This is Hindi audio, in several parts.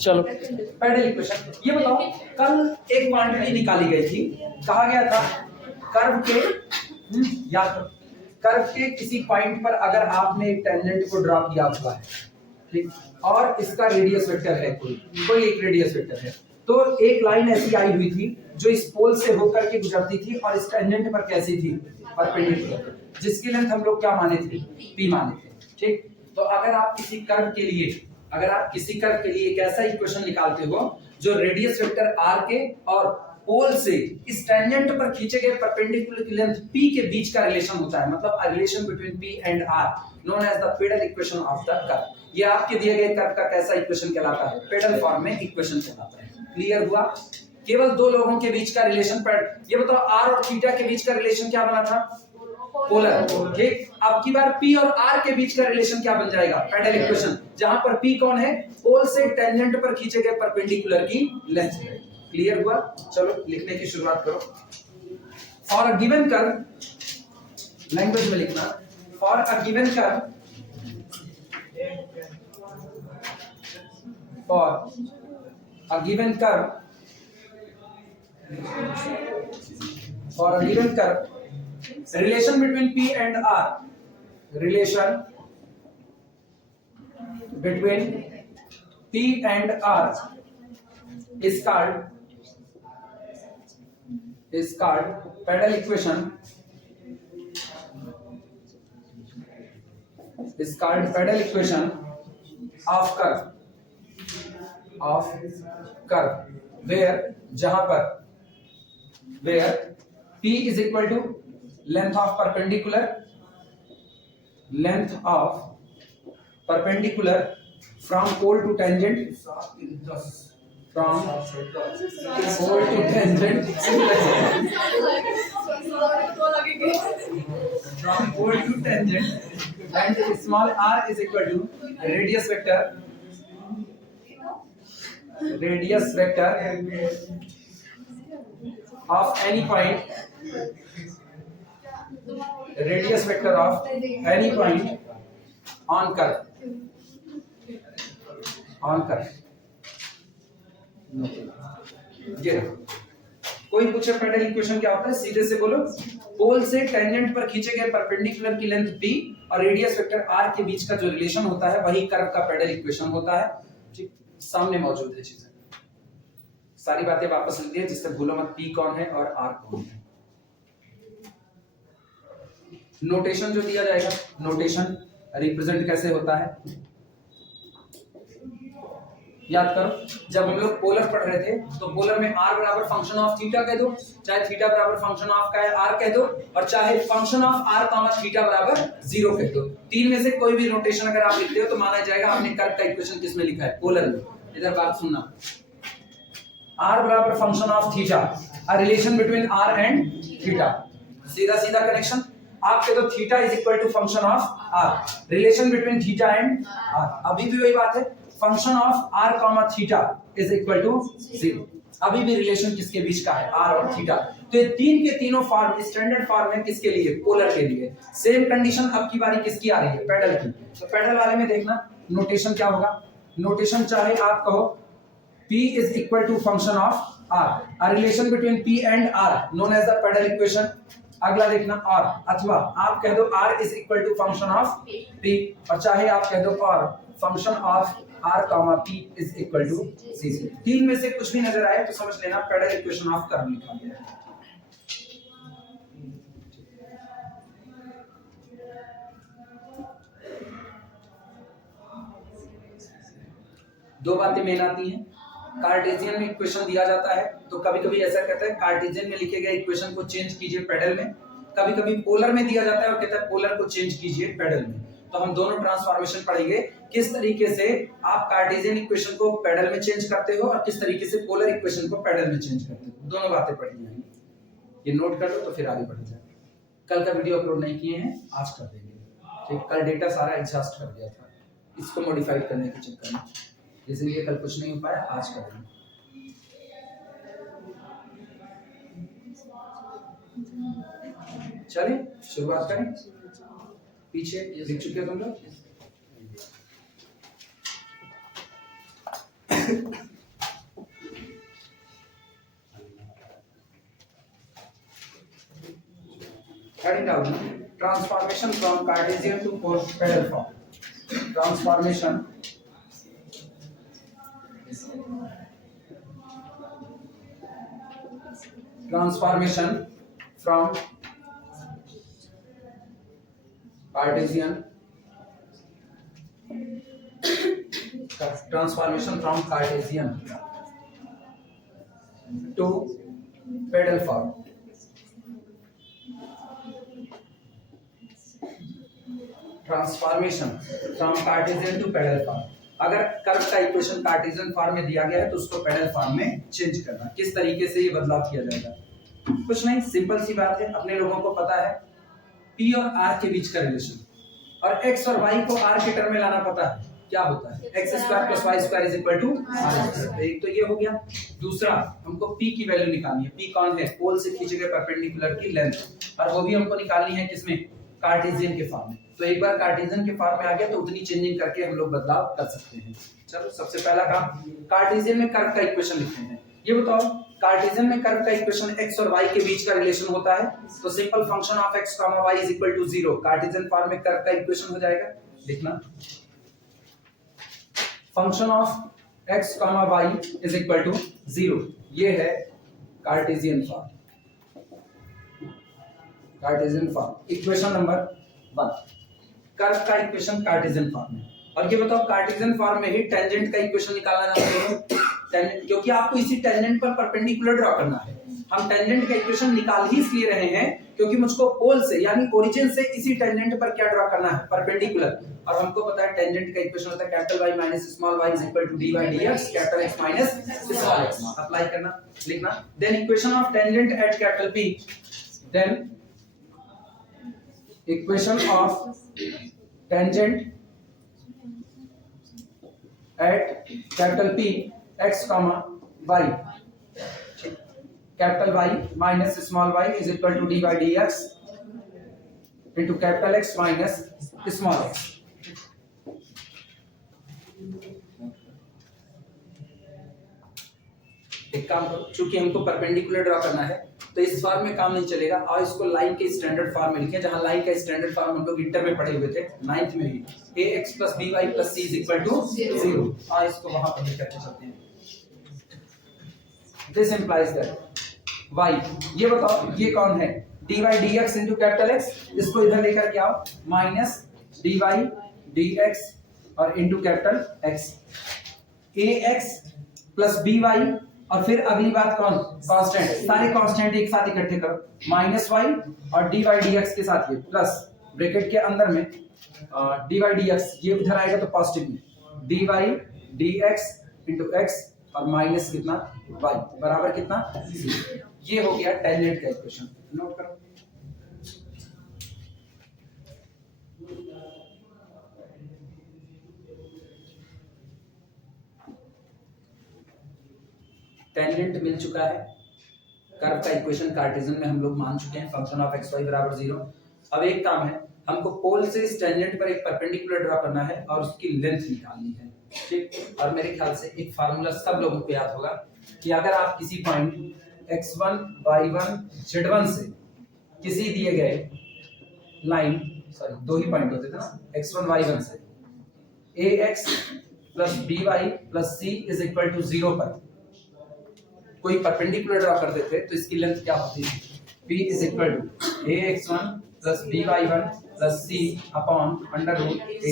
चलो पैडल इक्वेशन। ये बताओ, कल एक क्वांटिटी निकाली गई थी, कहा गया था कर्व के याद करो, कर्व के किसी पॉइंट पर अगर आपने एक टेंजेंट को ड्रॉ किया हुआ है, ठीक, और इसका रेडियस वेक्टर है, कोई एक रेडियस वेक्टर है, तो एक लाइन ऐसी आई हुई थी जो इस पोल से होकर के गुजरती थी और इस टेंजेंट पर कैसी थी, परपेंडिकुलर, जिसकी लेंथ हम लोग क्या माने थे, p माने थे। ठीक, तो अगर आप किसी कर्व के लिए एक ऐसा इक्वेशन निकालते हो जो रेडियस वेक्टर r के और पोल से इस टेंजेंट पर खींचे गए परपेंडिकुलर की लेंथ p के बीच का रिलेशन होता है, मतलब a relation between p and r known as the pedal equation of the curve. ये आपके दिए गए कर्व का कैसा इक्वेशन कहलाता है, पेडल फॉर्म में इक्वेशन कहलाता है। क्लियर हुआ? केवल दो लोगों के बीच का रिलेशन पर, ये बताओ r और थीटा के बीच का रिलेशन क्या बना था, पोलर। ठीक, अब की बार p और r के बीच का रिलेशन क्या बन जाएगा, पेडल इक्वेशन, जहां पर p कौन है, पोल से टेंजेंट पर खींचे गए परपेंडिकुलर की लेंथ है। क्लियर हुआ? चलो लिखने की शुरुआत करो। For a given curve, language में लिखना, for a given curve, for a given curve, for a given curve, relation between p and r, relation between p and r is called Padel equation, is called Padel equation of curve, where जहां पर where p is equal to length of perpendicular from pole to tangent, from pole to tangent, from pole to tangent, and small r is equal to radius vector of any point, radius vector of any point on curve, ये कोई पूछे पेडल इक्वेशन क्या होता है, सीधे से बोलो, पोल से टेंजेंट पर खींचे गए परपेंडिकुलर की लेंथ p और रेडियस वेक्टर r के बीच का जो रिलेशन होता है वही कर्व का पेडल इक्वेशन होता है। ठीक, सामने मौजूद है चीजें, सारी बातें वापस लिख दिए जिससे भूलो मत p कौन है और r कौन है। नोटेशन जो दिया जाएगा, नोटेशन रिप्रेजेंट कैसे होता है, याद करो, जब हम लोग पोलर पढ़ रहे थे तो पोलर में r बराबर फंक्शन ऑफ थीटा कह दो, चाहे थीटा बराबर फंक्शन ऑफ का है r कह दो, और चाहे function of r comma theta बराबर 0 कह दो। तीन में से कोई भी नोटेशन अगर आप लिखते हो तो माना जाएगा आपने कर्व का इक्वेशन किस में लिखा है, पोलर में। इधर बात सुनना, r बराबर function of theta, a relation between r and theta, सीधा सीधा कनेक्शन। आप कह दो theta is equal to function of r, relation between theta and r, अभी भी वही बात है, function of r comma theta is equal to 0, अभी भी रिलेशन किसके बीच का है, r और थीटा। तो ये तीन के तीनों फॉर्म स्टैंडर्ड फॉर्म है किसके लिए, पोलर के लिए। सेम कंडीशन अब की बारी किसकी आ रही है, पेडल की। तो पेडल वाले में देखना नोटेशन क्या होगा, नोटेशन चाहे आप कहो p is equal to function of r, a relation between p and r known as the pedal equation। अगला देखना और, अथवा आप कह दो r is equal to function of p, और चाहे आप कह दो और function of r comma p is equal to c। तीन में से कुछ भी नजर आए तो समझ लेना पेडल इक्वेशन ऑफ कर्व लिखा गया है। दो बातें मेन आती हैं, कार्टेशियन में इक्वेशन दिया जाता है तो कभी कभी ऐसा कहता है कार्टेशियन में लिखे गए इक्वेशन को चेंज कीजिए पेडल में, कभी कभी पोलर में दिया जाता है और कहता है पोलर को चेंज कीजिए पेडल में। तो हम दोनों ट्रांसफॉर्मेशन पढ़ेंगे, किस तरीके से आप कार्टेशियन इक्वेशन को पेडल में चेंज करते हो और किस तरीके से पोलर इक्वेशन को पेडल में चेंज करते हो, दोनों बातें पढ़ी जाएंगी। ये नोट कर लो तो फिर आगे बढ़ जाए। कल का वीडियो अपलोड नहीं किए हैं, आज कर देंगे। ठीक, कल डेटा सारा एग्जॉस्ट कर दिया था, इसको मॉडिफाइड करने के चक्कर में, इसलिए कल कुछ नहीं हो पाया, आज कर देंगे। चलिए शुरुआत करें, पीछे लिख चुके हो तुम लोग। Writing down transformation from Cartesian to pedal form. Transformation from Cartesian to pedal form. Transformation from Cartesian to parallel form. अगर कर्व का इक्वेशन कार्टेशियन फॉर्म में दिया गया है तो उसको पैरेलल फॉर्म में चेंज करना। किस तरीके से ये बदलाव किया जाएगा? कुछ नहीं, सिंपल सी बात है, अपने लोगों को पता है P और R के बीच का रिलेशन, और X और Y को R के टर्म में लाना पता है, क्या होता है x² + y² = r²। एक तो ये हो गया। दूसरा, हमको P की वैल्यू निकालनी है। P कौन है? पोल से खींचे गए परपेंडिकुलर की लेंथ, और वो भी हमको निकालनी है किसमें? कार्टेशियन के फॉर्म में। तो एक बार कार्टेशियन के फॉर्म में आ गया तो उतनी चेंजिंग करके हम लोग बदलाव कर सकते हैं। चलो, सबसे पहला काम कार्टेशियन में कर्व का इक्वेशन लिखते हैं। ये बताओ, कार्टेशियन में कर्व का इक्वेशन x और y के बीच का रिलेशन होता है, तो simple function of x, y = 0 Cartesian form में कर्व का इक्वेशन हो जाएगा। लिखना, फंक्शन ऑफ x, y = 0, ये है Cartesian form. Cartesian form equation number 1, curve का इक्वेशन कार्टेशियन फॉर्म में। और ये बताओ, कार्टेशियन फॉर्म में ही टेंजेंट का इक्वेशन निकालना चाहते हो, टेंजेंट, क्योंकि आपको इसी टेंजेंट पर परपेंडिकुलर ड्रॉ करना है। हम टेंजेंट का इक्वेशन निकाल ही इसलिए रहे हैं क्योंकि मुझको पोल से यानी ओरिजिन से इसी टेंजेंट पर क्या ड्रॉ करना है? परपेंडिकुलर। और हमको पता है टेंजेंट का इक्वेशन होता है Y - small y = d/dx, X - small x। Apply करना, लिखना, then equation of tangent at P, then equation of tangent at capital P x, y, capital Y minus small y is equal to d/dx into capital X minus small x। एक काम करो, चूंकि हमको परपेंडिकुलर ड्रॉ करना है तो इस फॉर्म में काम नहीं चलेगा, और इसको लाइन के स्टैंडर्ड फॉर्म में लिखें, जहां लाइन का स्टैंडर्ड फॉर्म हम लोग इंटर में पढ़े हुए थे, 9th में भी, ax + by + c = 0। और इसको वहां पर लिख करके चलते हैं। दिस इंप्लाइज दैट y, ये बताओ ये कौन है? dy/dx into capital X, इसको इधर लेकर के आओ, माइनस dy/dx और into capital X, ax + by, और फिर अगली बात कौन? कांस्टेंट। सारे कांस्टेंट एक साथ इकट्ठे करो, -y और dy/dx के साथ ये प्लस ब्रैकेट के अंदर में dy/dx, ये उधर आएगा तो पॉजिटिव में, dy/dx into x और माइनस कितना? y बराबर कितना? ये हो गया टेंजेंट का इक्वेशन। नोट करो, टेंजेंट मिल चुका है, कर्व का इक्वेशन कार्टेशियन में हम लोग मान चुके हैं, फंक्शन ऑफ x, y = 0। अब एक काम है, हमको पोल से इस टेंजेंट पर एक परपेंडिकुलर ड्रॉ करना है और उसकी लेंथ निकालनी है, ठीक। और मेरे ख्याल से एक फार्मूला सब लोगों को याद होगा कि अगर आप किसी पॉइंट x1, y1, z1 से किसी दिए गए लाइन, सॉरी 2 ही पॉइंट होते थे ना, x1, y1 से ax + by + c = 0 पर कोई परपेंडिकुलर ड्रॉ करते थे तो इसकी लेंथ क्या होती है? P = ax1 + by1 + c /√a² +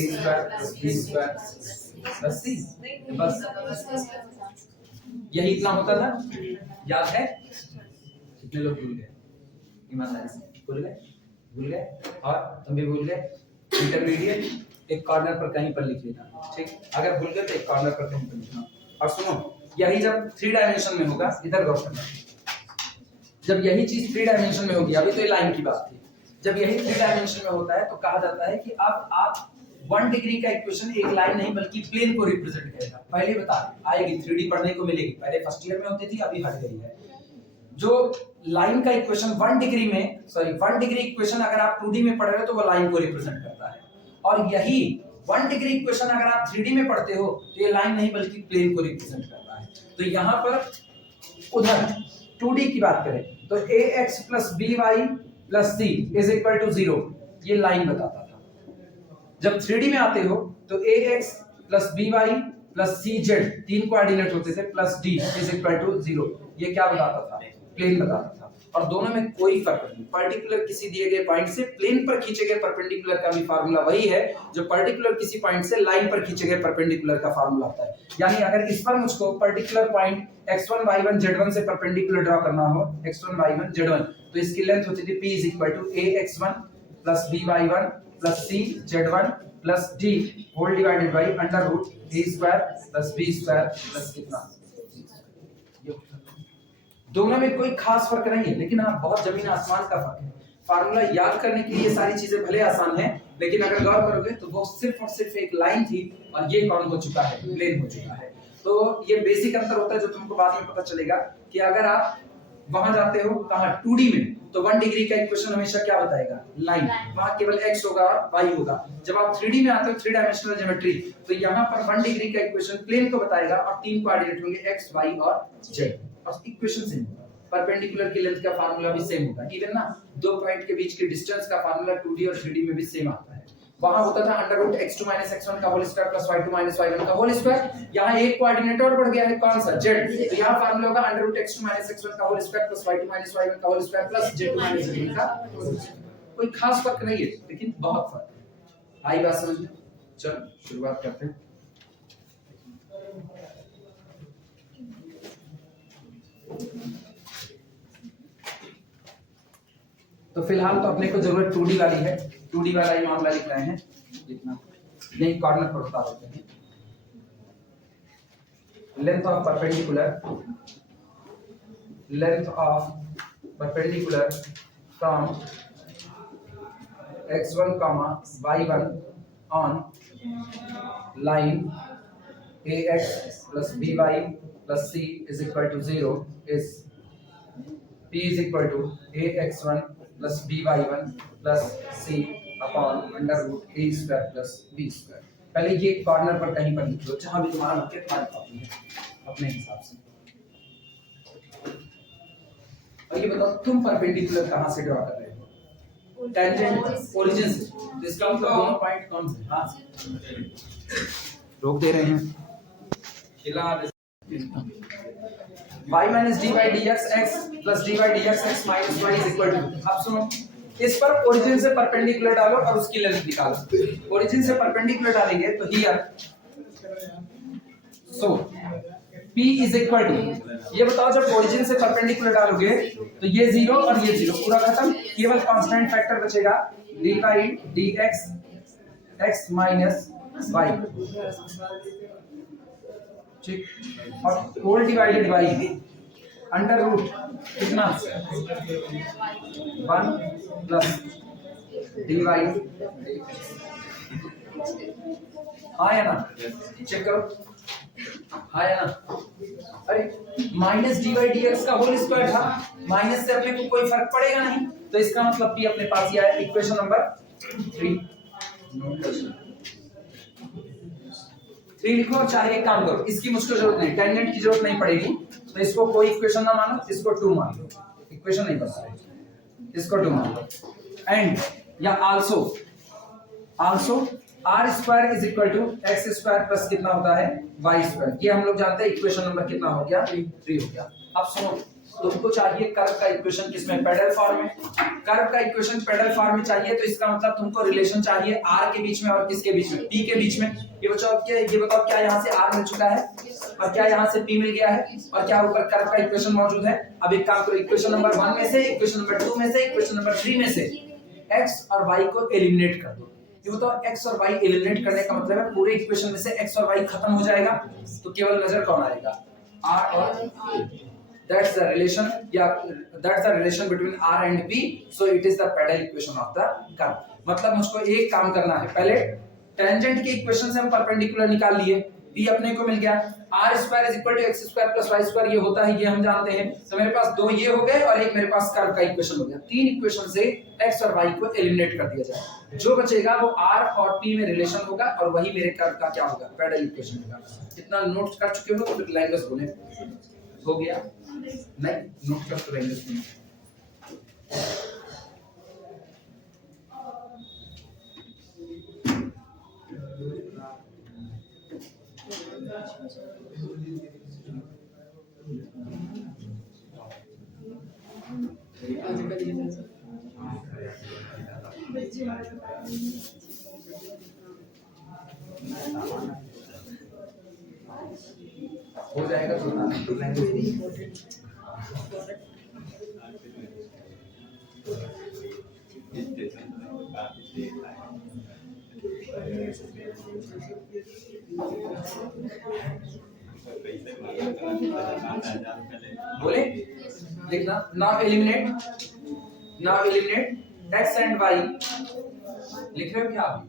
b² + c। बस यही इतना होता था, याद है? कितने लोग भूल गए? ईमानदारी से भूल गए? और तुम भी भूल गए? इंटरमीडिएट एक कॉर्नर पर कहीं पर लिख लेना, ठीक। अगर भूल गए तो एक कॉर्नर पर कहीं पर लिखना। और सुनो, यही जब 3 डायमेंशन में होगा, इधर गौर करना, जब यही चीज 3 डायमेंशन में होगी, अभी तो ये लाइन की बात थी, जब यही 3 डायमेंशन में होता है तो कहा जाता है कि अब आप 1 डिग्री का इक्वेशन एक लाइन नहीं बल्कि प्लेन को रिप्रेजेंट करेगा। पहले बता आएगी, 3D पढ़ने को मिलेगी, पहले फर्स्ट ईयर में होती थी, अभी हट गई है। जो लाइन का इक्वेशन 1 डिग्री में, सॉरी 1 डिग्री इक्वेशन अगर आप 2D में पढ़ रहे हो तो वो लाइन को रिप्रेजेंट करता है, और यही 1 डिग्री इक्वेशन अगर आप 3D में पढ़ते हो तो ये लाइन नहीं बल्कि प्लेन को रिप्रेजेंट करता है। तो यहाँ पर उधर 2D की बात करें तो ax plus by plus c is equal to 0 ये लाइन बताता था। जब 3D में आते हो तो ax plus by plus cz 3 coordinate होते थे plus d is equal to 0 ये क्या बताता था? प्लेन बताता था। और दोनों में कोई फर्क नहीं, पर्टिकुलर किसी दिए गए पॉइंट से प्लेन पर खींचे गए परपेंडिकुलर का भी फार्मूला वही है जो पर्टिकुलर किसी पॉइंट से लाइन पर खींचे गए परपेंडिकुलर का फार्मूला होता है। यानी अगर इस पर मुझको particular point x1 y1 z1 से परपेंडिकुलर ड्रॉ करना हो x1 y1 z1 तो इसकी लेंथ होती थी p ax1 plus by1 plus c z1 plus d whole divided by under root a square plus b square plus कितना। दोनों में कोई खास फर्क नहीं है, लेकिन हाँ बहुत जमीन आसमान का फर्क है। फार्मूला याद करने के लिए सारी चीजें भले आसान है, लेकिन अगर गौर करोगे तो वो सिर्फ और सिर्फ एक लाइन थी और ये कौन हो चुका है? प्लेन हो चुका है। तो ये बेसिक अंतर होता है जो तुमको बाद में पता चलेगा कि अगर आप वहां जाते हो कहां 2D में तो 1 डिग्री का इक्वेशन हमेशा क्या बताएगा? लाइन। वहां केवल x होगा और y होगा। जब आप 3D में आते हो 3 डायमेंशनल ज्योमेट्री तो यहाँ पर 1 डिग्री का इक्वेशन प्लेन को बताएगा और 3 कोऑर्डिनेट होंगे x y और z और इक्वेशन सेम होगा। परपेंडिकुलर की लेंथ का फार्मूला भी सेम होगा। इवन ना दो पॉइंट के बीच के डिस्टेंस का फार्मूला 2D और 3D में भी सेम आता है। वहां होता था अंडर रूट x2 x1 का whole square plus y2 y1 का होल स्क्वायर। यहाँ एक कोऑर्डिनेट और बढ़ गया है, कौन सा? z। तो यहाँ फार्मूला होगा अंडर रूट x2 x1 का whole square plus y2 y1 का whole square plus z2 z1 का होल स्क्वायर। कोई खास फर्क नहीं है, लेकिन बहुत फर्क है। आई बात समझ में? चलो शुरुआत करते हैं। तो फिलहाल तो अपने को जरूरत 2D वाली है, 2D वाला ही मामला लिख रहे हैं। इतना यही कॉर्नर पर बता देते हैं। Length of perpendicular from x1 y1 on line ax plus by plus c is equal to 0 is p is equal to ax1 plus by1 plus c upon under root a square plus b square। पहले ये कॉर्नर पर कहीं पर लिख लो, जहां भी तुम्हारा लगे तुम्हारी कॉपी है अपने हिसाब से। और ये बताओ तुम परपेंडिकुलर कहां से ड्रॉ कर रहे हो? टेंजेंट ओरिजिन से। तो इसका मतलब दोनों पॉइंट कौन से? हां रोक दे रहे हैं। खिला y minus dy dx x plus dy dx x minus y is equal to। अब सुनो, इस पर ओरिजिन से परपेंडिकुलर डालो और उसकी लेंथ निकालो। ओरिजिन से परपेंडिकुलर डालेंगे तो here so p is equal to, ये बताओ जब ओरिजिन से परपेंडिकुलर डालोगे तो ये 0 और ये 0 पूरा खत्म, केवल कांस्टेंट फैक्टर बचेगा dy dx x minus y। ठीक, और whole divided by under root कितना 1 प्लस dy। हाँ या ना? चेक करो, हाँ या ना? अरे माइनस dy dx का होल स्क्वायर था, माइनस से अपने को कोई फर्क पड़ेगा नहीं, तो इसका मतलब p अपने पास ही आया। इक्वेशन नंबर 3 लिखो। चाहे एक काम करो, इसकी मुझको जरूरत नहीं, टेंजेंट की जरूरत नहीं पड़ेगी, तो इसको कोई इक्वेशन ना मानो, इसको 2 मान लो। इक्वेशन नहीं बता रहे, इसको 2 मान लो। एंड या also r square is equal to x square plus कितना होता है? y square. ये हम लोग जानते हैं। इक्वेशन नंबर कितना हो गया? 3 हो गया। अब सुनो, तुमको चाहिए कर्व का इक्वेशन किसमें? पेडल फॉर्म में। कर्व का इक्वेशन पेडल फॉर्म में चाहिए, तो इसका मतलब तुमको रिलेशन चाहिए r के बीच में और किसके बीच में? p के बीच में। ये बताओ क्या यहाँ से r मिल चुका है और क्या यहाँ से p मिल गया है और क्या ऊपर कर्व का इक्वेशन मौजूद है? अब एक काम करो, इक्वेशन नंबर 1 में से, इक्वेशन नंबर 2 में से, इक्वेशन नंबर 3 में से x और y को एलिमिनेट कर दो। ये बताओ x और y एलिमिनेट करने का मतलब है पूरे इक्वेशन में से x और y खत्म हो जाएगा, तो केवल नजर कौन आएगा? r और that's the relation, that's the relation between r and p, so it is the pedal equation of the curve। मतलब मुझको एक काम करना है, पहले टेंजेंट के इक्वेशन से हम परपेंडिकुलर निकाल लिए, p अपने को मिल गया, r square is equal to x square plus y square, ये होता है, ये हम जानते हैं। तो मेरे पास 2 ये हो गए और एक मेरे पास कर्व का इक्वेशन हो गया। 3 इक्वेशन से एक्स और वाई को एलिमिनेट कर दिया जाए, जो बचेगा वो आर और पी में रिलेशन होगा और वही मेरे कर्व का क्या होगा, पैरेलल इक्वेशन होगा। कितना नोट कर चुके हो तो फिर लैंग्वेज बोले हो गया, नहीं नोट कर तो लैंग्वेज बोले। हो जाएगा तो बोले देखना। Now eliminate x and y, लिख रहे हो क्या आप?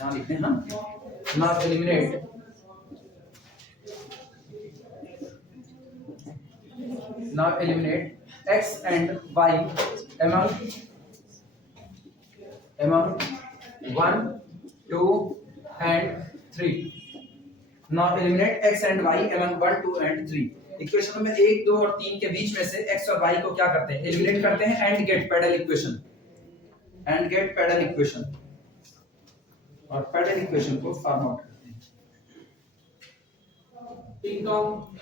यहाँ लिखते हैं हम। Now eliminate x and y among 1, 2 and 3। Now eliminate x and y among 1, 2 and 3। Equation में 1, 2 और 3 के बीच में से x और y को क्या करते हैं, एलिमिनेट करते हैं एंड गेट पैरेलल इक्वेशन, और पैरेलल इक्वेशन को फॉर्म आउट करते हैं।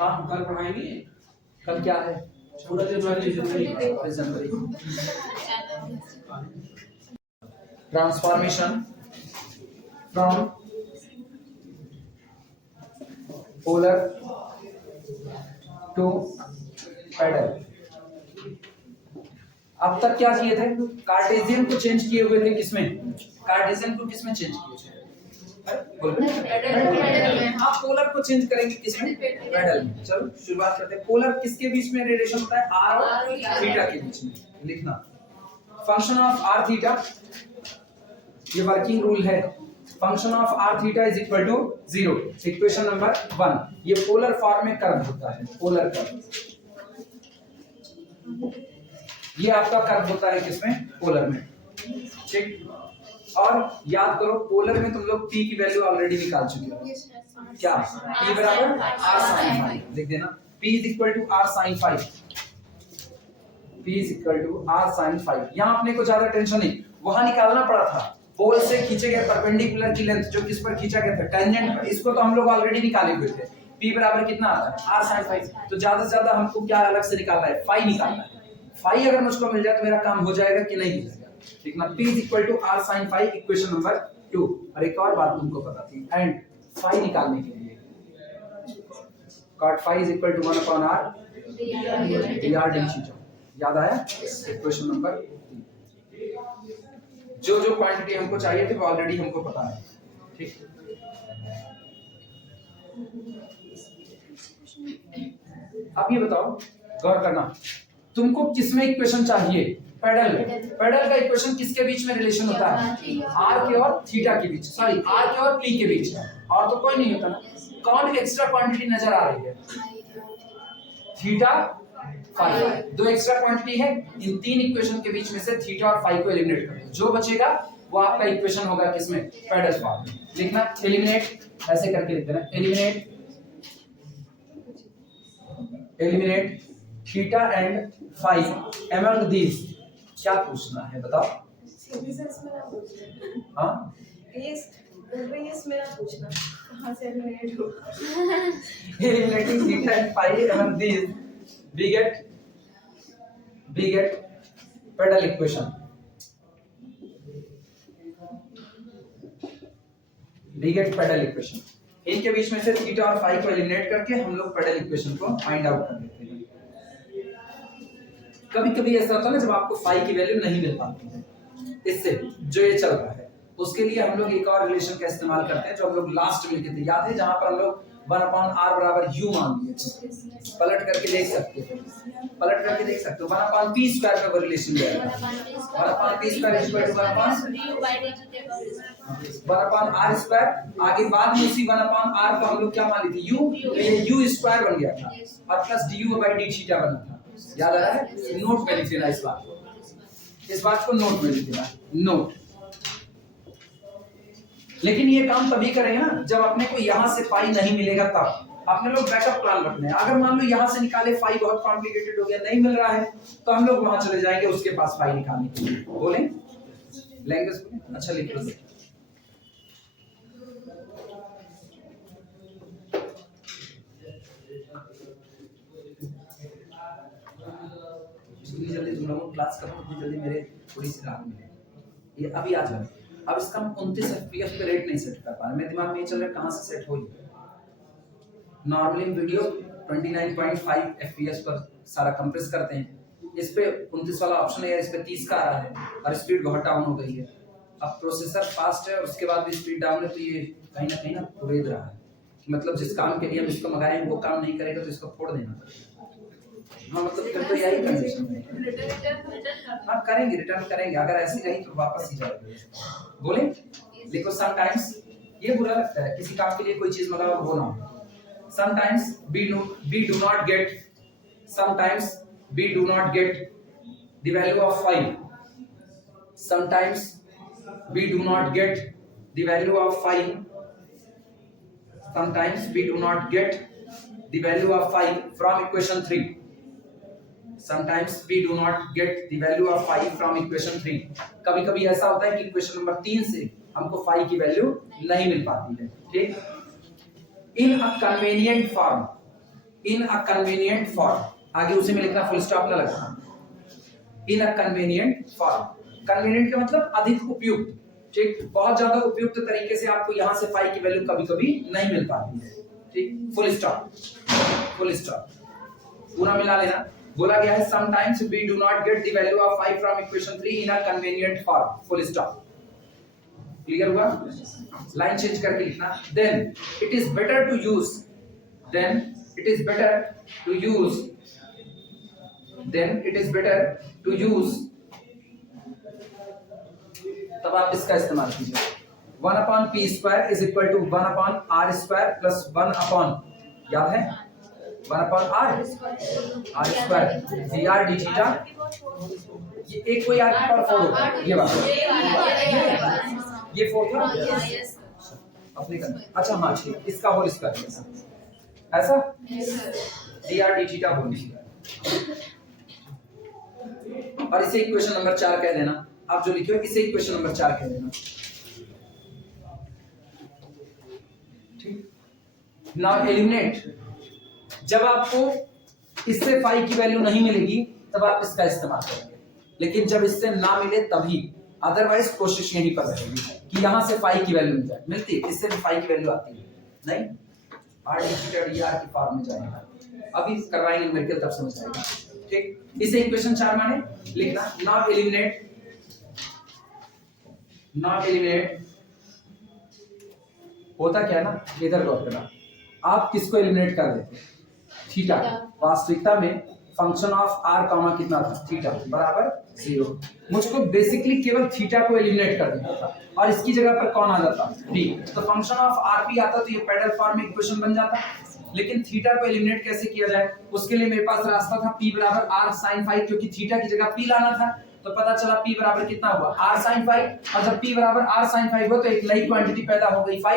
हाँ कल पढ़ाएंगे। कल क्या है? पूरा जनवरी। Transformation from polar to parallel. अब तक क्या किए थे? कार्टेशियन को चेंज किए हुए थे। किसमें? कार्टेशियन को किसमें चेंज किए थे? आप पोलर को चेंज करेंगे किसमें? पैरेलल में। चलो शुरुआत करते हैं। पोलर किसके बीच में रिलेशन होता है? आर और थीटा के बीच में। लिखना फंक्शन ऑफ आर थीटा, ये वर्किंग रूल है। Function of r theta is equal to 0। Equation number 1। ये पोलर फॉर्म में कर्व होता है, पोलर कर्व। ये आपका कर्व होता है किसमें? पोलर में। ठीक। और याद करो पोलर में तुम लोग p की वैल्यू ऑलरेडी निकाल चुके हो। क्या? p बराबर r sin phi। लिख देना p is equal to r sin phi। p is equal to r sin phi। यहां अपने को ज्यादा टेंशन नहीं, वहां निकालना पड़ा था पोल से खींचे गए परपेंडिकुलर की लेंथ जो किस पर खींचा गया था, टेंजेंट पर। इसको तो हम लोग ऑलरेडी निकाले हुए थे। p बराबर कितना आता है? r sin phi। तो ज्यादा से ज्यादा हमको क्या अलग से निकालना है? phi निकालना है। phi अगर मुझको मिल जाए तो मेरा काम हो जाएगा कि नहीं हो जाएगा? ठीक ना। p is equal to r sin phi, equation number 2। और एक और बात तुमको पता थी, एंड phi निकालने के लिए cot phi is equal to 1 upon r dr d theta. याद आया? Equation number 3। जो जो क्वांटिटी हमको चाहिए थे वो ऑलरेडी हमको पता है। ठीक। अब ये बताओ, गौर करना, तुमको किसमें इक्वेशन चाहिए? पैरेलल में। पैरेलल का इक्वेशन किसके बीच में रिलेशन होता है? r के और थीटा के बीच, सॉरी r के और p के बीच। और तो कोई नहीं होता ना। कौन एक्स्ट्रा क्वांटिटी नजर आ रही है? Theta phi. दो एक्स्ट्रा क्वांटिटी है। इन तीन इक्वेशन के बीच में से थीटा और फाई को एलिमिनेट कर दो, जो बचेगा वो आपका इक्वेशन होगा किसमें? पैरेलल फॉर्म में। लिखना एलिमिनेट, ऐसे करके लिख देना eliminate theta and phi among these. क्या पूछना है बताओ? हाँ मेरा पूछना कहां से एलिमिनेट हो। eliminating theta and phi among these we get parallel equation. इनके बीच में से थीटा और फाई को एलिमिनेट करके हम लोग पैरेलल इक्वेशन को फाइंड आउट कर लेते हैं। कभी कभी ऐसा होता है ना जब आपको फाई की वैल्यू नहीं मिल पाती है इससे जो ये चल रहा है, उसके लिए हम लोग एक और रिलेशन का इस्तेमाल करते हैं जो हम लोग लास्ट में लिखे थे। याद है? जहां पर हम लोग 1 upon r बराबर u मान लिए थे। पलट करके देख सकते हो 1 upon p स्क्वायर का वो रिलेशन दिया है। 1 upon p square is equal to 1 upon r square. आगे बाद में उसी 1 upon r को हम लोग क्या मान लिए थे? u। तो ये u स्क्वायर बन गया था और plus du by d theta बना था। याद आ रहा है? नोट में लिख लेना इस बात को। इस बात को नोट में लिख देना, नोट। लेकिन ये काम तभी करेंगे ना जब अपने को यहां से पाई नहीं मिलेगा तब। अपने लोग बैकअप प्लान रखने हैं। अगर मान लो यहां से निकाले पाई बहुत कॉम्प्लिकेटेड हो गया, नहीं मिल रहा है, तो हम लोग वहां चले जाएंगे उसके पास पाई निकालने के लिए। बोले लैंग्वेज को अच्छा लिख लो। जल्दी तुम लोगों क्लास करो, उतनी जल्दी मेरे थोड़ी सी राहत मिले। ये अभी आ जाए। अब इसका हम 29 एफपीएस पे रेट नहीं सेट कर पा रहे। मेरे दिमाग में ये चल रहा है कहां से सेट होगी। नॉर्मली वीडियो 29.5 एफपीएस पर सारा कंप्रेस करते हैं। इस पे 29 वाला ऑप्शन है, इस पे 30 का आ रहा है और स्पीड बहुत डाउन हो गई है। अब प्रोसेसर फास्ट है और उसके बाद भी स्पीड डाउन है, तो ये कहीं ना कुरेद रहा है कि मतलब जिस काम के लिए हम इसको मंगाए वो काम नहीं करेगा तो इसको फोड़ देना। हाँ मतलब फिर तो यही कंडीशन है। हाँ करेंगे, रिटर्न करेंगे। अगर ऐसी रही तो वापस ही जाएगा। बोले देखो समटाइम्स ये बुरा लगता है किसी काम के लिए कोई चीज मंगाओ वो ना हो। Sometimes we do not get the value of 5. Sometimes we do not get the value of 5. Sometimes we do not get the value of 5 from equation 3. Sometimes we do not get the value of 5 from equation 3. कभी-कभी ऐसा होता है कि इक्वेशन नंबर 3 से हमको 5 की वैल्यू नहीं मिल पाती है। ठीक, in a convenient form, in a convenient form, आगे उसी में लिखना, फुल स्टॉप ना लगाना। in a convenient form, convenient का मतलब अधिक उपयुक्त। ठीक, बहुत ज्यादा उपयुक्त तरीके से आपको यहाँ से फाई की वैल्यू कभी-कभी नहीं मिल पाती है। ठीक, फुल स्टॉप, फुल स्टॉप पूरा मिला लेना। बोला गया है sometimes we do not get the value of 5 from equation 3 in a convenient form, full stop। Clear हुआ? लाइन चेंज करके लिखना। then it is better to use then it is better to use तब आप इसका इस्तेमाल कीजिए। 1/p square is equal to 1/r square plus 1/, याद है 1/r square dr d theta। ये एक कोई r की पावर 4 होगा, ये बात ये 4 था अपने का। अच्छा हाँ ठीक, इसका होल स्क्वायर ऐसा dr d theta whole square. और इसे इक्वेशन नंबर 4 कह देना। आप जो लिखे हो इसे इक्वेशन नंबर 4 कह देना। ठीक, नाउ एलिमिनेट। जब आपको इससे फाई की वैल्यू नहीं मिलेगी तब आप इसका इस्तेमाल करेंगे, लेकिन जब इससे ना मिले तभी। अदरवाइज कोशिश यहीं पर रहेगी कि यहां से फाई की वैल्यू मिल जाए। मिलती है, इससे भी फाई की वैल्यू आती है नहीं, r dr की फॉर्म में जाएगा। अभी करवाएंगे मेडिकल तब समझ आएगा। ठीक, इसे इक्वेशन 4 माने लिखना। नाउ एलिमिनेट होता क्या ना, इधर गौर करना। आप किसको एलिमिनेट कर देते? थीटा। वास्तविकता में फंक्शन ऑफ r कॉमा कितना था? थीटा बराबर 0। मुझको बेसिकली केवल थीटा को एलिमिनेट कर देना था और इसकी जगह पर कौन आ जाता? p। तो फंक्शन ऑफ rp आता तो ये पैरेलल फॉर्म में इक्वेशन बन जाता। लेकिन थीटा को एलिमिनेट कैसे किया जाए, उसके लिए मेरे पास रास्ता था p बराबर r sin phi, क्योंकि थीटा की जगह p लाना था। तो पता चला p बराबर कितना हुआ? r sin phi। और जब p बराबर r sin phi हुआ तो एक नई क्वांटिटी पैदा हो गई phi।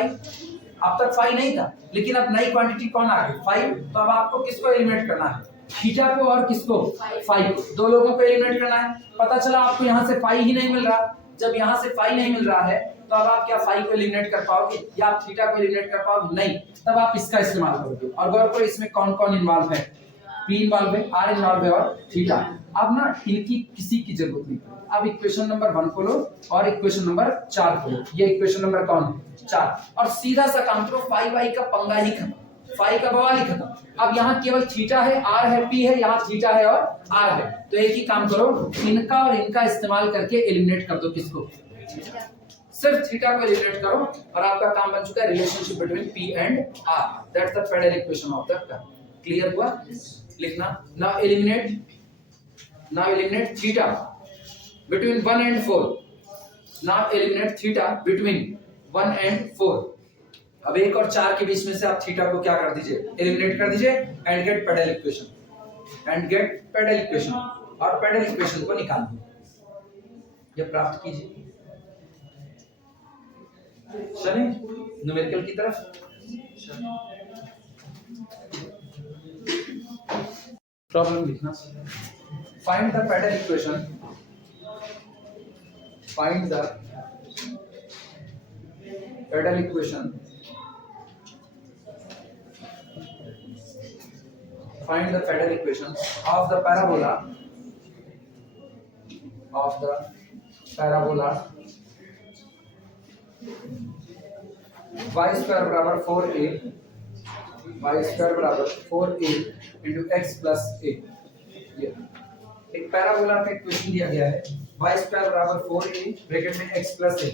अब तक फाई नहीं था, लेकिन अब नई क्वांटिटी कौन आ गई? फाई। तो अब आपको किसको एलिमिनेट करना है? थीटा को और किसको? फाई को। दो लोगों को एलिमिनेट करना है। पता चला आपको यहाँ से फाई ही नहीं मिल रहा। जब यहाँ से फाई नहीं मिल रहा है तो अब आप क्या फाई को एलिमिनेट कर पाओगे या आप थीटा को एलिमिनेट कर पाओगे? नहीं। तब आप इसका इस्तेमाल करोगे। और गौर करो इसमें कौन कौन इन्वॉल्व है? p इन्वॉल्व है, r इन्वॉल्व है और थीटा। अब ना इनकी किसी की जरूरत नहीं। अब इक्वेशन नंबर 1 खोलो और इक्वेशन नंबर 4 खोलो। ये इक्वेशन नंबर कौन है? 4। और सीधा सा काम करो, फाई वाई का पंगा ही खत्म, फाई का बवाल ही खत्म। अब यहाँ केवल थीटा है, r है, p है, यहाँ थीटा है और r है। तो एक ही काम करो, इनका और इनका इस्तेमाल करके एलिमिनेट कर दो। किसको? सिर्फ थीटा को एलिमिनेट करो और आपका काम बन चुका है relationship between p and r। That's the parallel equation of the curve. Clear हुआ? लिखना। Now eliminate theta between 1 and 4। now eliminate theta between 1 and 4। अब 1 और 4 के बीच में से आप थीटा को क्या कर दीजिए? एलिमिनेट कर दीजिए एंड गेट पैरेलल इक्वेशन। और पैरेलल इक्वेशन को निकाल दो। ये प्राप्त कीजिए। चलें न्यूमेरिकल की तरफ। प्रॉब्लम लिखना, find the pedal equation, find the pedal equation, find the pedal equation of the parabola y square बराबर 4a into x plus a। ये एक पैराबोला का इक्वेशन दिया गया है, y स्क्वायर बराबर 4a ब्रैकेट में x plus a,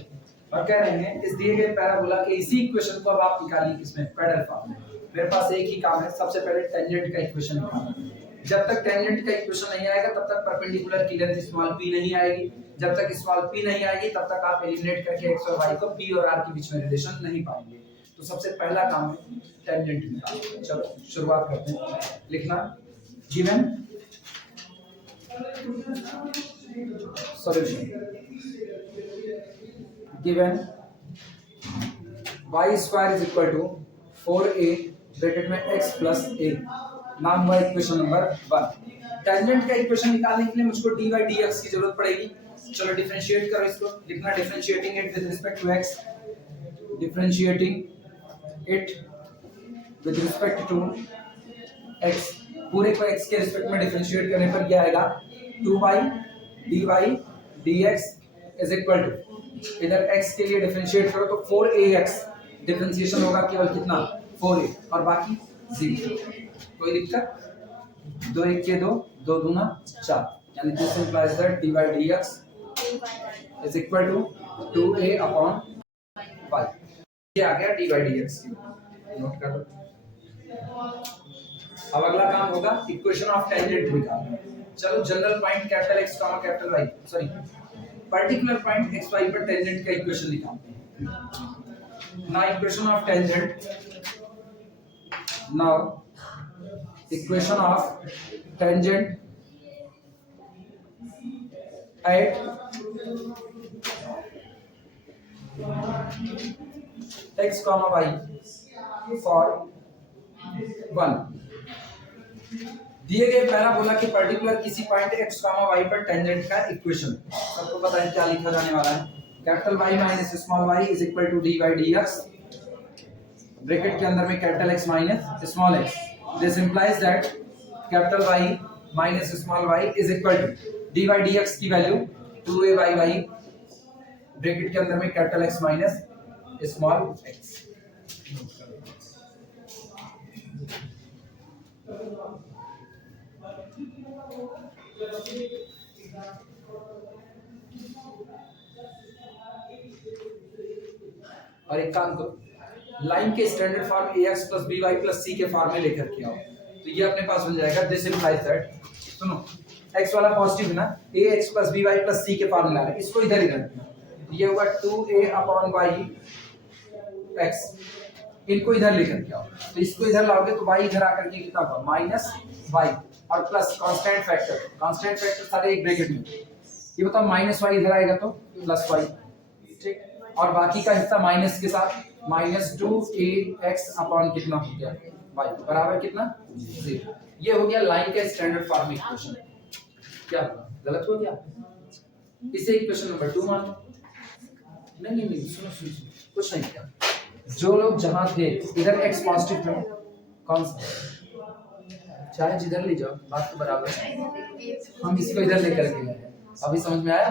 और कह रहे हैं इस दिए गए पैराबोला के इसी इक्वेशन को अब आप निकालिए किसमें, पेडल फॉर्म में। मेरे पास एक ही काम है, सबसे पहले टेंजेंट का इक्वेशन निकालना। जब तक टेंजेंट का इक्वेशन नहीं आएगा तब तक परपेंडिकुलर की लेंथ स्मॉल p नहीं आएगी, जब तक स्मॉल p नहीं आएगी तब तक आप एलिमिनेट करके x और y को p और r के बीच में रिलेशन नहीं पाएंगे। तो सबसे पहला काम है टेंजेंट निकालना। चलो शुरुआत करते हैं। लिखना given solution, given y square is equal to 4a bracket में x प्लस a, नाम हुआ इक्वेशन नंबर 1। टेंजेंट का इक्वेशन निकालने के लिए मुझको dy dx की जरूरत पड़ेगी। चलो डिफरेंशिएट करो इसको। लिखना differentiating it with respect to x, differentiating it with respect to x, पूरे को x के रिस्पेक्ट में डिफरेंशिएट करने पर क्या आएगा, 2y dy dx is equal to, इधर x के लिए डिफरेंशिएट करो तो 4ax, डिफरेंशिएशन होगा केवल कितना, 4a, और बाकी 0। कोई दिक्कत, 2 1 के 2, 2 दूना 4, यानी this implies that dy dx is equal to 2a upon y। ये आ गया dy dx, नोट कर लो। अब अगला काम होगा इक्वेशन ऑफ टेंजेंट निकालना। चलो general point capital x capital y, sorry particular point x y पर टेंजेंट का इक्वेशन निकालते हैं। Now equation of tangent, now equation of tangent at x comma y for 1। दिए गए पैराबोला के पर्टिकुलर किसी पॉइंट x comma y पर टेंजेंट का इक्वेशन, सबको पता है क्या लिखा जाने वाला है, capital Y minus small y is equal to dy dx, bracket के अंदर में capital X minus small x। This implies that capital Y minus small y is equal to dy dx की value 2a by y, bracket के अंदर में capital X minus small x। और एक काम करो, लाइन के standard form ax plus by plus c के फॉर्म में लेकर के आओ, तो ये अपने पास मिल जाएगा। दिस इंप्लाइज दैट, सुनो x वाला पॉजिटिव है ना, ax plus by plus c के फॉर्मूला है, इसको इधर ही रखना। ये होगा 2a upon y x, इनको इधर लेकर के आओ, तो इसको इधर लाओगे तो y इधर आकर के कितना होगा, माइनस y और प्लस कांस्टेंट फैक्टर सारे एक ब्रैकेट में। ये बताओ माइनस y इधर आएगा तो प्लस y, ठीक, और बाकी का हिस्सा माइनस के साथ माइनस 2ax अपॉन कितना हो गया y बराबर कितना 0। ये हो गया लाइन का स्टैंडर्ड फॉर्म इक्वेशन। क्या गलत हो गया, इसे इक्वेशन नंबर 2 मान लो। नहीं सुनो कुछ नहीं किया, जो लोग जहां थे इधर x पॉजिटिव था, कौन सा चाहे जिधर ले जाओ बात तो बराबर है, हम इसको इधर लेकर के गए। अभी समझ में आया,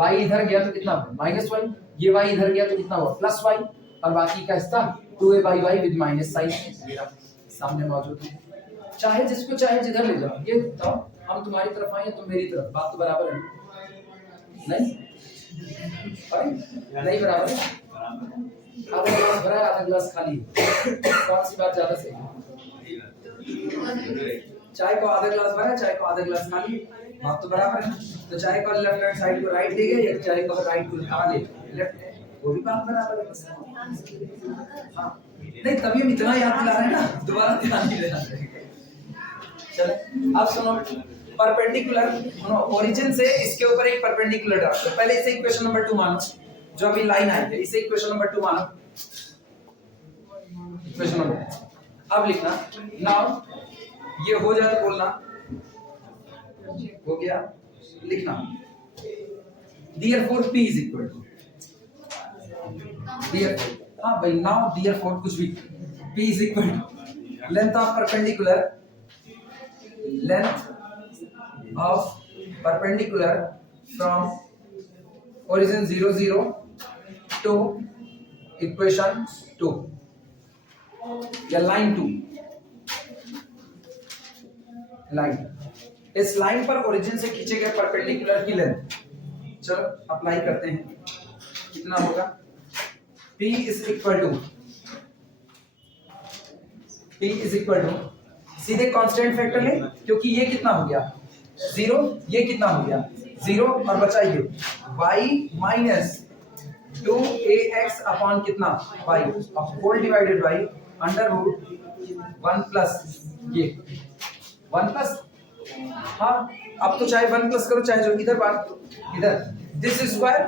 y इधर गया तो कितना माइनस y, ये y इधर गया तो कितना हुआ प्लस y, और बाकी का हिस्सा 2a by y with minus sign मेरा सामने मौजूद है। चाहे जिसको चाहे जिधर ले जाओ, ये बताओ हम तुम्हारी तरफ आए तुम मेरी तरफ, बात तो बराबर है नहीं? नहीं बराबर है, आधा गिलास भरा है आधा गिलास खाली है, कौन सी बात ज्यादा सही है? चाय को आधा गिलास भरा है चाय को आधा गिलास खाली, बात तो बराबर है। तो चाय को लेफ्ट हैंड साइड को राइट देंगे या चाय को राइट को कहां ले लेफ्ट, वो भी बात बराबर है। हाँ नहीं, तभी हम इतना याद दिला रहे हैं ना, दोबारा ध्यान नहीं देना। चलो अब सुनो, परपेंडिकुलर ओरिजिन से इसके ऊपर एक परपेंडिकुलर ड्रॉ। तो पहले इसे इक्वेशन नंबर 2 मानो, जो अभी लाइन आई है इसे इक्वेशन नंबर 2 मानो, इक्वेशन नंबर। अब लिखना नाउ, ये हो जाए तो बोलना हो गया, लिखना therefore p is equal to, therefore, हाँ भाई नाउ therefore कुछ भी, p is equal to length of perpendicular, length of perpendicular from origin 0 0 to equation 2 या लाइन 2, लाइन, इस लाइन पर ओरिजिन से खींचे गए परपेंडिकुलर की लेंथ, चलो अप्लाई करते हैं, कितना होगा P is equal to, P is equal to, सीधे कांस्टेंट फैक्टर ले क्योंकि ये कितना हो गया 0, ये कितना हो गया 0 और बचाइए y माइनस 2ax अपॉन कितना y whole divided by under root 1 plus ये 1 प्लस, हाँ अब तो चाहे 1 प्लस करो चाहे जो इधर बात, इधर दिस स्क्वायर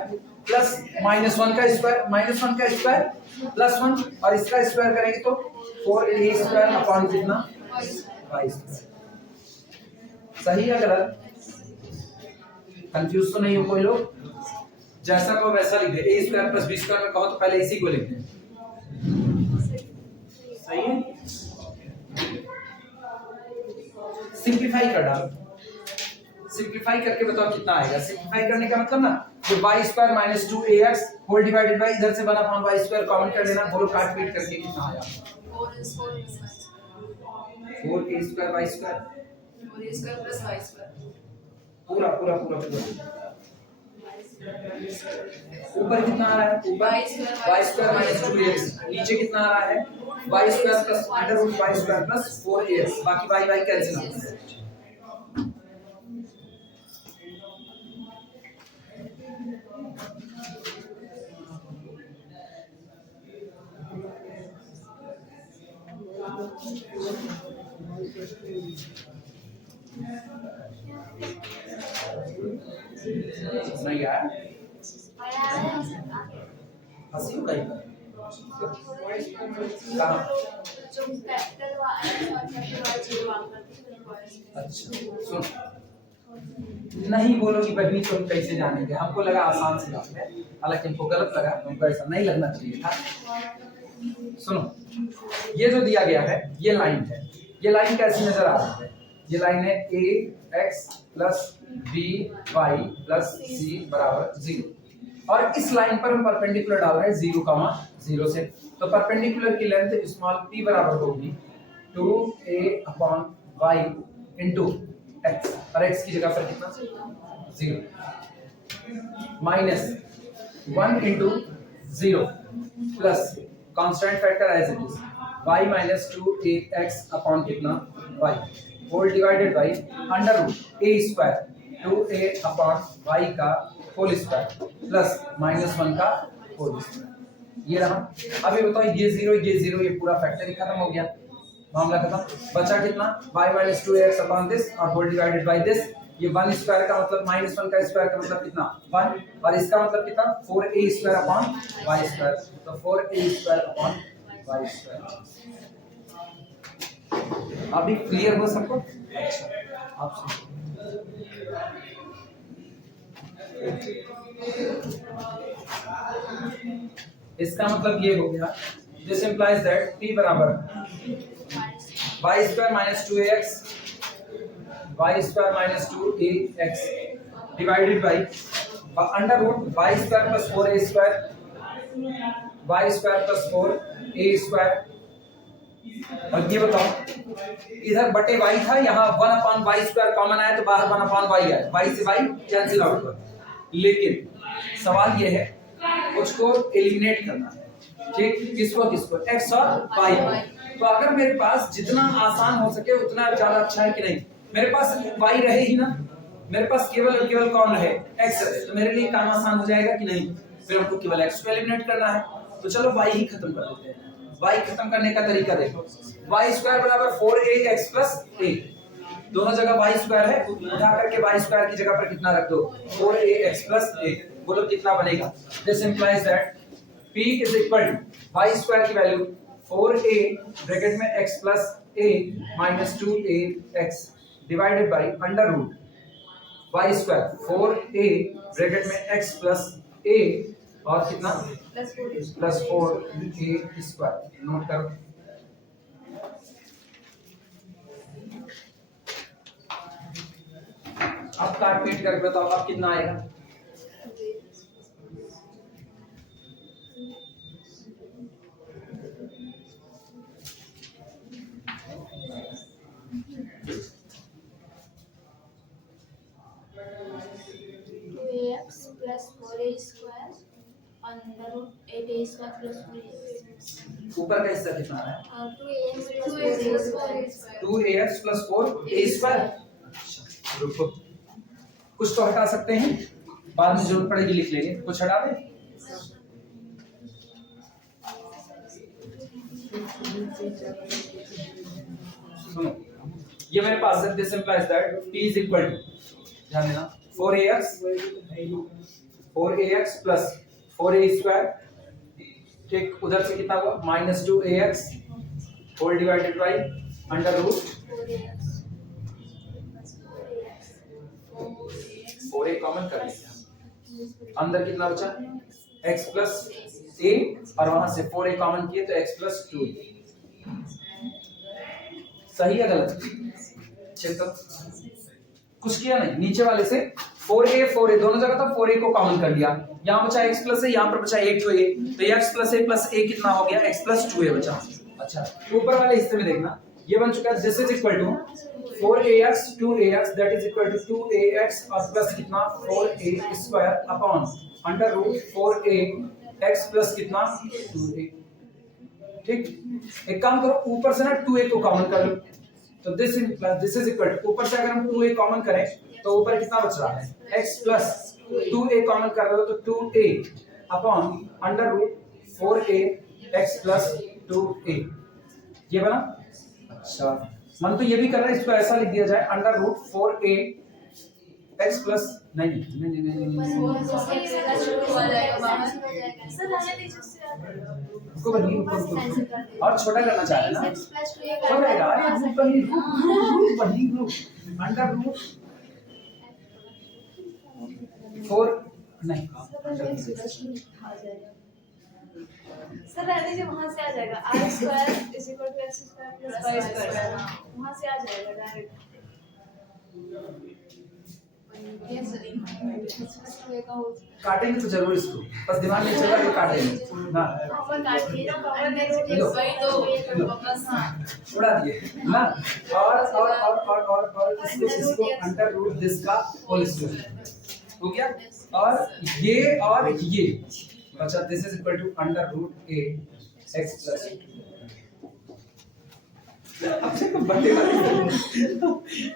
प्लस माइनस 1 का स्क्वायर, माइनस 1 का स्क्वायर प्लस 1 और इसका स्क्वायर करेंगे तो 4a स्क्वायर अपॉन कितना y स्क्वायर। सही है गलत? कंफ्यूज तो नहीं हो कोई लोग? जैसा कहो वैसा लिख दे, a square plus b square में कहो तो पहले इसी को लिख दे, सही है? सिंप्लीफाई कर डालो, सिंप्लीफाई करके बताओ कितना आएगा। सिंप्लीफाई करने का मतलब ना जो y square minus 2ax whole divided by इधर से 1 अपॉन y स्क्वायर कॉमन कर लेना, बोलो काट पीट करके कितना आया 4a square y square, 4a square plus y square, पूरा पूरा पूरा पूरा ऊपर कितना आ रहा है, ऊपर y स्क्वायर माइनस 2ax, नीचे कितना आ रहा है y square plus under root y square plus 4ax, बाकी y y कैंसिल हो जाएगा। नहीं यार हंसी हो गई कहाँ? अच्छा सुन, नहीं बोलोगी बहनी तो हम कैसे जानेंगे, हमको लगा आसान सी बात है, हालांकि हमको गलत लगा, हमको ऐसा नहीं लगना चाहिए था। सुनो, ये जो दिया गया है ये लाइन है, ये लाइन कैसी नजर आ रही है, ये लाइन है ax plus by plus c बराबर 0 और इस लाइन पर हम परपेंडिकुलर डाल रहे हैं 0, 0 से, तो परपेंडिकुलर की लेंथ स्मॉल p बराबर होगी 2a upon y into x, और x की जगह पर कितना 0 minus 1 into 0 plus constant factor as it is y minus 2ax upon कितना y whole divided by under root a square 2a upon y का होल स्क्वायर प्लस माइनस 1 का होल स्क्वायर, ये रहा। अभी बताओ ये 0 ये पूरा फैक्टर ही खत्म हो गया, मामला खत्म, बचा कितना y minus 2ax upon this और होल डिवाइडेड बाई दिस, ये 1 स्क्वायर का मतलब माइनस 1 का स्क्वायर का मतलब कितना 1 और इसका मतलब कितना 4a square upon y square, तो 4a square upon y square. अभी क्लियर हो सबको? अच्छा आप इसका मतलब ये हो गया, दिस इंप्लाइज दैट p बराबर y square minus 2ax, y square minus 2ax divided by under root y square plus 4a square, y square plus 4a square. और ये बताओ इधर बटे y था, यहाँ 1 अपॉन y स्क्वायर कॉमन आया तो बाहर 1 अपॉन y आया, y से y कैंसिल आउट हुआ, लेकिन सवाल ये है उसको एलिमिनेट करना है, ठीक, किसको किसको x और y को। तो अगर मेरे पास जितना आसान हो सके उतना ज्यादा अच्छा है कि नहीं, मेरे पास y रहे ही ना, मेरे पास केवल और केवल कौन रहे x रहे, तो मेरे लिए काम आसान हो जाएगा कि नहीं, फिर हमको केवल x को एलिमिनेट करना है, तो चलो y ही खत्म कर देते हैं। y खत्म करने का तरीका देखो, y स्क्वायर बराबर 4ax प्लस a, दोनों जगह वाई स्क्वायर है, उठा करके वाई स्क्वायर की जगह पर कितना रख दो 4ax प्लस a। बोलो कितना बनेगा? This implies that p is equal to y square की वैल्यू 4a ब्रैकेट में x plus a minus 2ax divided by under root y square 4a bracket में x प्लस a और कितना प्लस 4a स्क्वायर। नोट करो। अब काट पीट करके बताओ अब कितना आएगा? Plus 4a square under root 8a square plus 4a। ऊपर का हिस्सा कितना आ रहा है? 2ax plus 2ax plus 4a square. अच्छा रुको, कुछ तो हटा सकते हैं, बाद में जरूरत पड़ेगी लिख लेंगे। कुछ हटा दें? सुनो, ये मेरे पास है, this implies that p is equal to, ध्यान देना, 4ax प्लस 4a स्क्वायर, ठीक, उधर से कितना हुआ minus 2ax whole divided by under root 4a common कर लिया, अंदर कितना बचा x प्लस a और वहां से 4a कॉमन किए तो x प्लस 2। सही है गलत? चेक करो। कुछ किया नहीं, नीचे वाले से 4a दोनों जगह था, 4a को कॉमन कर लिया, यहाँ बचा x प्लस a, यहाँ पर बचा 8a, तो x प्लस a कितना हो गया x प्लस 2a बचा। अच्छा ऊपर वाले हिस्से में देखना, ये बन चुका है this is equal to 4ax 2ax that is equal to 2ax और प्लस कितना 4a square upon under root 4a x plus कितना 2a। ठीक, एक काम करो, ऊपर से ना 2a को कॉमन कर लो, तो दिस इज इक्वल टू, ऊपर से अगर हम 2a कॉमन करें तो ऊपर कितना बच रहा है x प्लस 2a कॉमन कर रहे हो तो 2a upon under root 4a x plus 2a, ये बना। अच्छा मन तो ये भी कर रहा है, इसको ऐसा लिख दिया जाए under root 4a x plus नहीं उसको बनी और छोटा करना चाह रहे हैं ना, हो जाएगा यार, रूट बनी अंडर रूट 4 नहीं सर रहने दीजिए, वहां से आ जाएगा r square is equal to x square plus y square, वहां से आ जाएगा डायरेक्ट। काटेंगे तो जरूर इसको, बस दिमाग में चल रहा है काटेंगे ना, उड़ा दिए ना, और इसको अंडर रूट दिस का होल स्क्वायर हो गया, और ये अच्छा this is equal to under root a x plus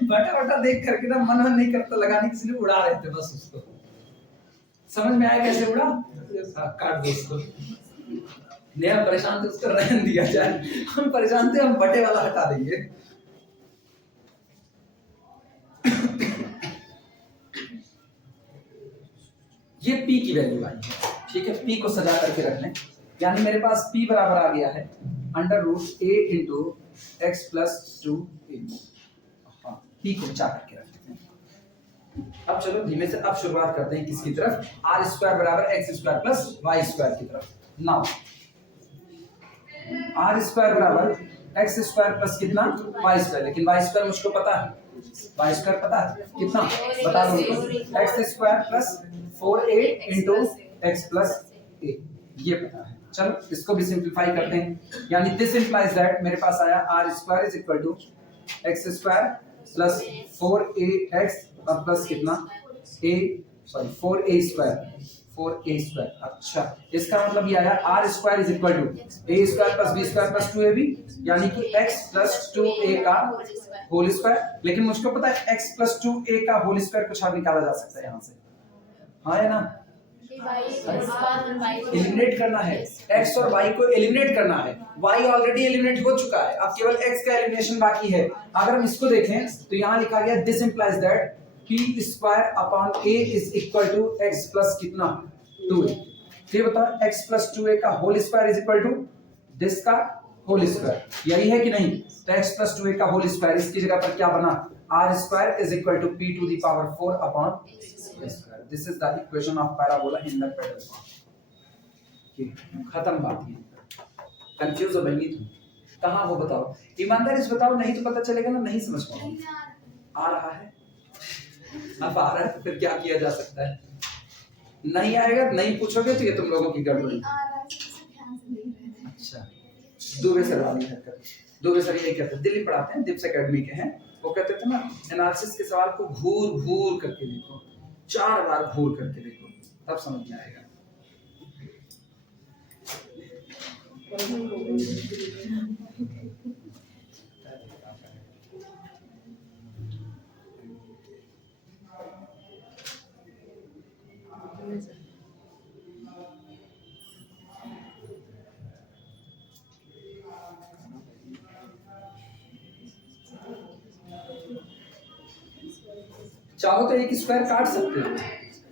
बटा देख करके ना मन नहीं करता लगाने, किसी ने उड़ा रहे थे बस उसको। समझ में आया कैसे उड़ा? काट दो उसको, नया परेशान तो उसको रहने दिया जाए, हम परेशान थे, हम बटे वाला हटा देंगे। ये p की वैल्यू आई है, ठीक है, p को सजा करके रख लें, यानी मेरे पास p बराबर आ गया है under root a into x plus 2a। हाँ, p को बचा करके रख लेते हैं। अब चलो धीमे से अब शुरुआत करते हैं किसकी तरफ, आर स्क्वायर बराबर x square plus y square की तरफ। नाउ आर स्क्वायर बराबर एक्स स्क्वायर प्लस कितना वाई स्क्वायर, लेकिन वाई स्क्वायर मुझको पता है, वाई स्क्वायर पता है कितना बता दो, x square plus 4a into x plus a, ये पता है। चलो इसको भी सिंपलीफाई करते हैं, यानी दिस इंप्लाइज दैट मेरे पास आया r square is equal to x square plus 4ax और प्लस कितना a सॉरी 4a स्क्वायर। अच्छा इसका मतलब ये आया r square is equal to a square plus b square plus 2ab, यानी कि x प्लस 2a का होल स्क्वायर, लेकिन मुझको पता है x प्लस 2a का होल स्क्वायर कुछ और निकाला जा सकता है यहाँ से, हाँ है ना, एलिमिनेट करना है, x और y को एलिमिनेट करना है। y ऑलरेडी एलिमिनेट हो चुका है, अब केवल x का एलिमिनेशन बाकी है। अगर हम इसको देखें तो यहाँ लिखा गया this implies that p square upon a is equal to x plus कितना 2a। ये बताओ x प्लस 2a का whole square is equal to this का होल स्क्वायर, यही है कि नहीं? तो x प्लस 2a का होल स्क्वायर, इसकी जगह पर क्या बना r square is equal to p to the power 4 upon a square. This is the equation of parabola in the pedal form. खत्म बात ये। कंफ्यूज हो गई तुम? कहाँ हो बताओ, ईमानदारी से बताओ, नहीं तो पता चलेगा ना, नहीं समझ पाओगे। आ रहा है, अब आ रहा है तो फिर क्या किया जा सकता है? नहीं आएगा, नहीं पूछोगे तो ये तुम लोगों की गड़बड़ी। अच्छा, दुबे सर वाली हरकत। दुबे सर ये कहते हैं, दिल्ली पढ़ाते हैं, दिप्स एकेडमी के हैं, वो कहते थे ना एनालिसिस के सवाल को घूर घूर करके देखो, 4 बार घूर करके देखो, तब समझ में आएगा। चाहो तो एक स्क्वायर काट सकते हो,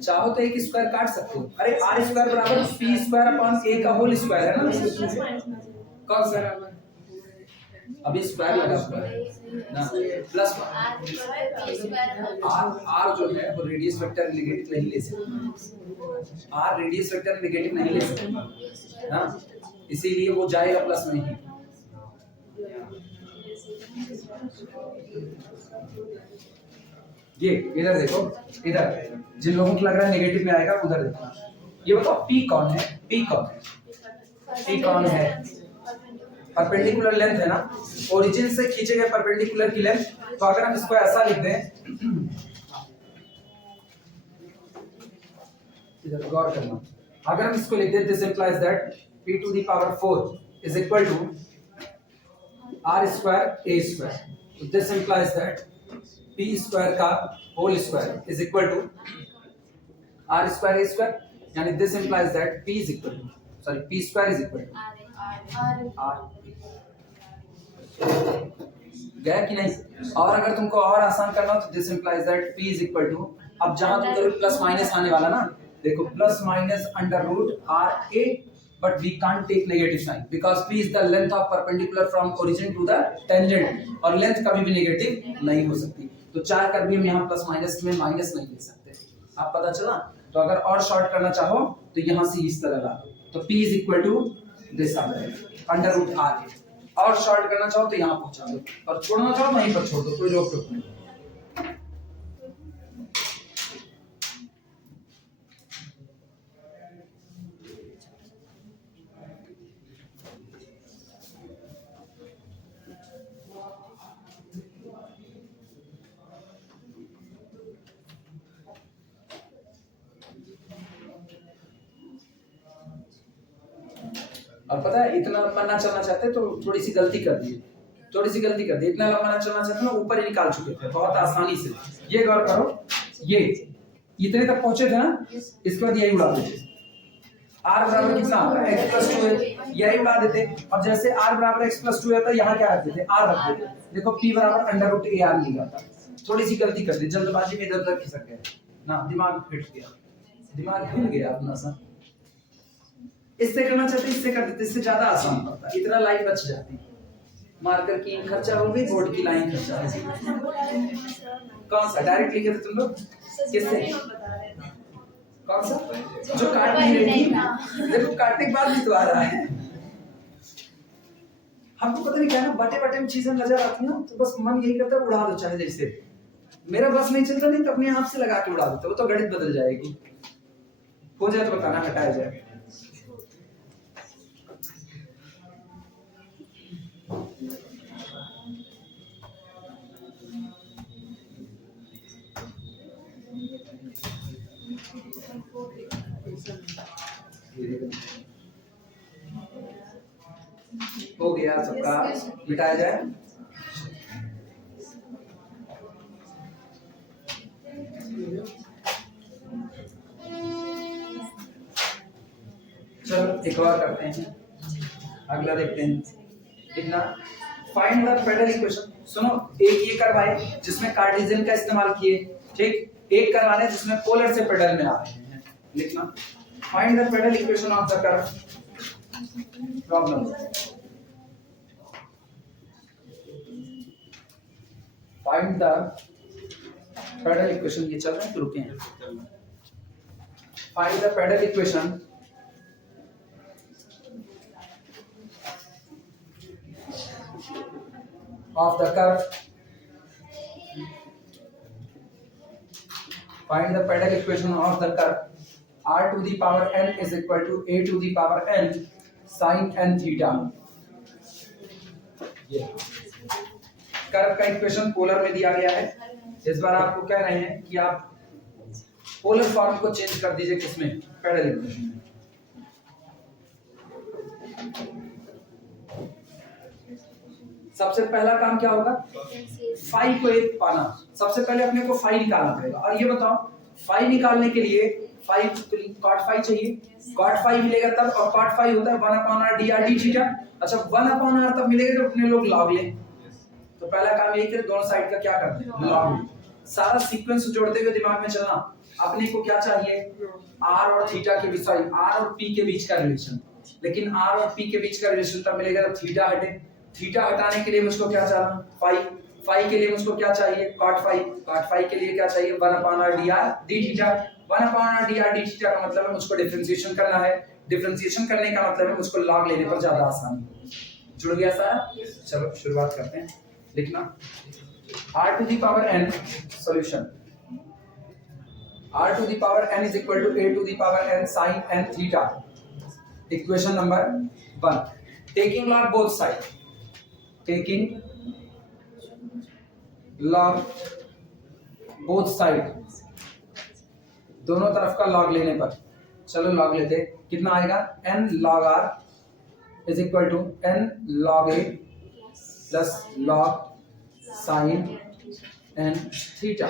चाहो तो एक स्क्वायर काट सकते हो। अरे आर स्क्वायर बराबर पी स्क्वायर अपॉन ए का होल स्क्वायर है ना, कौन सा? अभी स्क्वायर लगा हुआ है ना, प्लस आर जो है वो रेडियस वेक्टर नेगेटिव नहीं ले सकता, आर रेडियस वेक्टर नेगेटिव नहीं ले सकता ना, इसीलिए वो जाएगा प्लस में ही। ये इधर देखो, इधर जिन लोगों को लग रहा है नेगेटिव में आएगा उधर देखो। ये बताओ पी कौन है? पी कौन है? पी कौन है? परपेंडिकुलर लेंथ है ना, ओरिजिन से खींचे गए परपेंडिकुलर की लेंथ। तो अगर हम इसको ऐसा लिख दें, इधर गौर करना, अगर हम इसको लिख दें this implies that p to the power 4 is equal to r square a square. तो this implies that p square का whole square is equal to r square a square, यानी this implies that p is equal to, sorry p square is equal to r। गया कि नहीं? और अगर तुमको और आसान करना हो तो this implies that p is equal to, अब जहां तुम करोगे प्लस माइनस आने वाला ना, देखो plus minus under root r a, but we can't take negative sign because p is the length of perpendicular from origin to the tangent, और लेंथ कभी भी नेगेटिव नहीं हो सकती। तो चाहे कर भी हम यहाँ प्लस माइनस में माइनस नहीं ले सकते। आप पता चला? तो अगर और शॉर्ट करना चाहो तो यहाँ से इस तरह ला दो, तो p is equal to this आ जाएगा अंडर रूट r a। और शॉर्ट करना चाहो तो यहाँ पहुंचा दो, और छोड़ना चाहो वहीं पर छोड़ दो, कोई रोक टोक नहीं। और पता है इतना लंबा ना चलना चाहते तो थोड़ी सी गलती कर दी, थोड़ी सी गलती कर दी। इतना लंबा ना चलना चाहते ना, ऊपर ही निकाल चुके थे बहुत आसानी से। ये गौर करो, ये इतने तक पहुंचे थे ना, इसके बाद यही उड़ा देते। r बराबर कितना होगा x प्लस 2 है, यही उड़ा देते। अब जैसे r बराबर x प्लस 2 है तो यहाँ क्या रख देते? r रख देते। देखो p बराबर अंडर रूट a r मिल जाता। थोड़ी सी गलती कर दी, जल्दबाजी में इधर उधर खिसक गए ना, दिमाग फिट गया, दिमाग हिल गया अपना सा। इससे करना चाहते इससे कर देते, इससे ज्यादा आसान पड़ता, इतना लाइन बच जाती। मार्कर की खर्चा हो गई, बोर्ड की लाइन खर्चा है। कौन सा डायरेक्ट लिखे थे तुम लोग? किससे? कौन सा जो काट नहीं रही? देखो काटने के बाद भी तो आ रहा है। हमको पता नहीं क्या ना, बटे बटे में चीजें नजर आती हैं तो बस मन यही करता है उड़ा दो, चाहे जैसे। मेरा बस नहीं चलता, नहीं तो अपने आप से लगा के उड़ा देता, वो तो गणित बदल जाएगी। हो जाए तो बताना, हटाया जाए। हो गया सबका, मिटाया जाए। एक और करते हैं, अगला देखते हैं कितना। Find the pedal equation. सुनो, एक ये करवाए जिसमें कार्टेशियन का इस्तेमाल किए, ठीक, एक करवाना है जिसमें पोलर से पेडल में आ रहे हैं। लिखना find the pedal equation of the curve problem. Find the pedal equation, ये चल रहे हैं तो रुके हैं। Find the pedal equation of the curve. Find the pedal equation of the curve. R to the power n is equal to a to the power n sin n theta. ये कर्व का इक्वेशन पोलर में दिया गया है। इस बार आपको कह रहे हैं कि आप पोलर फॉर्म को चेंज कर दीजिए, किसमें, पेडल इक्वेशन में। सबसे पहला काम क्या होगा, फाई को एक पाना। सबसे पहले अपने को फाई निकालना पड़ेगा। और ये बताओ, फाई निकालने के लिए फाई कॉट फाई चाहिए, कॉट फाई मिलेगा तब, और कॉट फाई होता है 1/r dr d थीटा। अच्छा 1/r तब मिलेगा जब अपने लोग लॉग लें। तो पहला काम यही कि दोनों साइड का क्या करते हैं, लॉग। सारा सीक्वेंस जोड़ते हुए दिमाग में चलना। अपने को क्या चाहिए, r और थीटा के बीच, सॉरी r और p के बीच का रिलेशन। लेकिन r और p के बीच का रिलेशन तब मिलेगा जब थीटा हटे। थीटा हटाने के लिए मुझको क्या चाहिए, फाई। फाई के लिए मुझको क्या चाहिए, कॉट फाई। कॉट फाई के लिए क्या चाहिए, 1/r dr d theta. 1/r dr d theta का मतलब है मुझको डिफरेंशिएशन करना है। डिफरेंशिएशन करने का मतलब है मुझको लॉग लेने पर ज्यादा आसानी। जुड़ गया सारा? चलो शुरुआत करते हैं। लिखना r to the power n solution. r to the power n is equal to a to the power n sin n theta। Equation number 1, taking log both sides, taking log both side, दोनों तरफ का log लेने पर। चलो log लेते, कितना आएगा, n log r is equal to n log a plus log sin n theta।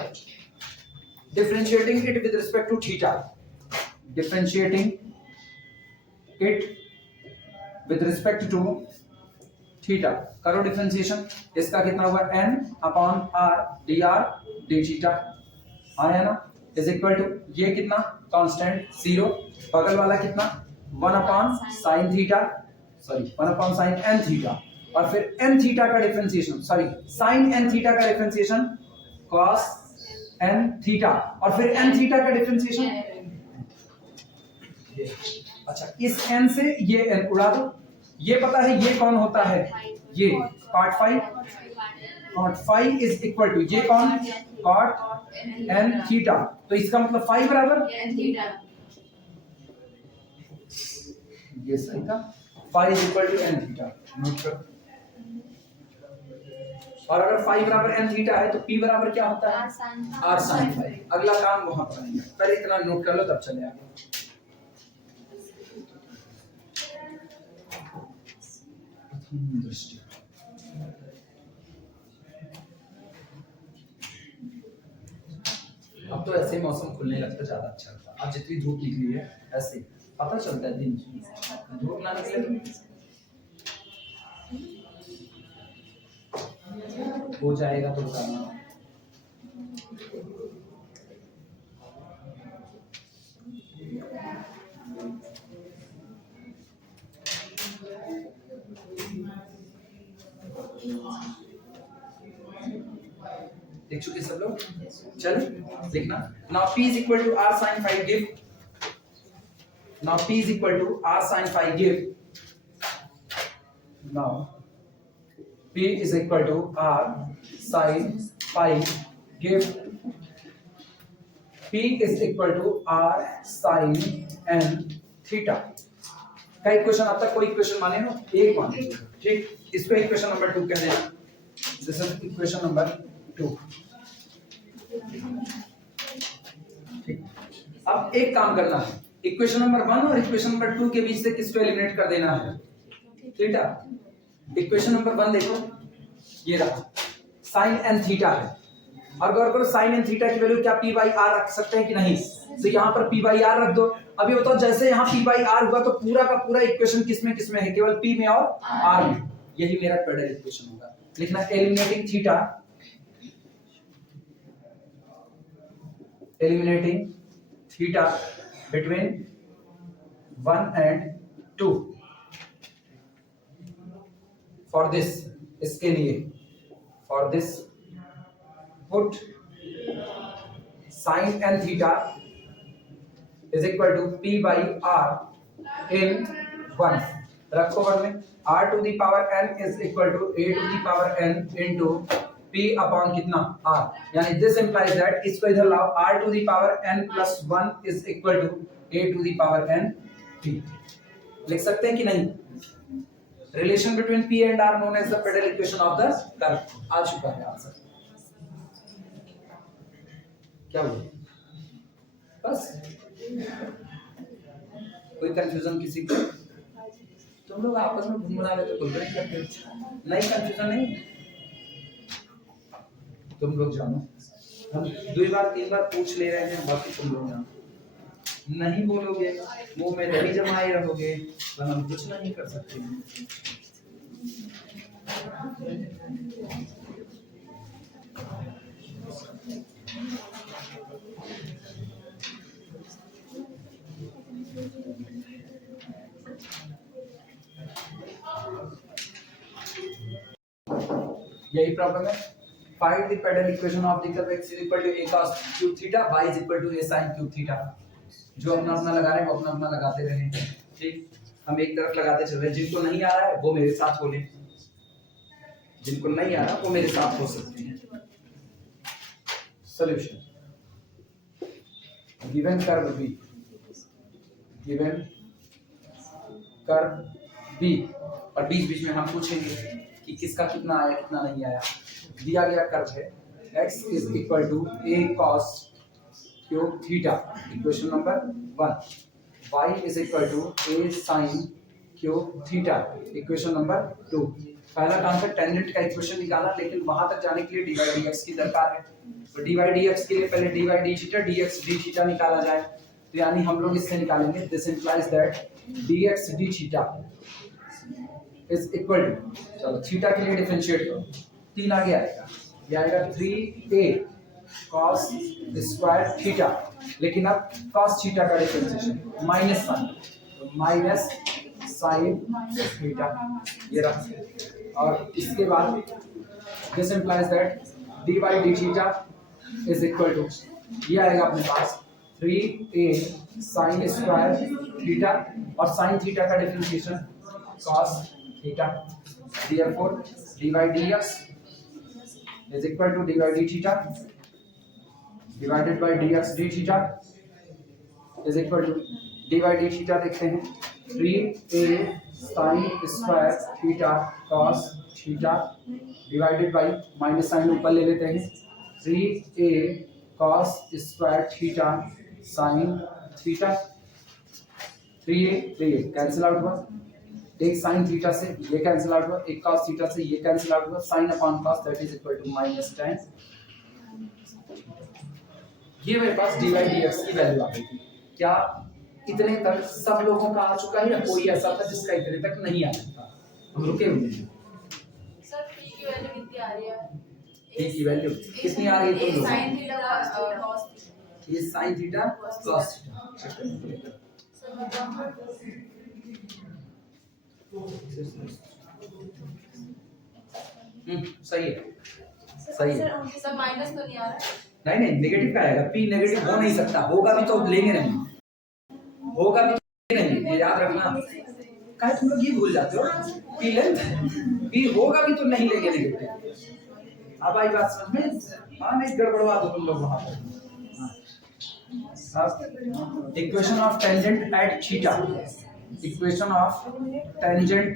differentiating it with respect to theta, differentiating it with respect to theta. करो डिफरेंशिएशन। इसका कितना हुआ, n upon r dr d theta आया ना, इज इक्वल टू ये कितना, कांस्टेंट 0, बगल वाला कितना, 1 upon sin theta, sorry 1 upon sin n theta, और फिर n थीटा का differentiation, sorry sin n theta का डिफरेंशिएशन cos n थीटा, और फिर n थीटा का डिफरेंशिएशन। अच्छा इस n से ये n उड़ा दो। ये पता है ये कौन होता है, ये cot phi. cot phi is equal to ये कौन, cot n थीटा। तो इसका मतलब फाई बराबर n थीटा, ये सही था, phi is equal to n theta. Note कर। और अगर फाई बराबर n थीटा है तो p बराबर क्या होता है, r sin फाई। अगला काम वहां पर आएगा, पहले इतना नोट कर लो तब चले आगे। अब तो ऐसे मौसम खुलने लगता ज्यादा अच्छा लगता है। अब जितनी धूप निकली है ऐसे पता चलता है, दिन धूप ना निकले तो हो जाएगा तो करना। देख चुके सब लोग? चल लिखना। Now P is equal to R sin phi give. Now P is equal to R sin phi give. Now P is equal to R sin phi give. P is equal to R sin n theta. का इक्वेशन अब तक कोई इक्वेशन माने हो, एक माने, ठीक। इसको इक्वेशन नंबर 2 कह देना। दिस इज इक्वेशन नंबर 2, ठीक। अब एक काम करना है, इक्वेशन नंबर 1 और इक्वेशन नंबर 2 के बीच से किसको एलिमिनेट कर देना है, थीटा। इक्वेशन नंबर 1 देखो, ये रहा sin n थीटा है। और गौर करो sin n थीटा की वैल्यू क्या p/r रख सकते हैं कि नहीं, तो यहाँ पर p/r रख दो। अब ये बताओ जैसे यहाँ P बाई R हुआ तो पूरा का पूरा इक्वेशन किसमें है? केवल P में और R में। यही मेरा पेडल इक्वेशन होगा। लिखना eliminating theta between 1 and 2 for this, इसके लिए for this put sine n theta is equal to P by R in 1। रखो वन में R to the power n is equal to A to the power n into P upon कितना R, यानी दिस इंप्लाइज दैट, इसको इधर लाओ, R to the power n plus 1 is equal to A to the power n P। लिख सकते हैं कि नहीं? Relation between P and R known as the pedal equation of the curve. आ चुका है आंसर। क्या हुआ? बस कोई कंफ्यूजन किसी को? तुम लोग आपस में घुमरा रहे तो कुछ नहीं करते। नहीं, कंफ्यूजन नहीं, तुम लोग जानो। हम 2 बार 3 बार पूछ ले रहे हैं, बाकी तुम लोग जानो। नहीं बोलोगे, मुंह में दही जमाए रहोगे तो हम कुछ नहीं कर सकते। यही प्रॉब्लम है। Find the pedal equation of the curve x = a cos cube theta, y = a sin cube theta. जो अपना अपना लगा रहे हैं वो अपना अपना लगाते रहे। ठीक, हम एक तरफ लगाते चल रहे हैं। जिनको नहीं आ रहा है वो मेरे साथ बोले, जिनको नहीं आ रहा वो मेरे साथ हो सकते हैं। Solution given curve b, given curve b, और बीच बीच में हम पूछेंगे कि किसका कितना आया कितना नहीं आया। दिया गया कर्व है x = a cos cube theta, equation number 1, y = a sin cube theta, equation number 2। पहला काम था टेंजेंट का इक्वेशन निकाला, लेकिन वहां तक जाने के लिए dy dx की दरकार है। तो dy dx के लिए पहले dy d theta dx d theta निकाला जाए। तो यानी हम लोग इससे निकालेंगे, this implies that dx d theta is equal to, चलो थीटा के लिए डिफरेंशिएट करो, 3 आगे आएगा, ये आएगा 3a cos स्क्वायर थीटा। लेकिन अब cos थीटा का डिफरेंशिएशन माइनस साइन, तो माइनस साइन थीटा, ये रहा। और इसके बाद this implies that dy d theta is equal to, ये आएगा अपने पास 3a sin स्क्वायर थीटा, और sin थीटा का differentiation cos theta. Therefore dy dx is equal to dy d theta divided by dx d theta is equal to dy d theta देखते हैं 3a sin square theta cos theta divided by minus sine ऊपर ले लेते हैं 3a cos square theta sin theta, 3a cancel out हुआ, एक sin थीटा से ये कैंसिल आउट हुआ, एक cos थीटा से ये कैंसिल आउट हुआ, sin upon cos that is equal to -tan। ये मेरे पास dy dx की वैल्यू आ गई थी। क्या इतने तक सब लोगों का आ चुका है या कोई ऐसा था जिसका इतने तक नहीं आया था? हम रुके हुए हैं। सर p की वैल्यू कितनी आ रही है? p की वैल्यू कितनी आ रही है? sin थीटा cos थीटा, ये sin थीटा cos थीटा। सही है, सही है। सब माइनस तो नहीं आ रहा है? नहीं नहीं, नेगेटिव का आएगा, p नेगेटिव हो नहीं सकता, होगा भी तो लेंगे नहीं, होगा भी तो नहीं, ये याद रखना। काहे तुम लोग ये भूल जाते हो, p लेंथ, p होगा भी तो नहीं लेंगे नेगेटिव। अब आई बात समझ में? हाँ, नहीं गड़बड़वा दो तुम लोग वहां पर। Equation of tangent at theta, equation of tangent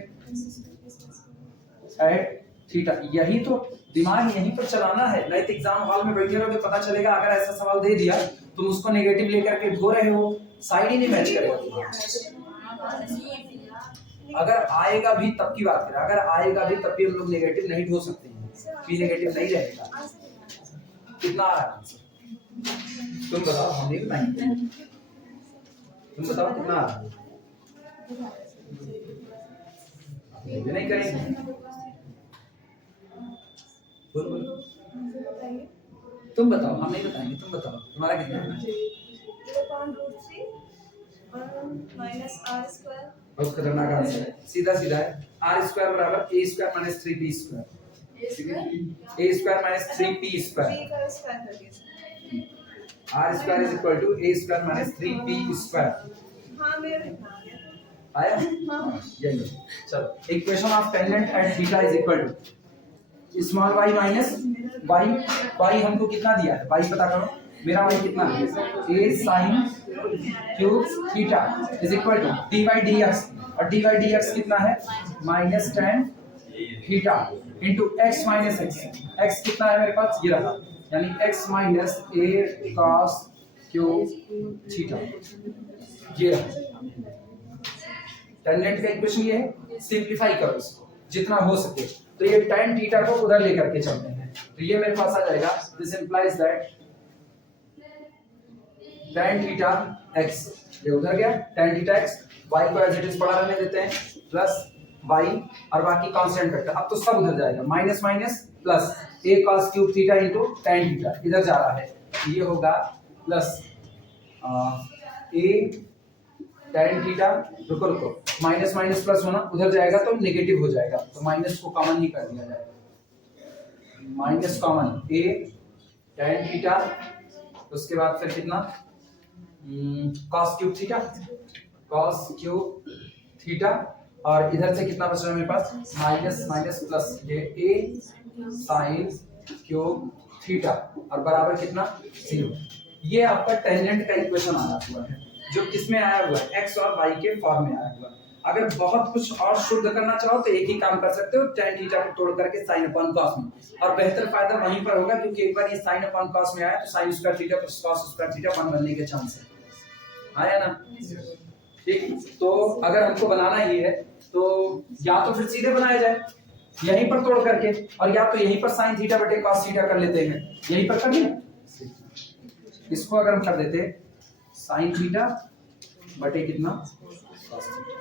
at theta, यही तो दिमाग यहीं पर चलाना है। नहीं तो एग्जाम हॉल में बैठे रहोगे, पता चलेगा अगर ऐसा सवाल दे दिया तुम उसको नेगेटिव लेकर के ढो रहे हो, साइड ही नहीं मैच करेगा। अगर आएगा भी तब की बात करें, अगर आएगा भी तब भी हम लोग नेगेटिव नहीं ढो सकते हैं, पी नेगेटिव नहीं रहेगा। कितना आ रहा है तुम बताओ, हम नहीं बताएंगे। तुम बताओ कितना आ रहा है? ये नहीं करेंगे। बोलो बोलो, बताइए। तुम बताओ, हम नहीं बताएंगे, तुम बताओ तुम्हारा कितना है? 0.23 और माइनस आर स्क्वायर। बहुत खतरनाक आंसर है, सीधा सीधा है। आर स्क्वायर बराबर a square minus 3 p square. A square minus 3 p square. का स्क्वायर कर दिया sir. R square is equal to a square minus 3 p square. हाँ मेरे इतना आ गया। आया? हाँ। ये लो। चलो, equation of tangent at theta is equal to small y minus y हमको कितना दिया है? y पता करो। मेरा y कितना है? a sin cube theta is equal to dy dx, और dy dx कितना है? Minus tan theta into x minus x। x कितना है मेरे पास? ये रहा, यानी x minus a cos cube theta. ये रहा टेंजेंट का इक्वेशन। ये है, सिंपलीफाई करो इसको जितना हो सके। तो ये tan थीटा को उधर लेकर के चलते हैं, तो ये मेरे पास आ जाएगा, this implies that tan theta x, ये उधर गया tan थीटा x, y को एज इट इज पड़ा रहने देते हैं, प्लस y और बाकी कांस्टेंट वेक्टर। अब तो सब उधर जाएगा, minus minus plus a cos cube theta into tan theta इधर जा रहा है, ये होगा प्लस a tan थीटा। रुको रुको, माइनस माइनस प्लस होना, उधर जाएगा तो नेगेटिव हो जाएगा, तो माइनस को कॉमन ही कर दिया जाएगा, minus common a tan theta. उसके बाद फिर कितना? cos cube theta, cos cube theta, और इधर से कितना बच रहा है मेरे पास? माइनस माइनस प्लस ये a sin क्यूब थीटा, और बराबर कितना? 0। ये आपका टेंजेंट का इक्वेशन आया हुआ है, जो किसमें आया हुआ है? x और y के फॉर्म में आया हुआ है। अगर बहुत कुछ और शुद्ध करना चाहो तो एक ही काम कर सकते हो, tan थीटा को तोड़ करके sin अपॉन cos में, और बेहतर फायदा वहीं पर होगा, क्योंकि एक बार ये sin अपॉन cos में आया तो sin square theta plus cos square theta 1 बनने के चांस है। आया ना? ठीक, तो अगर हमको बनाना ही है तो या तो फिर सीधे बनाया जाए यहीं पर तोड़ करके, और या तो यहीं पर sin थीटा बटे cos थीटा कर लेते हैं, यहीं पर कर लिया। इसको अगर हम कर देते sin थीटा बटे कितना? cos theta.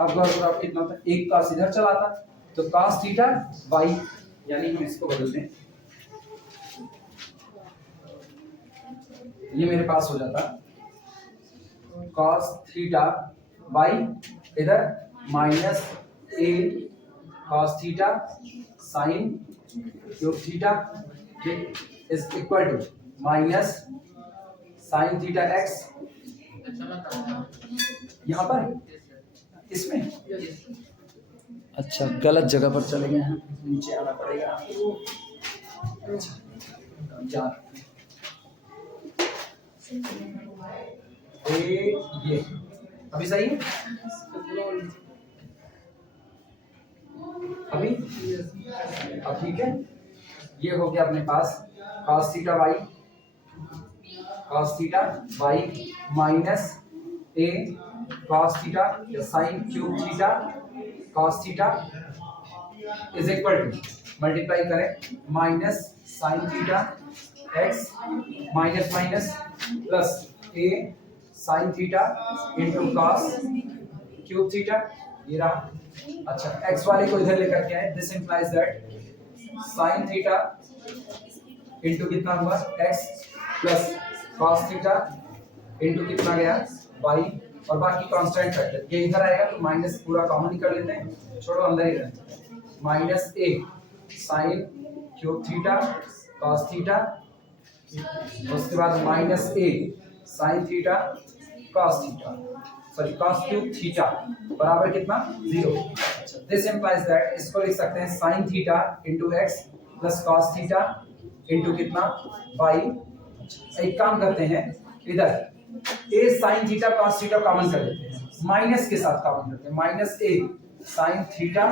अब गौर करो कितना होता है? एक cos इधर चला था, तो cos थीटा y, यानी हम इसको बदलते हैं, ये मेरे पास हो जाता cos थीटा y, इधर minus a cos theta sin cube theta is equal to minus sin theta x, यहाँ पर इसमें। अच्छा, गलत जगह पर चले गए हैं, नीचे आना पड़ेगा। ये अभी सही है? अभी अब ठीक है। ये हो गया अपने पास cos theta y minus a cos theta या sin cube theta cos theta is equal to, multiply करें, minus sin theta x minus minus plus a sin theta into cos cube theta, ये रहा। अच्छा, x वाले को इधर लेकर के आए, this implies that sin theta into कितना हुआ? x plus cos theta into कितना गया? y, और बाकी कांस्टेंट फैक्टर ये इधर आएगा, तो माइनस पूरा कॉमन ही कर लेते हैं, छोड़ो अंदर ही रहने, minus a sin cube theta cos theta, उसके बाद minus a sin theta cos theta, sorry cos cube theta बराबर कितना? 0। अच्छा, दिस इंप्लाइज दैट, इसको लिख सकते हैं sin theta into x plus cos theta into कितना? y। एक काम करते हैं, इधर a sin theta cos theta common कर लेते हैं, माइनस के साथ कॉमन करते हैं, minus a sin theta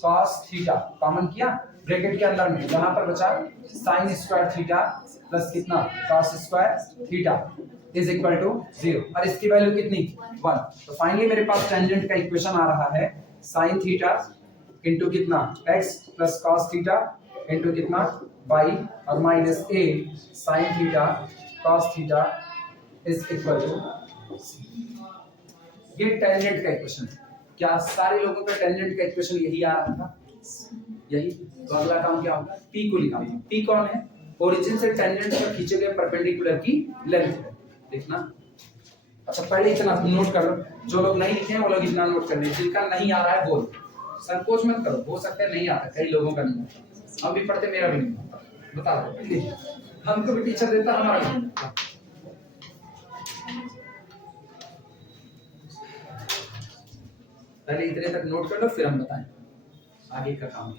cos theta common किया, ब्रैकेट के अंदर में जहां पर बचा sin स्क्वायर थीटा प्लस कितना? cos square theta is equal to 0, और इसकी वैल्यू कितनी? 1। तो फाइनली मेरे पास टेंजेंट का इक्वेशन आ रहा है sin थीटा इंटू कितना? x plus cos theta into कितना? y, और minus a sin theta cos theta is equal to 0। ये टेंजेंट का इक्वेशन। क्या सारे लोगों का टेंजेंट का इक्वेशन यही आ रहा था? यही। तो अगला काम क्या होगा? P को निकालना। P कौन है? ओरिजिन से टेंजेंट तक खींचे गए परपेंडिकुलर की लेंथ है। देखना। अच्छा पहले इतना नोट कर लो, जो लोग नहीं लिखे हैं वो लोग इतना नोट कर लें, जिनका नहीं आ रहा है बोल, संकोच मत करो, हो सकता है नहीं आता, कई लोगों का नहीं आता, हम भी पढ़ते, मेरा भी नहीं आता, बता दो हमको भी टीचर देता, हमारा भी। पहले इतने तक नोट कर लो, फिर हम बताएं आगे का काम।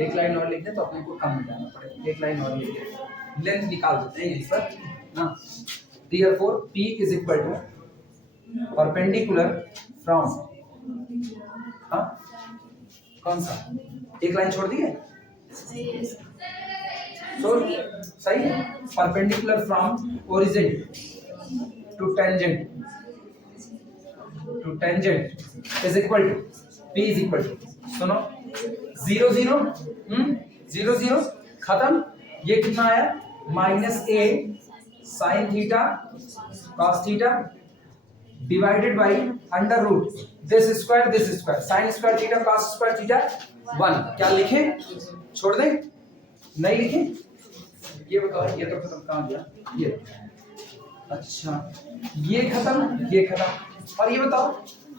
एक लाइन और लिख दे तो अपने को कम मिटाना पड़ेगा, एक लाइन और लिख दे, लेंथ निकाल देते हैं यहीं पर ना। Therefore P is equal to perpendicular from, हाँ कौन सा, एक लाइन छोड़ दी है, तो सही है, perpendicular from origin to tangent is equal to, P is equal to, सुनो 0 0 0 0 खत्म, ये कितना आया -a sin theta cos theta divided by under root this square sin square theta cos square theta 1। क्या लिखे, छोड़ दें, नहीं लिखे, ये बताओ, ये तो खत्म, कहां गया ये, अच्छा ये खत्म, ये खत्म, और ये बताओ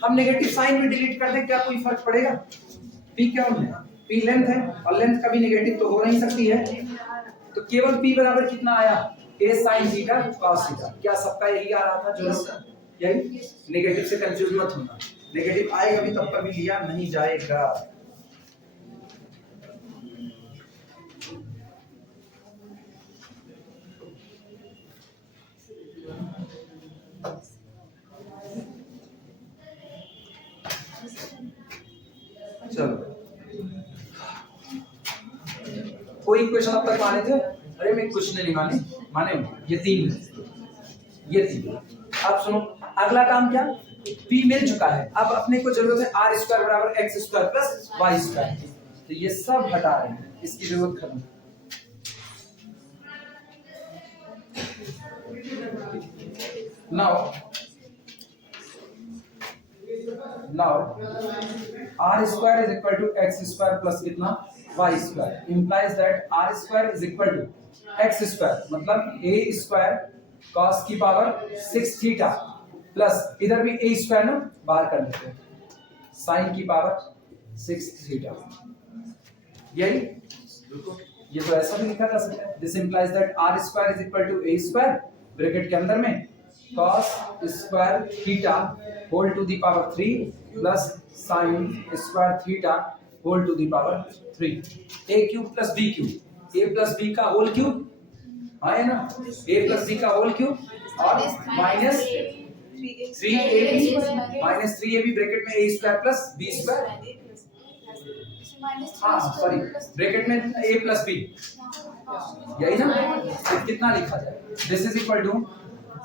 हम नेगेटिव साइन भी डिलीट कर दें, क्या कोई फर्क पड़ेगा? P क्या है? P लेंथ है, और लेंथ कभी नेगेटिव तो हो नहीं सकती है, तो केवल P बराबर कितना आया, a sin theta cos theta. क्या सबका यही आ रहा था जो लोग, यही? नेगेटिव से कंफ्यूज मत होना, नेगेटिव आएगा भी तब कभी लिया नहीं जाएगा। चलो कोई क्वेश्चन अब तक माने थे? अरे मैं कुछ नहीं माने ये तीन। अब सुनो अगला काम क्या, P मिल चुका है, अब अपने को जरूरत है r स्क्वायर बराबर x square plus y square, तो ये सब हटा रहे हैं, इसकी जरूरत खत्म। now r square is equal to x square plus कितना y square, implies that r square is equal to x square, मतलब a square cos की पावर 6 थीटा प्लस इधर भी a स्क्वायर ना बाहर कर लेते हैं sin की पावर 6 थीटा, यही ये तो ऐसा भी लिखा जा सकता है, this implies that r square is equal to a square bracket के अंदर में cos square theta whole to the power 3 plus sin square theta whole to the power 3, a cube plus b cube, a plus b का होल क्यूब आए ना, a प्लस b का होल क्यूब और माइनस 3ab ब्रैकेट में a square plus b square, हाँ सॉरी ब्रैकेट में a प्लस b, यही ना, तो कितना लिखा जाए, this is equal to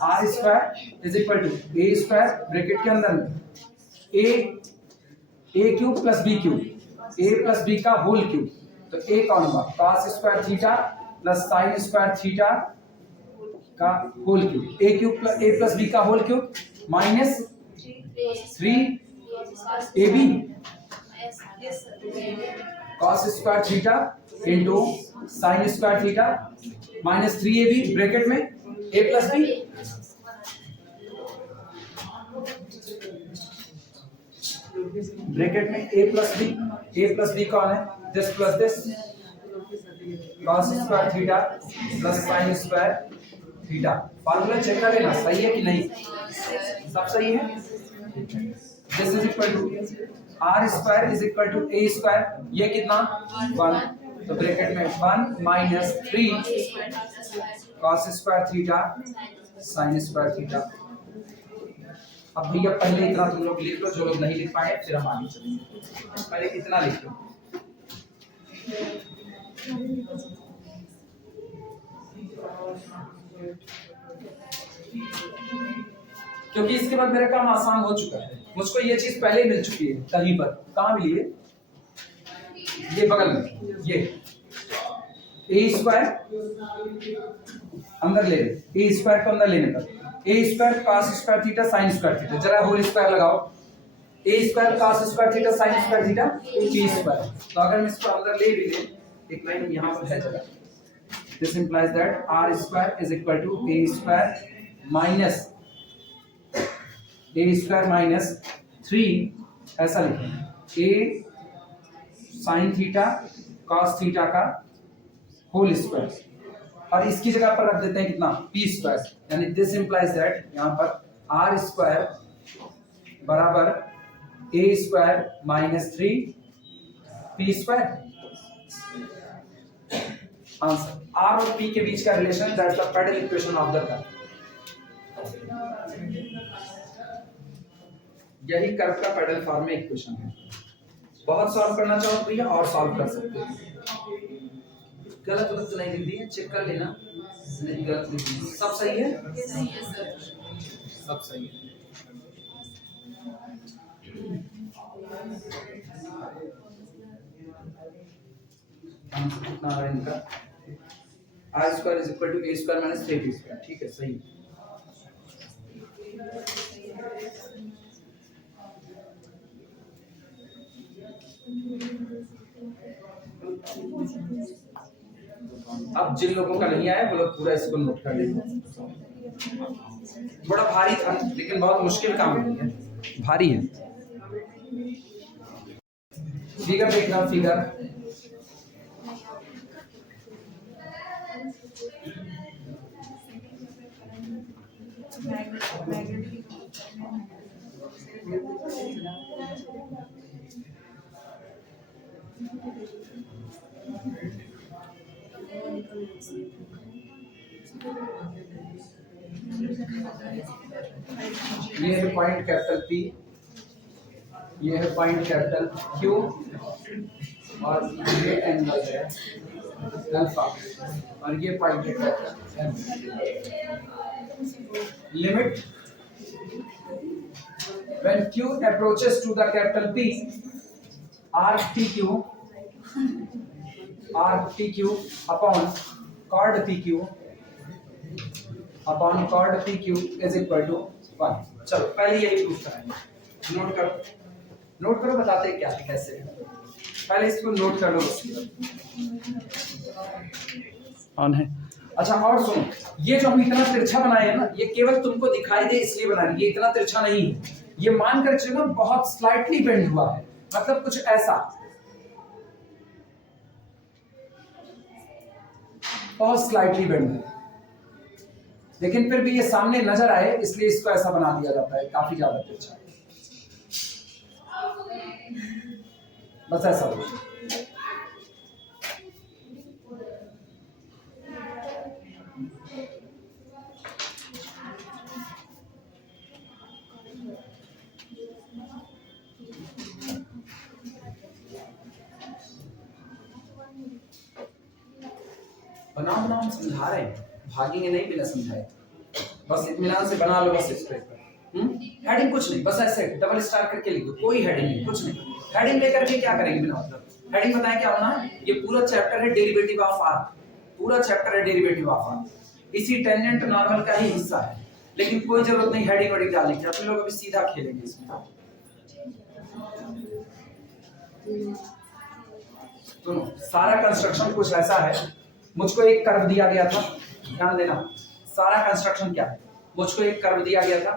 r square is equal to a square bracket के अंदर में a cube plus b cube, a plus b का होल क्यूब, तो a कौन होगा cos square theta plus sin square theta का whole cube, a cube a plus b का whole cube minus 3ab cos square theta into sin square theta minus 3ab bracket में a प्लस b, ब्रैकेट में a प्लस b कौन है, this plus this cos square theta plus sin square theta, formula check कर लेना सही है कि नहीं, सब सही है, this is equal to r square is equal to a square, ये कितना 1, तो ब्रैकेट में 1 minus 3 cos square theta sin square theta. अब भैया पहले इतना तुम लोग लिख लो, जो लोग नहीं लिख पाए फिर हम आगे चलेंगे, पहले इतना लिख लो। क्योंकि इसके बाद मेरा काम आसान हो चुका है, मुझको ये चीज पहले मिल चुकी है कहीं पर, कहाँ मिली है, ये बगल में ये ए स्क्वायर अंदर ले ए स्क्वायर को अंदर लेने पर a square cos square theta sin square theta, जरा होल स्क्वायर लगाओ, a square cos square theta sin square theta t square. तो अगर मैं इसको अंदर ले भी ले, एक लाइन यहाँ पर है जरा, this implies that r square is equal to a square minus 3 ऐसा लिखें a sin theta cos theta का होल स्क्वायर, और इसकी जगह पर रख देते हैं कितना p स्क्वायर, यानी दिस इंप्लाइज दैट यहाँ पर r स्क्वायर बराबर a square minus 3 p square. Answer r और p के बीच का relation, that's the pedal equation of the curve. यही कर्व का पेडल फॉर्म में इक्वेशन है। बहुत सॉल्व करना चाहो तो भैया और सॉल्व कर सकते हो, गलत तो नहीं लिख दी है, चेक कर लेना, नहीं गलत लिख दी, सब सही है, सही है सर। सब सही है। आंसर कितना आ रहा है इनका, r square is equal to a square minus 3b square, ठीक है सही है। अब जिन लोगों का नहीं आया वो लोग पूरा इसको नोट कर लेंगे। थोड़ा भारी था लेकिन बहुत मुश्किल काम नहीं है, भारी है। फिगर देखना, फिगर ये है पॉइंट कैपिटल P, ये है पॉइंट कैपिटल Q, और ये एंगल है अल्फा, और ये पॉइंट है capital M। Limit when Q approaches to the capital P, RTQ upon chord PQ is equal to 1। चलो पहले यही प्रूफ कराएंगे, नोट करो बताते हैं क्या है कैसे है, पहले इसको नोट कर लो ऑन है। अच्छा और सुनो, ये जो हम इतना तिरछा बनाए हैं ना, ये केवल तुमको दिखाई दे इसलिए बना रही है, ये इतना तिरछा नहीं है, ये मान कर चलो बहुत स्लाइटली बेंड हुआ है, मतलब कुछ ऐसा बहुत स्लाइटली बेंड है, लेकिन फिर भी ये सामने नजर आए इसलिए इसको ऐसा बना दिया जाता है, काफी ज्यादा तिरछा, बस ऐसा हो। बनाओ बनाओ हम समझा रहे हैं, भागेंगे नहीं बिना समझाए, बस इत्मीनान से बना लो बस इस पे। हेडिंग कुछ नहीं, बस ऐसे डबल स्टार करके लिखो, कोई हेडिंग नहीं, कुछ नहीं। हेडिंग लेकर के क्या करेंगे बिना मतलब, हेडिंग बताएं क्या होना है, ये पूरा चैप्टर है डेरिवेटिव ऑफ आर, पूरा चैप्टर है डेरिवेटिव ऑफ आर, इसी टेंजेंट नॉर्मल का ही हिस्सा है, लेकिन कोई जरूरत नहीं हेडिंग वेडिंग डालने की, अपने लोग अभी सीधा खेलेंगे इसमें। तो सारा कंस्ट्रक्शन कुछ ऐसा है, मुझको एक कर्व दिया गया था, ध्यान देना सारा कंस्ट्रक्शन क्या है, मुझको एक कर्व दिया गया था,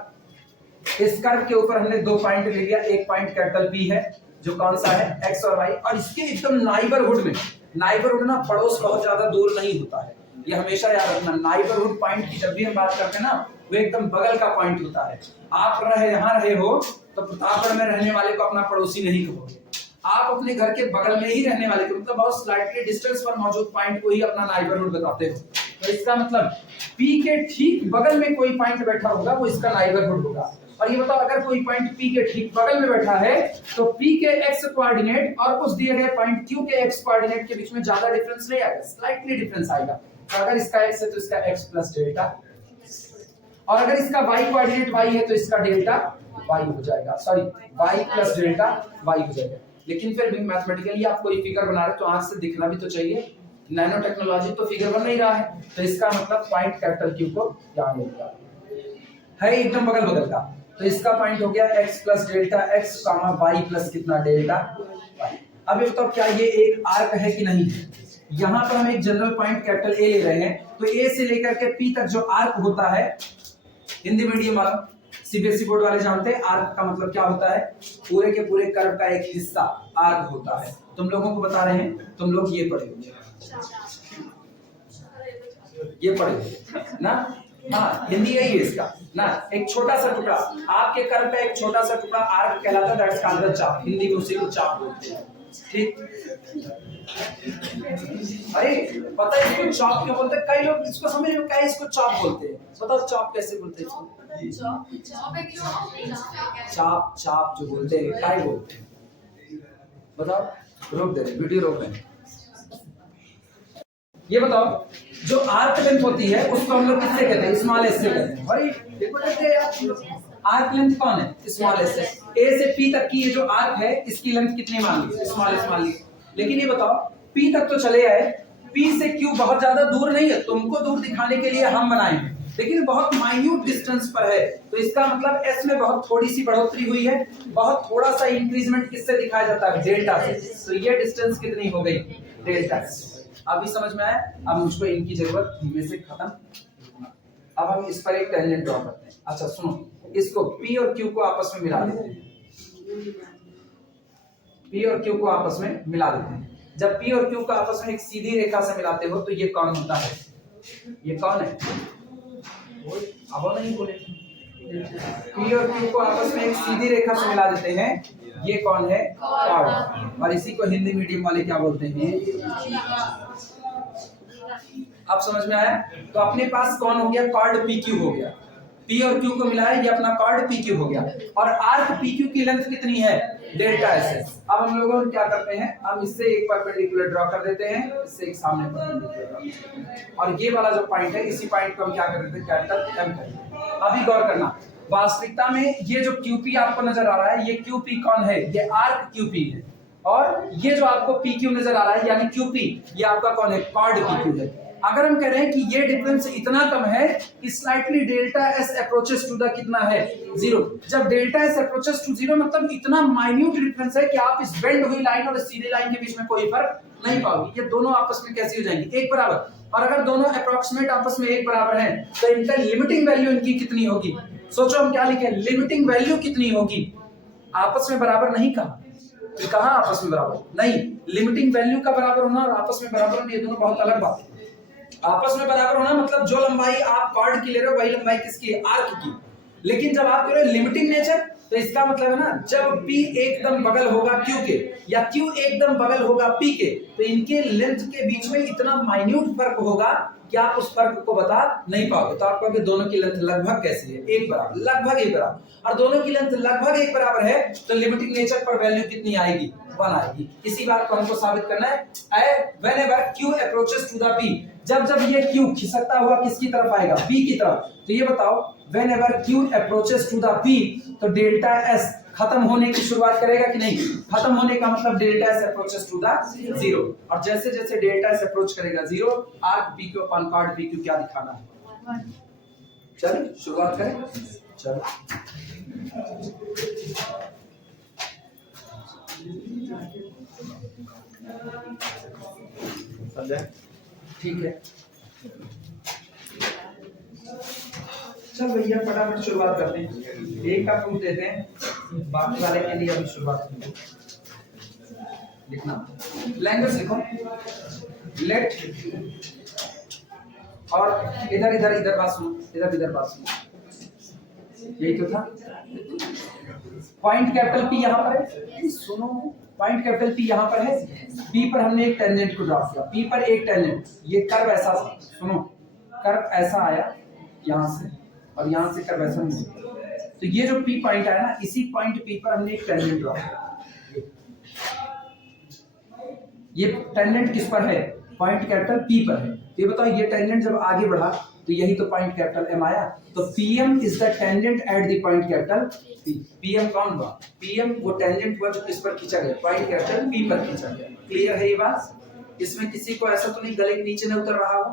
इस कर्व के ऊपर हमने दो पॉइंट ले लिया, एक पॉइंट कैपिटल P है जो कौन सा है x और y, और इसके एकदम नाइबरहुड में, नाइबरहुड ना पड़ोस बहुत ज्यादा दूर नहीं होता है, ये हमेशा याद रखना, नाइबरहुड पॉइंट की जब भी हम बात करते हैं ना वो एकदम बगल का पॉइंट होता है। आप यहाँ रहे हो तो प्रतापगढ़ में रहने वाले को अपना पड़ोसी नहीं कहोगे, आप अपने घर के बगल में ही रहने वाले को, मतलब बहुत स्लाइटली डिस्टेंस पर मौजूद पॉइंट को ही अपना नाइबरहुड बताते हो। तो इसका मतलब P के ठीक बगल में कोई पॉइंट बैठा होगा वो इसका नाइबरहुड होगा। और ये बताओ अगर कोई पॉइंट P के ठीक बगल में बैठा है तो P के x कोऑर्डिनेट और उस दिए गए पॉइंट Q के x कोऑर्डिनेट के बीच में ज्यादा डिफरेंस नहीं आएगा, स्लाइटली डिफरेंस आएगा। तो अगर इसका x है तो इसका x प्लस डेल्टा, और अगर इसका y कोऑर्डिनेट y है तो इसका डेल्टा y हो जाएगा, sorry y plus delta y हो जाएगा। लेकिन फिर भी मैथमेटिकली आप कोई फिगर बना रहे तो आंख से दिखना भी तो चाहिए। नैनो टेक्नोलॉजी तो फिगर बन नहीं रहा है, तो इसका मतलब पॉइंट कैपिटल क्यू को यहाँ मिलेगा है एकदम बगल बगल का। तो इसका पॉइंट हो गया x प्लस डेल्टा x कामा y प्लस कितना डेल्टा y। अब ये बताओ क्या ये एक आर्क है कि नहीं है? यहाँ पर हम एक जनरल पॉइंट कैपिटल A ले रहे हैं, तो A से लेकर के P तक जो आर्क होता है, हिंदी मीडियम वाला सीबीएसई बोर्ड वाले जानते हैं आर्क का मतलब क्या होता है, पूरे के पूरे कर्व का एक हिस्सा आर्क होता है। तुम लोगों को बता रहे हैं, तुम लोग ये पढ़े होंगे, ये पढ़े होंगे ना। हाँ हिंदी यही है इसका ना, एक छोटा सा टुकड़ा आपके कर्व का एक छोटा सा टुकड़ा आर्क कहलाता है, दैट्स कॉल्ड चाप। हिंदी में उसी को चाप बोलते हैं, ठीक। अरे पता है इसको चाप क्यों बोलते हैं? कई लोग इसको समझ में क्या इसको चाप बोलते हैं, बताओ चाप कैसे बोलते हैं इसको? चाप चाप जो बोलते हैं क्या बोलते हैं बताओ? रोक दे, वीडियो रोक दे। ये बताओ जो आर्क लेंथ होती है उसको हम लोग किससे कहते हैं? स्मॉल एस से कहते हैं। भाई देखो आर्क लेंथ कौन है? स्मॉल एस से। ए से पी तक की ये जो आर्क है इसकी लेंथ कितनी मान ली? स्मॉल एस मान ली। लेकिन ये बताओ पी तक तो चले आए, पी से क्यू बहुत ज्यादा दूर नहीं है, तुमको दूर दिखाने के लिए हम बनाएंगे, लेकिन बहुत माइन्यूट डिस्टेंस पर है, तो इसका मतलब एस में बहुत थोड़ी सी बढ़ोतरी हुई है, बहुत थोड़ा सा इंक्रीजमेंट किससे दिखाया जाता है? डेल्टा से। तो ये डिस्टेंस कितनी हो गई? डेल्टा से। अभी समझ में आया? अब मुझको इनकी जरूरत इनमें से खत्म। अब हम इस पर एक टेंजेंट ड्रॉ करते हैं। अच्छा सुनो, इसको P और Q को आपस में मिला देते हैं। P और Q को आपस में मिला देते हैं। जब P और Q को आपस में एक सीधी रेखा से मिलाते हो तो ये कौन होता है? ये कौन है? अब नहीं बोले। P और Q को आपस में एक सीधी रेखा से मिला देते हैं, ये कौन है? कॉर्ड। और इसी को हिंदी मीडियम वाले क्या बोलते हैं? अब समझ में आया? तो अपने पास कौन हो गया? कॉर्ड PQ हो गया। P और Q को मिलाया, ये अपना कॉर्ड PQ हो गया। और आर्क PQ की लेंथ कितनी है? Delta S। अब हम लोगों क्या करते हैं, हम इससे एक परपेंडिकुलर ड्रॉ कर देते हैं, इससे एक सामने परपेंडिकुलर, और ये वाला जो पॉइंट है इसी पॉइंट को हम क्या कर देते हैं? कैपिटल M कर देते हैं। अभी गौर करना, वास्तविकता में ये जो QP आपको नजर आ रहा है, ये QP कौन है? ये आर्क QP है। और ये जो आपको PQ नजर आ रहा है यानी QP, ये आपका कौन है? कॉर्ड PQ है। अगर हम कह रहे हैं कि ये डिफरेंस इतना कम है कि slightly delta S approaches to the कितना है? 0। जब डेल्टा S अप्रोचेस टू 0 मतलब इतना माइन्यूट डिफरेंस है कि आप इस बेंड हुई लाइन और सीधी लाइन के बीच में कोई फर्क नहीं पाओगे। ये दोनों आपस में कैसे हो जाएंगे? एक बराबर। और अगर दोनों अप्रोक्सीमेट आपस में एक बराबर हैं तो इनका लिमिटिंग वैल्यू इनकी कितनी होगी? सोचो हम क्या लिखे? लिमिटिंग वैल्यू कितनी होगी? आपस में बराबर नहीं कहा, तो कहा आपस में बराबर नहीं। लिमिटिंग वैल्यू का बराबर होना और आपस में बराबर होना ये दोनों बहुत अलग बात है। आपस में बराबर होना मतलब जो लंबाई आप कॉर्ड की ले रहे हो वही लंबाई किसकी है? आर्क की। लेकिन जब आप कह रहे हो लिमिटिंग नेचर, तो इसका मतलब है ना जब P एकदम बगल होगा Q के या Q एकदम बगल होगा P के, तो इनके लेंथ के बीच में इतना माइन्यूट फर्क होगा कि आप उस फर्क को बता नहीं पाओगे। तो आप कहोगे दोनों की लेंथ लगभग कैसी है? एक बराबर, लगभग एक बराबर। और दोनों की लेंथ लगभग एक बराबर है तो लिमिटिंग नेचर पर वैल्यू कितनी आएगी? 1 आएगी। इसी बात को हमको साबित करना है। Whenever Q approaches to the P, जब जब ये Q खिसकता हुआ किसकी तरफ आएगा? P की तरफ। तो ये बताओ whenever Q approaches to the P, तो डेल्टा S खत्म होने की शुरुआत करेगा कि नहीं? खत्म होने का मतलब delta S approaches to the 0। और जैसे जैसे डेल्टा S अप्रोच करेगा 0, arc PQ upon chord PQ क्या दिखाना है? चलिए शुरुआत करें। चलो ठीक है, चल भैया फटाफट शुरुआत करते हैं। एक का प्रूफ देते हैं, बाकी वाले के लिए अभी शुरुआत करेंगे। लिखना, लैंग्वेज लिखो, लेट, और इधर इधर इधर बात सुनो, इधर इधर बात सुनो। यही तो था। पॉइंट कैपिटल P यहाँ पर है, सुनो, पॉइंट कैपिटल P यहाँ पर है। P पर हमने एक टेंजेंट को ड्रॉ किया, P पर एक टेंजेंट, ये कर्व ऐसा, सुनो, कर्व ऐसा आया यहाँ से और यहाँ से कर्व ऐसा नहीं। तो ये जो P पॉइंट आया ना, इसी पॉइंट P पर हमने एक टेंजेंट ड्रॉ किया। ये टेंजेंट किस पर है? पॉइंट कैपिटल P पर है। तो ये बताओ ये टेंजेंट जब आगे बढ़ा तो यही तो पॉइंट कैपिटल एम आया। तो PM is the tangent at the point capital P. PM कौन हुआ? पीएम वो टेंजेंट हुआ जो किस पर खींचा गया? पॉइंट कैपिटल पी पर खींचा गया। क्लियर है ये बात? इसमें किसी को ऐसा तो नहीं गले के नीचे न उतर रहा हो?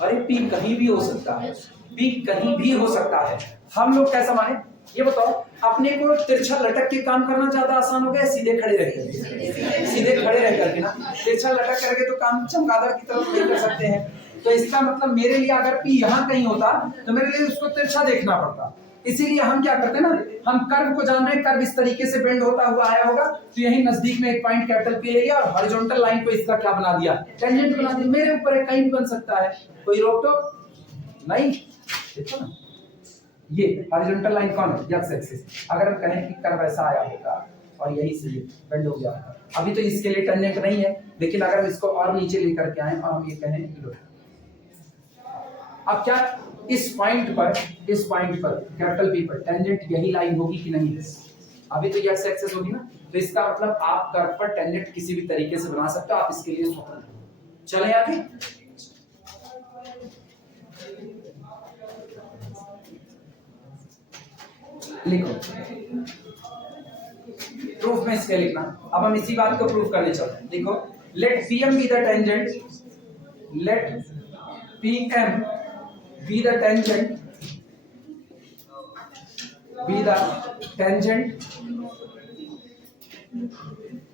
अरे पी कहीं भी हो सकता है, पी कहीं भी हो सकता है। हम लोग कैसा माने ये बताओ? अपने को तिरछा लटक के काम करना ज्यादा आसान हो गया सीधे खड़े रह करके? सीधे खड़े रह करके ना, तिरछा लटक करके तो काम चमगादड़ की तरफ नहीं कर सकते हैं। तो इसका मतलब मेरे लिए अगर पी यहाँ कहीं होता तो मेरे लिए उसको तिरछा देखना पड़ता। इसीलिए हम क्या करते हैं ना, हम कर्व को जान रहे हैं, कर्व इस तरीके से बेंड होता हुआ आया होगा, तो यही नजदीक में एक पॉइंट कैपिटल पी ले लिया और हॉरिजॉन्टल लाइन को इसका क्या बना दिया? टेंजेंट बना दिया। मेरे ऊपर है, कहीं भी बन सकता है, कोई रोक टोक नहीं। देखो ना, ये हॉरिजॉन्टल लाइन कौन है? X axis. अगर हम कहें कि कर्व ऐसा आया होगा और यही से बेंड हो गया, अभी तो इसके लिए टेंजेंट नहीं है, लेकिन अगर हम इसको और नीचे लेकर के आए और हम ये कहें कि अब क्या इस पॉइंट पर कैपिटल पी पर टेंजेंट यही लाइन होगी कि नहीं? अभी तो एक्स एक्सिस होगी ना, तो इसका मतलब आप कर्व पर टेंजेंट किसी भी तरीके से बना सकते हो, आप इसके लिए स्वतंत्र। चलें आगे। लिखो प्रूफ में इसके लिखना। अब हम इसी बात को प्रूफ करने चलते हैं। देखो, let PM be the tangent, let PM be the tangent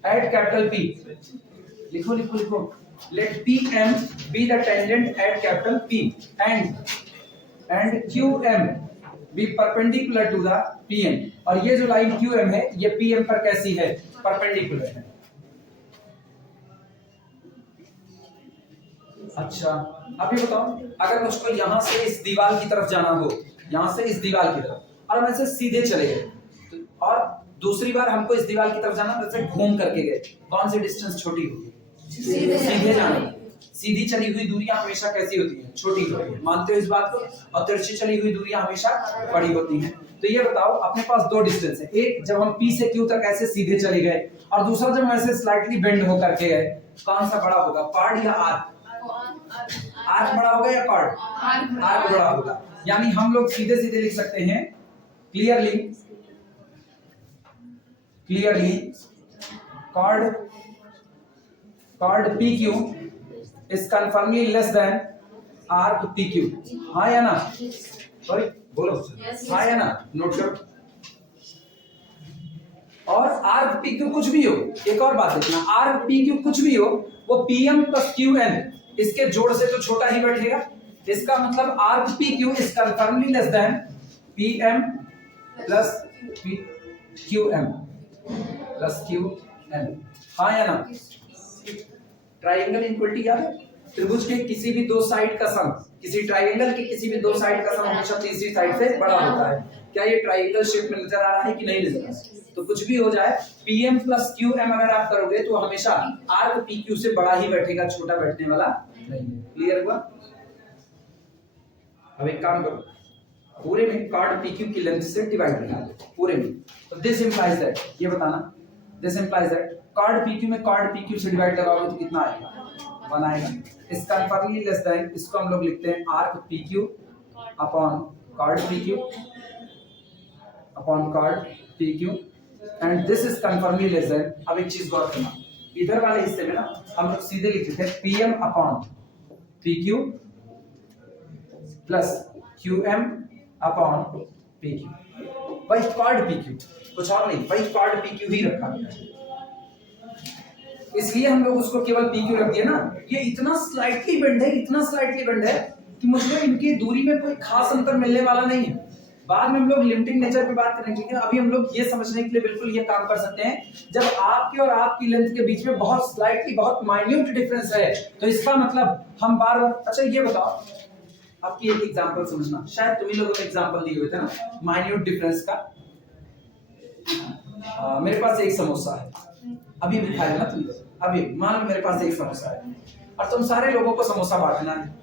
at capital P। लिखो लिखो लिखो, let PM be the tangent at capital P and QM be perpendicular to the PM। और ये जो लाइन QM है ये PM पर कैसी है? परपेंडिकुलर है। अच्छा, अब ये बताओ, अगर मुझको यहां से इस दीवार की तरफ जाना हो, यहां से इस दीवार की तरफ, और हम ऐसे सीधे चले गए, तो और दूसरी बार हमको इस दीवार की तरफ जाना, वैसे घूम करके गए, कौन सी डिस्टेंस छोटी होगी? सीधे जाना। सीधी चली हुई दूरियां हमेशा कैसी होती हैं? छोटी होती हैं। मानते हो इस बात को? और तिरछी चली हुई दूरियां हमेशा बड़ी होती हैं। तो ये बताओ, अपने पास दो डिस्टेंस है, एक जब हम P से Q तक ऐसे सीधे चले गए, और दूसरा जब हम ऐसे स्लाइटली बेंड होकर के गए, कौन सा बड़ा होगा, पार्ट या आर्क? आर्क बड़ा होगा या पार्ट? आर्क बड़ा होगा। यानी हम लोग सीधे सीधे लिख सकते हैं, clearly chord PQ is confirmly less than arc PQ। हाँ या ना? सॉरी बोलो, हाँ या ना? नोट करो। और आर्क PQ कुछ भी हो, एक और बात देखना, आर्क PQ कुछ भी हो, वो PM plus QN इसके जोड़ से तो छोटा ही बैठेगा। इसका मतलब arc PQ is confirmly less than PM plus QM plus QN। हाँ या ना? ट्राइंगल इक्वलिटी याद है? त्रिभुज के किसी भी दो साइड का सम, किसी ट्राइंगल के किसी भी दो साइड का सम हमेशा तीसरी साइड से बड़ा होता है। क्या ये ट्राइंगल शेप में नजर आ रहा है कि नहीं नजर आ रहा है? तो कुछ भी हो जाए, PM plus QM अगर आप करोगे तो हमेशा आर्क PQ से बड़ा ही बैठेगा, छोटा बैठने वाला नहीं है। क्लियर हुआ? अब एक काम करो, पूरे में कार्ड PQ की लेंथ से डिवाइड करा दो पूरे में। तो दिस इंप्लाइज दैट, ये बताना, this implies that card PQ में कार्ड PQ से डिवाइड लगाओगे तो कितना आएगा? 1 आएगा। इसका कन्फर्मली लेस देन, इसको हम लोग लिखते हैं arc PQ upon card PQ upon card PQ and this is confirmly less then. अब एक चीज गौर करना, इधर वाले हिस्से में ना हम लोग सीधे लिख देते हैं PM upon PQ plus QM upon PQ। वही कार्ड PQ, कुछ और नहीं, वही कार्ड PQ ही रखा गया है, इसलिए हम लोग उसको केवल PQ रख दिया ना। ये इतना स्लाइटली बेंड है, इतना स्लाइटली बेंड है कि मुझे इनकी दूरी में कोई खास अंतर मिलने वाला नहीं है। बाद में हम लोग लिमिटिंग नेचर पे बात करेंगे, लेकिन अभी हम लोग ये समझने के लिए बिल्कुल ये काम कर सकते हैं, जब आपके और आपकी लेंथ के बीच में बहुत स्लाइटली, बहुत माइन्यूट डिफरेंस है, तो इसका मतलब हम बार बार। अच्छा ये बताओ, आपकी एक एग्जांपल समझना, शायद तुम्ही लोगों ने एग्जांपल दिए हुए थे ना माइन्यूट डिफरेंस का। मेरे पास एक समोसा है, अभी भी खाया ना तुम लोग, अभी मान लो मेरे पास एक समोसा है और तुम सारे लोगों को समोसा बांटना है।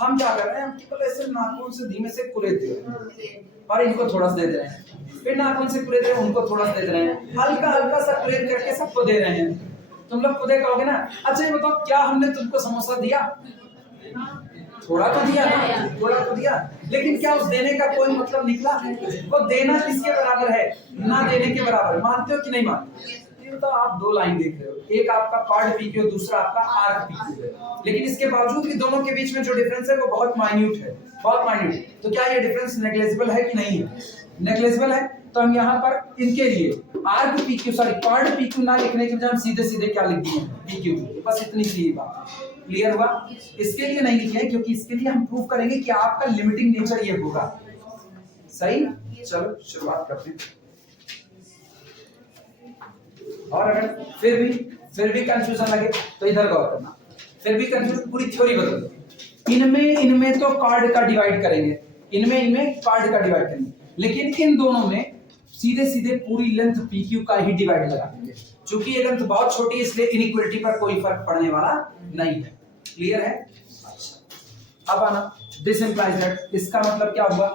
हम क्या कर रहे हैं, हम केवल ऐसे नाखून से धीमे से कुरेद दे रहे हैं और इनको थोड़ा सा दे दे रहे हैं, फिर नाखून से कुरेद रहे हैं, उनको थोड़ा सा दे दे रहे हैं, हल्का हल्का सा कुरेद करके सबको दे रहे हैं। तुम लोग खुद कहोगे ना, अच्छा ये बताओ क्या हमने तुमको समोसा दिया? थोड़ा तो दिया ना, थोड़ा तो दिया, लेकिन क्या उस देने का कोई मतलब निकला? वो देना किसके बराबर है? ना देने के बराबर। मानते हो कि नहीं मानते? ये तो आप दो लाइन देख रहे हो, एक आपका कॉर्ड पीक्यू, दूसरा आपका आर्क पीक्यू है, लेकिन इसके बावजूद भी दोनों के बीच में जो डिफरेंस है वो बहुत माइन्यूट है, बहुत माइन्यूट। तो क्या ये डिफरेंस नेग्लिजिबल है कि नहीं है? नेग्लिजिबल है। तो हम यहाँ पर इनके लिए arc PQ, sorry chord PQ ना लिखने के बजाय हम सीधे सीधे क्या लिख दिए? पीक्यू। बस इतनी सी बात। क्लियर हुआ? इसके लिए नहीं लिखे क्योंकि इसके लिए हम प्रूव करेंगे कि आपका लिमिटिंग नेचर ये होगा। सही? चलो शुरुआत करते हैं। और अगर फिर भी कंफ्यूजन लगे तो इधर गौर करना। फिर भी कंफ्यूजन, पूरी थ्योरी बदल दो। इनमें तो कॉर्ड का डिवाइड करेंगे, इनमें कॉर्ड का डिवाइड करेंगे, लेकिन इन दोनों में सीधे सीधे पूरी लेंथ PQ का ही डिवाइड लगा देंगे। क्योंकि ये लेंथ बहुत छोटी है इसलिए इनइक्वालिटी पर कोई फर्क पड़ने वाला नहीं है। क्लियर है? अच्छा, अब आना दिस इंप्लाइज दैट, इसका मतलब क्या हुआ?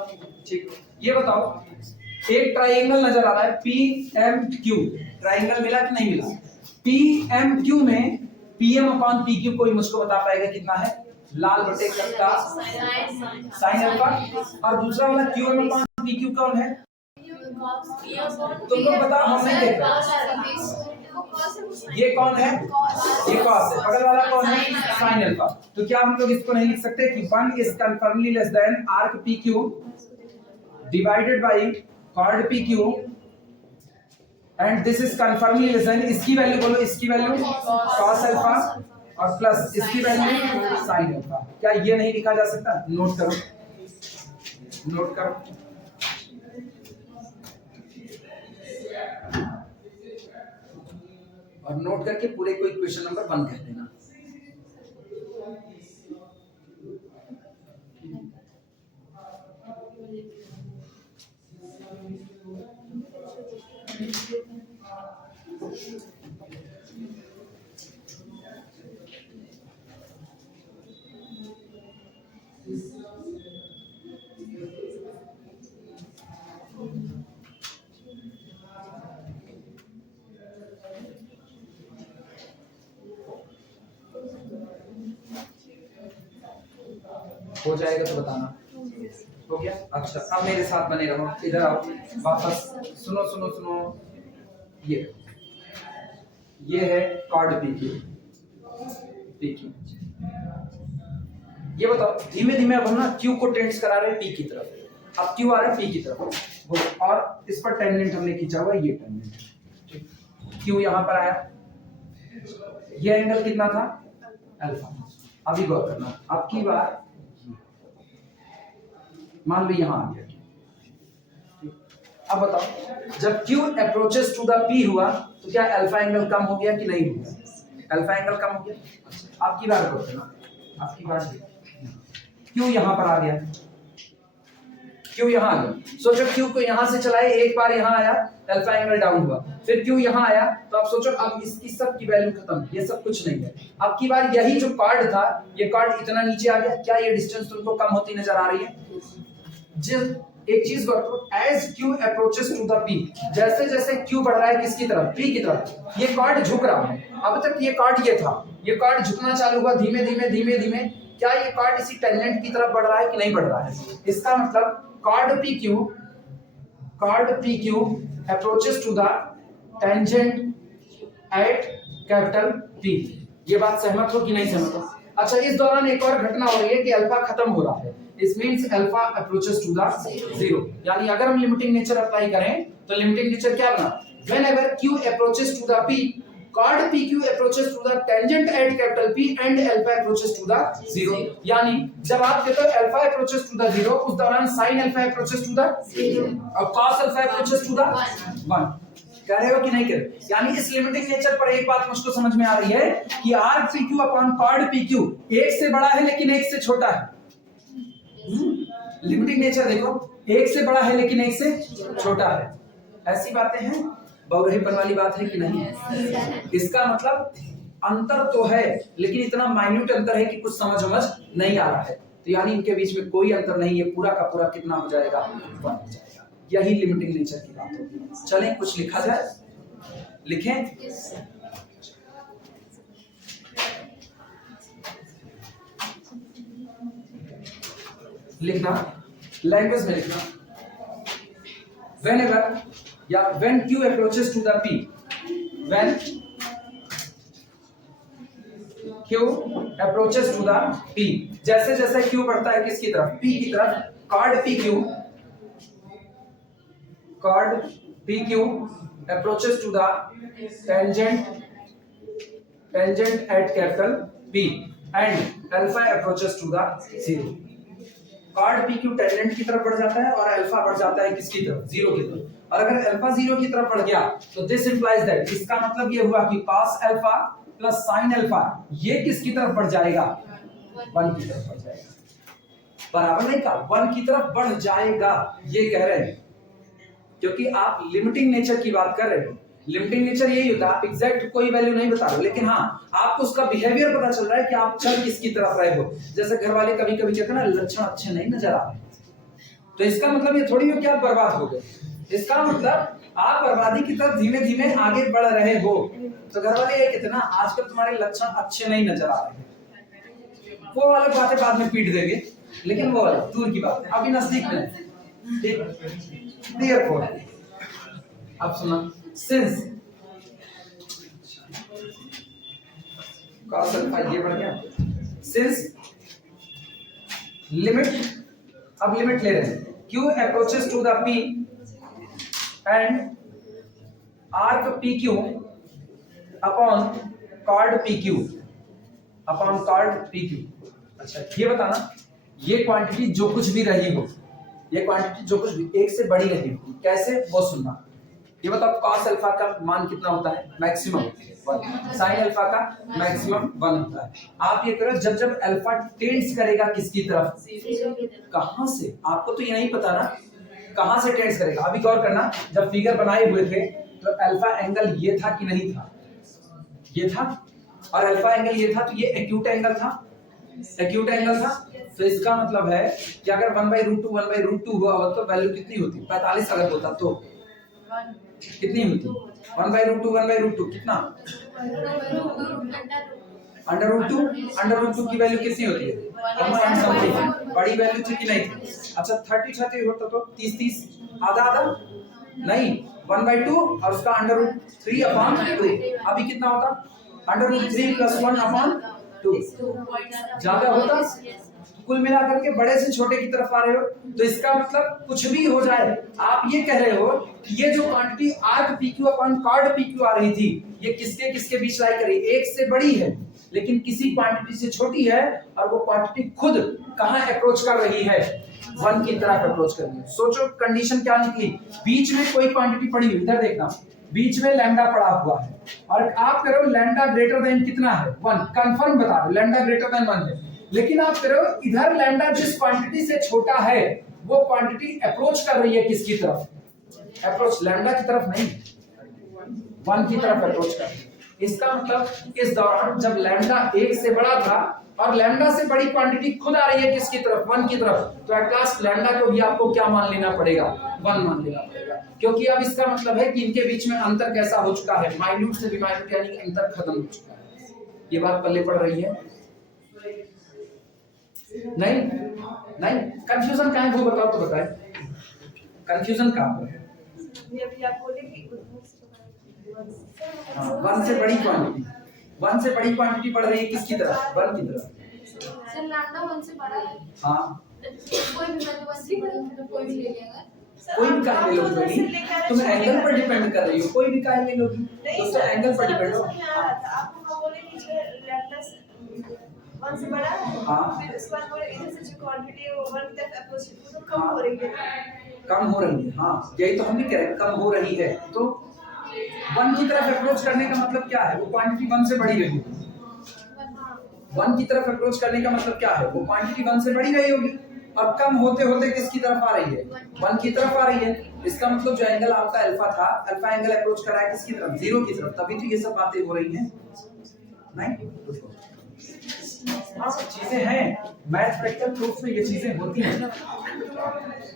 ठीक, ये बताओ, एक ट्राइंगल नजर आ रहा है PMQ, ट्राइंगल मिला कि नहीं मिला? PMQ में PM/PQ कोई मुझको बता पाएगा कितना है? लाल बटे का साइन अल्फा, और दूसरा वाला QM/PQ कौन है? तुम लोग बताओ, हम नहीं देख रहे। ये कौन है? ये कॉस है। बगल वाला कौन है? Sine alpha. तो क्या हम लोग इसको नहीं लिख सकते कि 1 is confirmly less than arc PQ divided by chord PQ and this is confirmly less than, इसकी वैल्यू बोलो, इसकी वैल्यू कॉस अल्फा और प्लस इसकी वैल्यू साइन अल्फा। क्या ये नहीं लिखा जा सकता? नोट करो, नोट करो। और नोट करके पूरे को इक्वेशन नंबर 1 कह देना। हो जाएगा तो बताना। हो गया? अच्छा, अब मेरे साथ बने रहो, इधर आओ वापस। सुनो सुनो सुनो, ये है कॉर्ड PQ। ये बताओ, धीमे धीमे अब हम ना Q को टेंस करा रहे हैं P की तरफ। अब Q आ रहा है P की तरफ, और इस पर टेंजेंट हमने खींचा हुआ है, ये टेंजेंट। Q यहाँ पर आया, ये एंगल कितना था? अल्फा। अभी गौर करना, अब की बार मान लो यहां आ गया। अब बताओ, जब Q approaches to the P हुआ तो क्या अल्फा एंगल कम हो गया कि नहीं हुआ? अल्फा एंगल कम हो गया। अब की बार गौर करना, अब की बार Q यहां पर आ गया, Q यहां आ गया। सोचो Q को यहां से चलाए, एक बार यहां आया, अल्फा एंगल डाउन हुआ, फिर Q यहां आया, तो आप सोचो अब इसकी सब की वैल्यू खत्म, ये सब कुछ नहीं है। अब की बार यही जो कॉर्ड था, ये कॉर्ड इतना नीचे आ गया, क्या ये डिस्टेंस तुमको कम होती नजर आ रही है? एक चीज बताओ, as Q approaches to the P, जैसे जैसे Q बढ़ रहा है किसकी तरफ? P की तरफ, ये कॉर्ड झुक रहा है। अब तक ये कॉर्ड ये था, ये कॉर्ड झुकना चालू हुआ धीमे धीमे धीमे धीमे। क्या ये कॉर्ड इसी टेंजेंट की तरफ बढ़ रहा है कि नहीं बढ़ रहा है? इसका मतलब cord PQ approaches to the tangent at capital P। ये बात सहमत हो कि नहीं सहमत हो? अच्छा, इस दौरान एक और घटना हो रही है कि अल्फा खत्म हो रहा है। This means alpha approaches to the zero। यानी अगर हम लिमिटिंग नेचर अप्लाई करें तो लिमिटिंग नेचर क्या बना? Whenever Q approaches to the P, chord PQ approaches to the tangent at capital P and alpha approaches to the zero। यानी जब आप कहते हो alpha approaches to the zero, उस दौरान sin alpha approaches to the zero और cos alpha approaches to the 1। कह रहे हो कि नहीं कह रहे? यानी इस लिमिटिंग नेचर पर एक बात मुझको समझ में आ रही है कि arc PQ upon chord PQ एक से बड़ा है लेकिन एक से छोटा है। लिमिटिंग नेचर देखो, एक से बड़ा है लेकिन एक से छोटा है। ऐसी बातें हैं, बहुरहीपन वाली बात है कि नहीं? इसका मतलब अंतर तो है लेकिन इतना माइन्यूट अंतर है कि कुछ समझ नहीं आ रहा है। तो यानी इनके बीच में कोई अंतर नहीं, ये पूरा का पूरा कितना हो जाएगा? 1 हो जाएगा। यही लिमिटिंग नेचर की बात होती है। चलें कुछ लिखा जाए, लिखें। लिखना, लैंग्वेज में लिखना, whenever या when q approaches to the p, when q approaches to the p, जैसे जैसे q बढ़ता है किसकी तरफ, p की तरफ, card pq approaches to the tangent at capital P and alpha approaches to the 0. Card PQ tangent की तरफ बढ़ जाता है और अल्फा बढ़ जाता है किसकी तरफ, 0 की तरफ। और अगर अल्फा 0 की तरफ बढ़ गया तो दिस इंप्लाइज दैट, इसका मतलब ये हुआ कि cos alpha plus sin alpha ये किसकी तरफ बढ़ जाएगा, 1 की तरफ बढ़ जाएगा। बराबर नहीं कहा, 1 की तरफ बढ़ जाएगा ये कह रहे हैं, क्योंकि आप लिमिटिंग नेचर की बात कर रहे हो। लिमिटिंग नेचर यही होता है, आप एग्जैक्ट कोई वैल्यू नहीं बता रहे हो, लेकिन हाँ आपको उसका बिहेवियर पता चल रहा है कि आप चल किसकी तरफ रहे हो। जैसे घर वाले कभी कभी कहते हैं ना, लक्षण अच्छे नहीं नजर आ रहे, तो इसका मतलब ये थोड़ी हो कि आप बर्बाद हो गए, इसका मतलब आप बर्बादी की तरफ धीमे धीमे आगे बढ़ रहे हो। तो घर वाले ये कहते हैं ना, आजकल तुम्हारे लक्षण अच्छे नहीं नजर आ रहे। वो वाले बातें बाद में पीट देंगे, लेकिन वो दूर की बात है, अभी नजदीक में। Therefore, अब सुना, since cos अल्फा ये बढ़ गया, since लिमिट, अब लिमिट ले रहे हैं, q approaches to the p and arc pq upon chord pq। अच्छा ये बताना, ये क्वांटिटी जो कुछ भी रही हो, ये क्वांटिटी जो कुछ भी एक से बड़ी रही हो, कैसे वो सुनना। ये बताओ cos अल्फा का मान कितना होता है, मैक्सिमम 1, sin अल्फा का मैक्सिमम 1 होता है। आप ये करो, जब जब अल्फा टेंड्स करेगा किसकी तरफ, कहां से, आपको तो ये नहीं पता ना कहां से टेंड्स करेगा। अभी गौर करना, जब फिगर बनाए हुए थे तो अल्फा एंगल ये था कि नहीं था, ये था, और अल्फा एंगल ये था, तो ये एक्यूट एंगल था, एक्यूट एंगल था। तो इसका मतलब है कि अगर 1/√2 हुआ हो तो वैल्यू कितनी होती, 45 अगर होता तो कितनी होती, 1/√2 कितना, √2 की वैल्यू कितनी होती है, 1 समथिंग, बड़ी वैल्यू थी कि नहीं थी। अच्छा 30 होता तो 30 आधा नहीं, 1/2 और उसका √3/2, अभी कितना होता, √3 + 1/2, ज्यादा होता। कुल मिलाकर के बड़े से छोटे की तरफ आ रहे हो, तो इसका मतलब कुछ भी हो जाए, आप ये कह रहे हो कि ये जो quantity arc PQ upon chord PQ आ रही थी, ये किसके किसके बीच लाई करी, एक से बड़ी है लेकिन किसी क्वांटिटी से छोटी है, और वो क्वांटिटी खुद कहां अप्रोच कर रही है, 1 की तरफ अप्रोच कर रही है। सोचो कंडीशन क्या निकली, बीच में कोई क्वांटिटी पड़ी हुई, इधर देखना, बीच में लैम्डा पड़ा हुआ है, और आप कह रहे हो लैम्डा ग्रेटर देन कितना है, 1, कंफर्म बता दो लैम्डा ग्रेटर देन 1 है, लेकिन आप कह रहे हो इधर लैम्डा जिस क्वांटिटी से छोटा है वो क्वांटिटी अप्रोच कर रही है किसकी तरफ, अप्रोच लैम्डा की तरफ नहीं, 1 की तरफ अप्रोच कर रही है। इसका मतलब इस दौरान जब लैम्डा 1 से बड़ा था और लैम्डा से बड़ी क्वांटिटी खुद आ रही है किसकी तरफ, 1 की तरफ, तो एट लास्ट लैम्डा को भी आपको क्या मान लेना पड़ेगा, 1 मान लेना पड़ेगा, क्योंकि अब इसका मतलब है कि इनके बीच में अंतर कैसा हो चुका है, माइन्यूट से भी माइन्यूट, यानी अंतर खत्म हो चुका है। ये बात पल्ले पड़ रही है, नहीं नहीं, कंफ्यूजन कहाँ है वो बताओ तो बताए, कंफ्यूजन कहाँ पर है, अभी आप बोले कि 1 से बड़ी क्वांटिटी, 1 से बड़ी क्वांटिटी बढ़ रही है किसकी तरफ, 1 की तरफ। सर लैम्डा 1 से बड़ा है, हाँ कोई भी मतलब 1 से बड़ा तो कोई भी ले लेगा, कोई भी काहे ले लोगी, तुम एंगल पर डिपेंड कर रही हो, कोई भी काहे ले लोगी, तो एंगल पर डिपेंड हो। आप बोले कि लैम्डा 1 से बड़ा है, हाँ। फिर उसके बाद बोले इधर से जो क्वांटिटी है वो 1 की तरफ अप्रोच तो कम हो रही है, कम हो रही है, हाँ यही तो हम भी कह रहे हैं, कम हो रही है, तो 1 की तरफ अप्रोच करने का मतलब क्या है, वो क्वांटिटी 1 से बड़ी रही होगी, 1 की तरफ अप्रोच करने का मतलब क्या है, वो क्वांटिटी 1 से बड़ी रही होगी, और कम होते होते किसकी तरफ आ रही है, 1 की तरफ आ रही है। इसका मतलब जो एंगल आपका अल्फा था, अल्फा एंगल अप्रोच कर रहा है किसकी तरफ, 0 की तरफ, तभी तो ये सब बातें हो रही हैं, नहीं चीजें हैं, मैथ प्रैक्टिकल प्रूफ में ये चीजें होती हैं,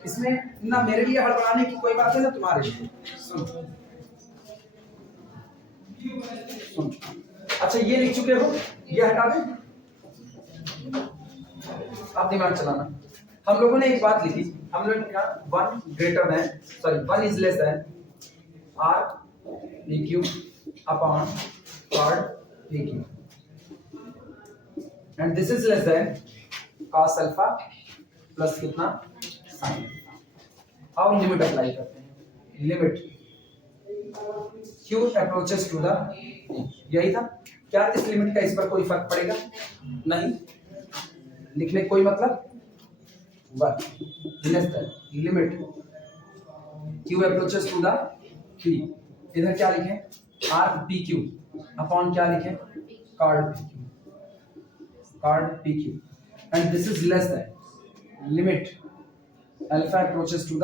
इसमें ना मेरे लिए हड़बड़ाने की कोई बात है ना तुम्हारे लिए। सुनो अच्छा ये लिख चुके हो, ये हटा दें, आप दिमाग चलाना। हम लोगों ने एक बात लिखी, हम लोगों ने कहा 1 greater than, sorry 1 is less than arc P Q upon chord P Q and this is less than cos alpha plus कितना साइन। अब लिमिट अप्लाई करते हैं, limit q approaches to the, यही था क्या? इस लिमिट का इस पर कोई फर्क पड़ेगा नहीं, लिखने कोई मतलब 1 less than limit q approaches to the p, इधर क्या लिखें आर्क पी क्यू अपॉन क्या लिखें chord P Q, chord P Q and this is less than limit alpha approaches to the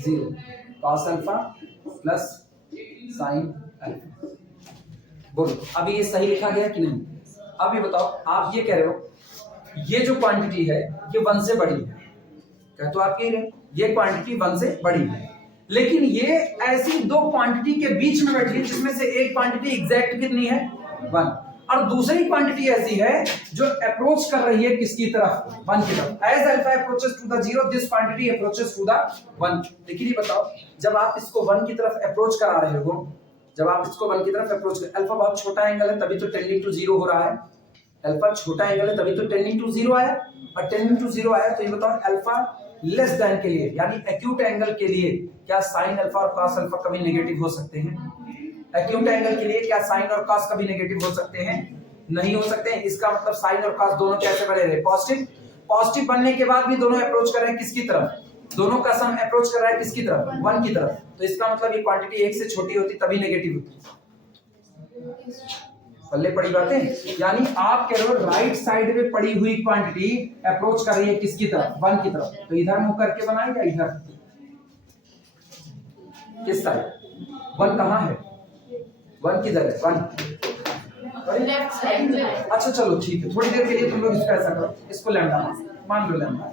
0 cos alpha plus sine alpha. बोलो अभी ये सही लिखा गया कि नहीं? अब ये बताओ, आप ये कह रहे हो ये जो क्वांटिटी है ये 1 से बड़ी है, कह तो आप कह रहे हैं ये क्वांटिटी 1 से बड़ी है, लेकिन ये ऐसी दो क्वांटिटी के बीच में बैठी है जिसमें से एक क्वांटिटी एग्जैक्ट कितनी है 1, और दूसरी क्वांटिटी ऐसी है जो अप्रोच कर रही है किसकी तरफ 1 की तरफ। As alpha approaches to the 0 this quantity approaches to the 1। लेकिन ये बताओ जब आप इसको 1 की तरफ अप्रोच करा रहे हो, जब आप इसको 1 की तरफ अप्रोच कर, अल्फा बहुत छोटा एंगल है तभी तो टेंडिंग टू 0 हो रहा है, अल्फा छोटा एंगल है तभी तो टेंडिंग टू 0 आया, और टेंडिंग टू 0 आया तो ये बताओ अल्फा लेस देन के लिए यानी एक्यूट एंगल के लिए क्या साइन अल्फा और cos अल्फा कभी नेगेटिव हो सकते हैं? एक्यूट एंगल के लिए क्या साइन और cos कभी नेगेटिव हो सकते हैं? नहीं हो सकते हैं। इसका मतलब साइन और cos दोनों कैसे बने रहे? पॉजिटिव। पॉजिटिव बनने के बाद भी दोनों अप्रोच कर रहे हैं किसकी तरफ? दोनों का सम अप्रोच कर रहा है किसकी तरफ? 1 की तरफ। तो इसका मतलब ये क्वांटिटी 1 से छोटी होती तभी नेगेटिव होती। पल्ले पड़ी बातें, यानी आप कह रहे हो राइट साइड में पड़ी हुई क्वांटिटी अप्रोच कर रही है किसकी तरफ? 1 की तरफ। तो इधर मुंह करके बनाए या इधर? किस साइड? 1 कहाँ है? 1 किधर है? 1 लेफ्ट साइड। अच्छा चलो ठीक है, थोड़ी देर के लिए तुम लोग इसको ऐसा करो, इसको लैम्डा मान लो लैम्डा।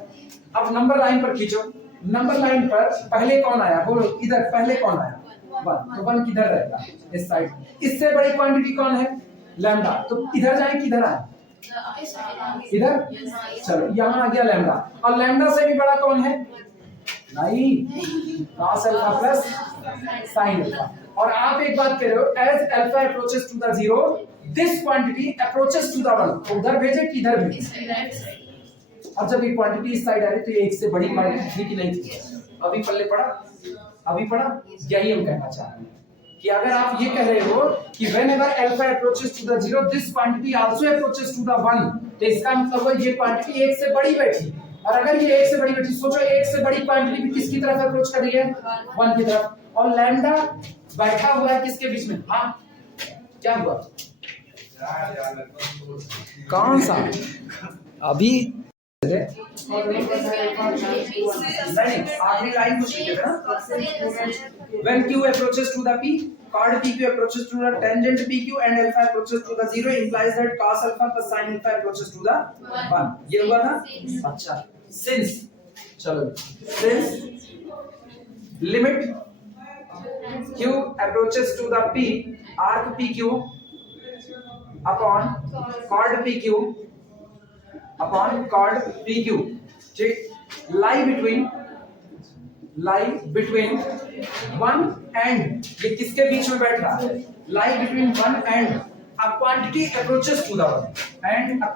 अब नंबर लाइन पर खींचो, नंबर लाइन पर पहले कौन आया? बोलो इधर पहले कौन आया? 1। तो 1 किधर रहेगा? इस साइड। इससे बड़ी क्वांटिटी कौन है? लैम्डा। तो इधर जाए किधर आए? इधर। चलो यहाँ आ गया लैम्डा, और लैम्डा से भी बड़ा कौन है? नहीं, cos alpha plus sin alpha. और आप एक बात कह रहे हो as alpha approaches to the 0 this quantity approaches to the 1। तो उधर भेजे कि इधर भेजे? अब जब ये क्वांटिटी इस साइड आ रही तो ये 1 से बड़ी क्वांटिटी थी कि नहीं थी? अभी पल्ले पड़ा? अभी पड़ा? यही हम कहना चाह रहे हैं कि अगर आप ये कह रहे हो कि whenever alpha approaches to the 0 this quantity also approaches to the 1, तो इसका मतलब है ये क्वांटिटी 1 से बड़ी बैठी, और अगर ये 1 से बड़ी बैठी, सोचो 1 से बड़ी क्वांटिटी भी किसकी तरफ अप्रोच कर रही है? 1 की तरफ। और लैम्डा बैठा हुआ है किसके बीच में? हाँ क्या हुआ? कौन सा? अभी नहीं, आखिरी लाइन कुछ लिखे थे ना, when q approaches to the p, chord pq approaches to the tangent pq and alpha approaches to the 0 implies that cos alpha plus sin alpha approaches to the 1। ये हुआ था। अच्छा since, चलो since limit q approaches to the p arc pq upon chord pq upon chord PQ, ठीक, lie between 1 and, ये किसके बीच में बैठ रहा है? lie between 1 and a quantity approaches to the 1 and a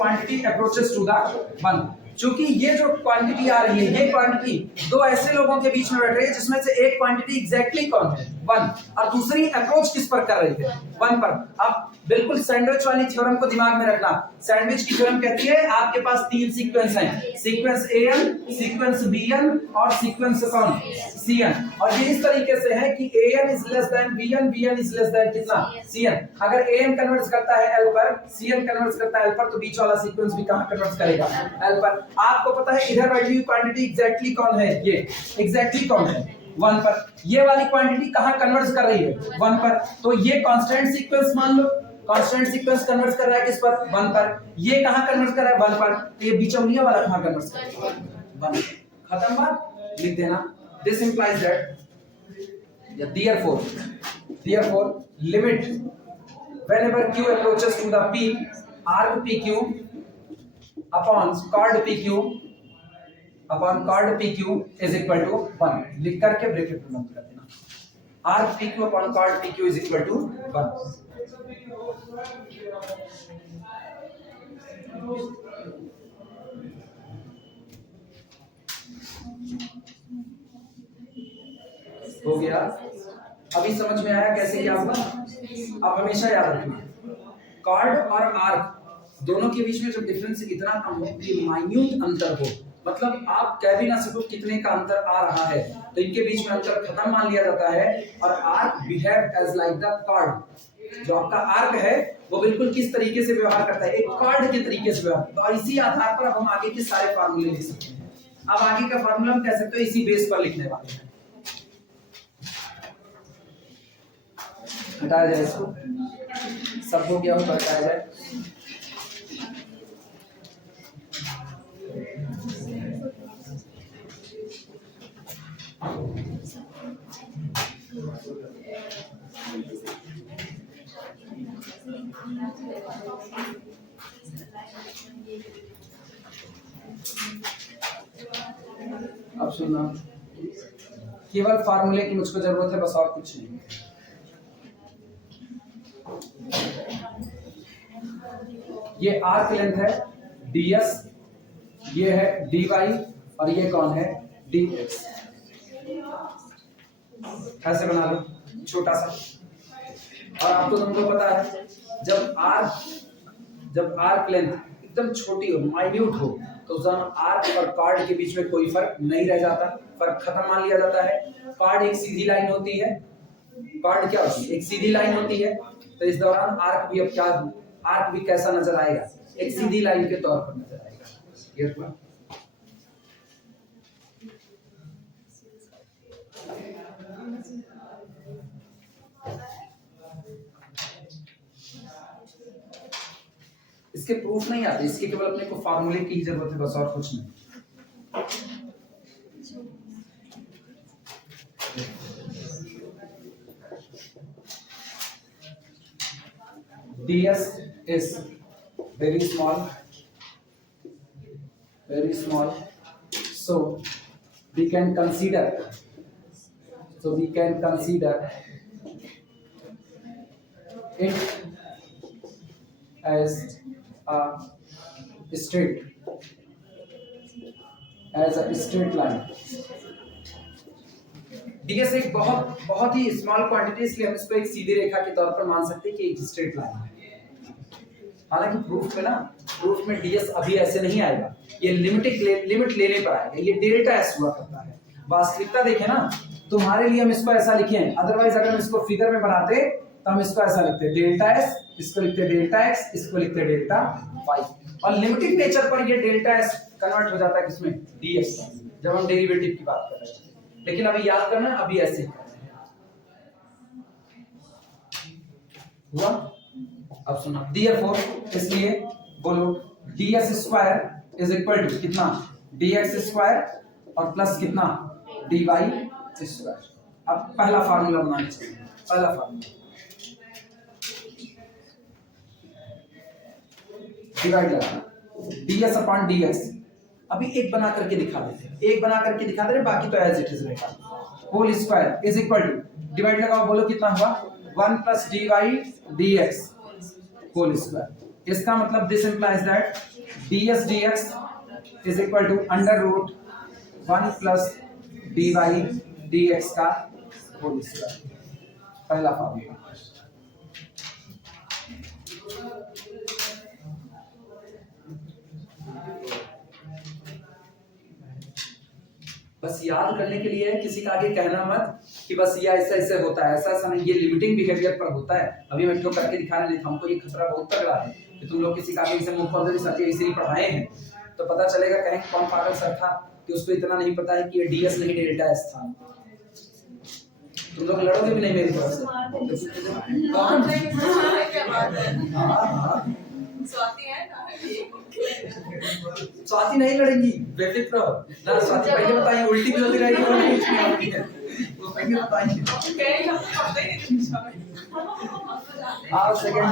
quantity approaches to the 1। चूंकि ये जो क्वांटिटी आ रही है ये क्वांटिटी दो ऐसे लोगों के बीच में बैठ रही है जिसमें से एक क्वांटिटी एग्जैक्टली कौन है? 1, और दूसरी अप्रोच किस पर कर रही है? 1 पर। अब बिल्कुल सैंडविच वाली थ्योरम को दिमाग में रखना। सैंडविच की थ्योरम कहती है आपके पास 3 सीक्वेंस हैं, सीक्वेंस AN, सीक्वेंस BN और सीक्वेंस कौन? CN। और ये इस तरीके से है कि AN is less then BN, BN is less then कितना? CN। अगर AN कन्वर्ट्स करता है L पर, CN कन्वर्ट्स करता है L पर, तो बीच वाला सीक्वेंस भी कहां कन्वर्ट्स करेगा? L पर। आपको पता है इधर बैठी हुई क्वांटिटी एग्जैक्टली कौन है? ये एग्जैक्टली कौन है? 1 पर। ये वाली क्वांटिटी कहां कन्वर्ट्स कर रही है? 1 पर। तो ये कांस्टेंट सीक्वेंस मान लो, कांस्टेंट सीक्वेंस कन्वर्ट कर रहा है किस पर? 1 पर। ये कहां कन्वर्ट कर रहा है? 1 पर। तो ये बीचौलिया वाला कहां कन्वर्ट कर रहा है? 1। खत्म बात? लिख देना this implies that therefore limit whenever q approaches to the p arc pq upon chord P Q is equal to 1 लिख करके ब्रैकेट में बंद कर देना। Arc P Q upon chord P Q is equal to 1। हो गया? अभी समझ में आया कैसे क्या होगा? अब हमेशा याद रखना कॉर्ड और आर्क दोनों के बीच में जब डिफरेंस इतना कम हो, ये माइन्यूट अंतर हो, मतलब आप कह भी ना सको कितने का अंतर आ रहा है, तो इनके बीच में अंतर खत्म मान लिया जाता है और arc behave as like the chord. जो आपका आर्क है वो बिल्कुल किस तरीके से व्यवहार करता है, एक कॉर्ड के तरीके से व्यवहार करता है। और इसी आधार पर हम आगे के सारे फार्मूले लिख सकते हैं। अब आगे का फार्मूला हम कह सकते हो इसी बेस पर लिखने वाले हैं। हटाया जाए इसको, सबको क्या होगा हटाया जाए। अब सुनना, केवल फार्मूले की मुझको जरूरत है, बस और कुछ नहीं। ये आर्क लेंथ है ds, ये है dy और ये कौन है dx। ऐसे बना लो छोटा सा। और आपको तुमको पता है जब आर्क लेंथ एकदम छोटी हो, माइन्यूट हो, तो उस आर्क और कॉर्ड के बीच में कोई फर्क नहीं रह जाता, फर्क खत्म मान लिया जाता है। कॉर्ड एक सीधी लाइन होती है, कॉर्ड क्या होती है, एक सीधी लाइन होती है। तो इस दौरान आर्क भी अब क्या, आर्क भी कैसा नजर आएगा, एक सीधी लाइन के तौर पर नजर आएगा। ये हुआ। इसके प्रूफ नहीं आते, इसके केवल अपने को फार्मूले की जरूरत है, बस और कुछ नहीं। ds is very small, so we can consider it as a straight line। ds एक बहुत ही स्मॉल क्वांटिटी, इसलिए हम इसको एक सीधी रेखा के तौर पर मान सकते हैं कि एक स्ट्रेट लाइन है। हालांकि प्रूफ में ds अभी ऐसे नहीं आएगा, ये लिमिट लेने पर आएगा। ये डेल्टा s हुआ करता है। वास्तविकता देखें ना, तुम्हारे लिए हम इसको ऐसा लिखे हैं, अदरवाइज अगर हम इसको फिगर में बनाते तो हम इसको ऐसा लिखते डेल्टा s, इसको लिखते डेल्टा x, इसको लिखते डेल्टा y। और लिमिटेड नेचर पर ये डेल्टा s कन्वर्ट हो जाता है किसमें, ds, जब हम डेरिवेटिव की बात कर रहे हैं। लेकिन अभी याद करना, अभी ऐसे ही हुआ। अब सुना, therefore इसलिए बोलो ds square is equal to कितना, dx स्क्वायर और प्लस कितना dy स्क्वायर। अब पहला फार्मूला बनाना चाहिए, पहला फार्मूला डिवाइड लगाना, ds अपॉन dx। अभी एक बना करके दिखा देते हैं, बाकी तो एज इट इज रहेगा। Whole square is equal to, divide लगाओ, बोलो कितना हुआ, 1 plus dy dx whole square. इसका मतलब this implies that ds dx is equal to under root 1 plus dy dx का होल स्क्वायर। पहला फॉर्मूला। बस याद करने के लिए, किसी का आगे कहना मत कि बस ये ऐसा ऐसे होता है, ऐसा नहीं, ये लिमिटिंग बिहेवियर पर होता है। अभी मैं इसको करके दिखाने नहीं था, हमको ये खतरा बहुत तगड़ा है कि तुम लोग किसी का आगे से मुंह खोल सर इसीलिए पढ़ाए हैं, तो पता चलेगा कहीं कौन पागल सर था कि उसको इतना नहीं पता है कि ये ds नहीं डेल्टा s था। तुम लोग लड़ोगे भी नहीं मेरी तरफ से। स्वाति नहीं लड़ेगी, बेफिक्र रहो ना। स्वाति पहले बताइए, उल्टी भी होती रहेगी, वो पहले बताइए। हाँ सेकंड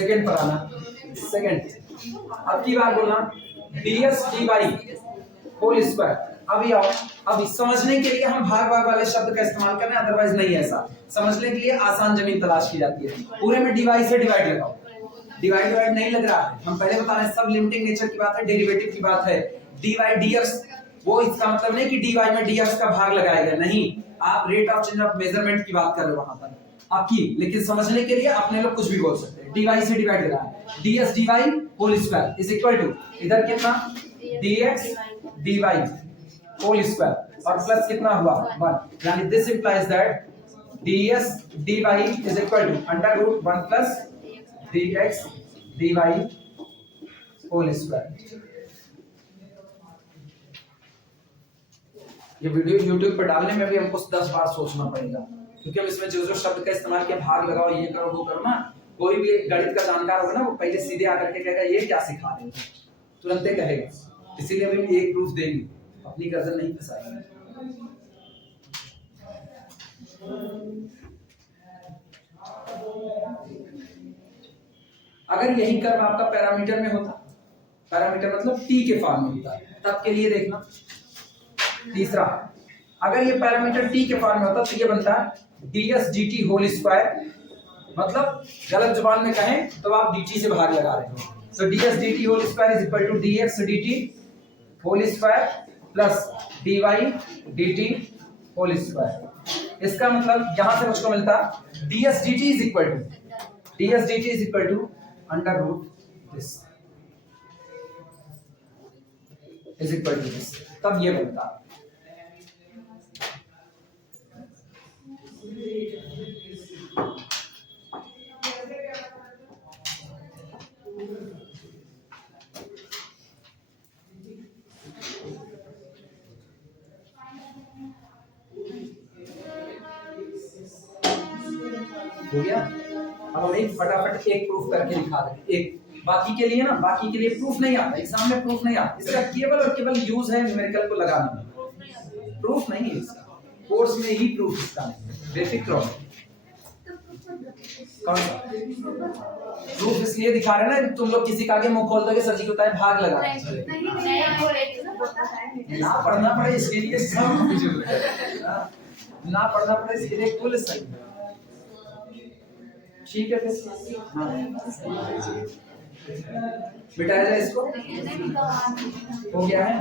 सेकंड पर आना, सेकंड। अब की बार बोलना ds dy होल स्क्वायर। अभी आओ, अभी समझने के लिए हम भाग भाग वाले शब्द का इस्तेमाल कर रहे हैं, अदरवाइज नहीं है ऐसा। समझने के लिए आसान जमीन तलाश की जाती है। पूरे में dy से डिवाइड लगाओ, डिवाइड नहीं लग रहा है, हम पहले बता रहे हैं सब लिमिटिंग नेचर की बात है, डेरिवेटिव की बात है। dy dx वो इसका मतलब नहीं कि dy में dx का भाग लगाएगा, नहीं, आप rate of change of measurement की बात कर रहे हो वहां पर आपकी, लेकिन समझने के लिए अपने लोग कुछ भी बोल सकते हैं। dy से डिवाइड लगा है, ds dy whole square is equal to इधर कितना dx dy होल स्क्वायर और प्लस कितना हुआ 1, यानी this implies that ds dy is equal to under root 1 plus dx dy whole square. ये वीडियो YouTube पर डालने में भी हमको 10 बार सोचना पड़ेगा, क्योंकि हम इसमें जो शब्द का इस्तेमाल किया, भाग लगाओ, ये करो, वो करो ना, कोई भी गणित का जानकार होगा ना, वो पहले सीधे आकर के कहेगा ये क्या सिखा रहे हो, तुरंत ही कहेगा। इसीलिए हम एक प्रूफ देंगे, अपनी गर्दन नहीं फंसाएंगे। अगर यही कर्व आपका पैरामीटर में होता, पैरामीटर मतलब t के फॉर्म में होता, तब के लिए देखना। तीसरा, अगर ये पैरामीटर t के फॉर्म में होता तो ये बनता ds dt होल स्क्वायर, मतलब गलत जुबान में कहें तो आप dt से भाग लगा रहे हो, तो ds dt whole square is equal to dx dt whole square plus dy dt whole square. इसका मतलब यहां से मुझको मिलता ds dt is equal to under root this is equal to this, तब ये बनता हो गया। अब हम एक फटाफट एक प्रूफ करके दिखा देंगे, एक बाकी के लिए ना, बाकी के लिए प्रूफ नहीं आता, एग्जाम में प्रूफ नहीं आता, इसका केवल और केवल यूज है न्यूमेरिकल को लगाने में, प्रूफ नहीं है इसका, कोर्स में ही प्रूफ इसका नहीं, बेफिक्र रहो। कौन सा प्रूफ इसलिए दिखा रहे हैं ना, तुम लोग किसी का आगे मुंह खोल दोगे, सर जी को बताए भाग लगा, ना पढ़ना पड़े इसके लिए, ना पढ़ना पड़े इसके लिए कुल सही, ठीक है फिर हाँ बिठाया जाए इसको, हो गया है।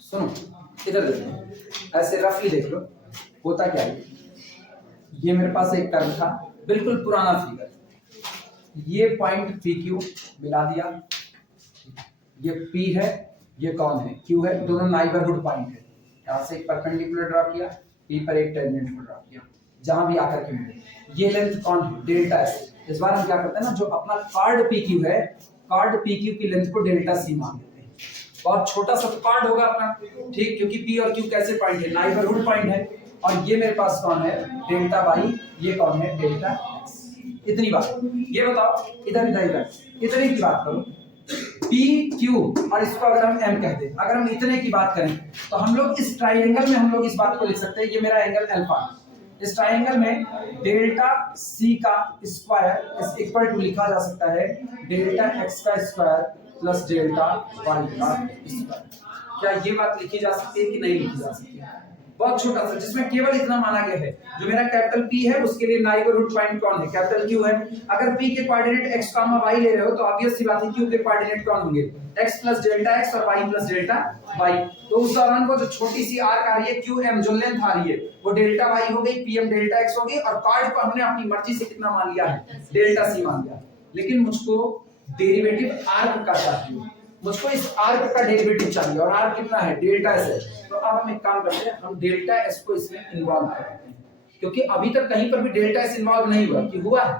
सुनो इधर देखो, ऐसे रफली देख लो होता क्या है। ये मेरे पास एक कर्व था, बिल्कुल पुराना फिगर, ये पॉइंट पी क्यू मिला दिया, ये पी है, ये कौन है, क्यू है, दोनों नाइबरहुड पॉइंट है। यहाँ से एक परपेंडिकुलर ड्रॉ किया, पी पर एक टेंजेंट ड्रॉ किया, जहां भी आकर के मिले, ये लेंथ कौन है, डेल्टा एस। इस बार हम क्या करते हैं ना, जो अपना कार्ड पी क्यू है, कार्ड पी क्यू की लेंथ को डेल्टा सी मान लेते हैं, और छोटा सा कार्ड होगा अपना, ठीक, क्योंकि पी और क्यू कैसे पॉइंट है, नाइबरहुड पॉइंट है, और ये मेरे पास कौन है, डेल्टा वाई, ये कौन है, डेल्टा एक्स। इतनी बात, ये बताओ इधर इधर इधर इतने की बात करो, पी क्यू, और इसको अगर हम एम कहते हैं, अगर हम इतने की बात करें तो हम लोग इस ट्राइंगल में हम लोग इस बात को लिख सकते हैं, ये मेरा एंगल अल्फा, इस ट्राइंगल में डेल्टा सी का स्क्वायर इज इक्वल टू लिखा जा सकता है डेल्टा एक्स का स्क्वायर प्लस डेल्टा वाई का स्क्वायर। क्या ये बात लिखी जा सकती है कि नहीं लिखी जा सकती है? बहुत छोटा सा, जिसमें केवल इतना माना गया है, जो मेरा कैपिटल P है उसके लिए नाइबरहुड पॉइंट कौन है, कैपिटल Q है। अगर P के कोऑर्डिनेट x, y ले रहे हो तो ऑब्वियस सी बात है Q के कोऑर्डिनेट कौन होंगे, x प्लस डेल्टा x और y प्लस डेल्टा y। तो उस दौरान वो जो छोटी सी आर्क आ रही है QM, जो लेंथ आ रही है वो डेल्टा y हो गई, PM डेल्टा x हो गई, और कार्ड को हमने अपनी मर्जी से कितना मान लिया है, डेल्टा c मान लिया। लेकिन मुझको डेरिवेटिव आर्क का चाहिए, मुझको इस आर्क का डेरिवेटिव चाहिए, और आर्क कितना है, डेल्टा एस है। तो अब हम एक काम करते हैं, हम डेल्टा एस को इसमें इन्वॉल्व करते हैं, क्योंकि अभी तक कहीं पर भी डेल्टा एस इन्वॉल्व नहीं हुआ। कि हुआ है?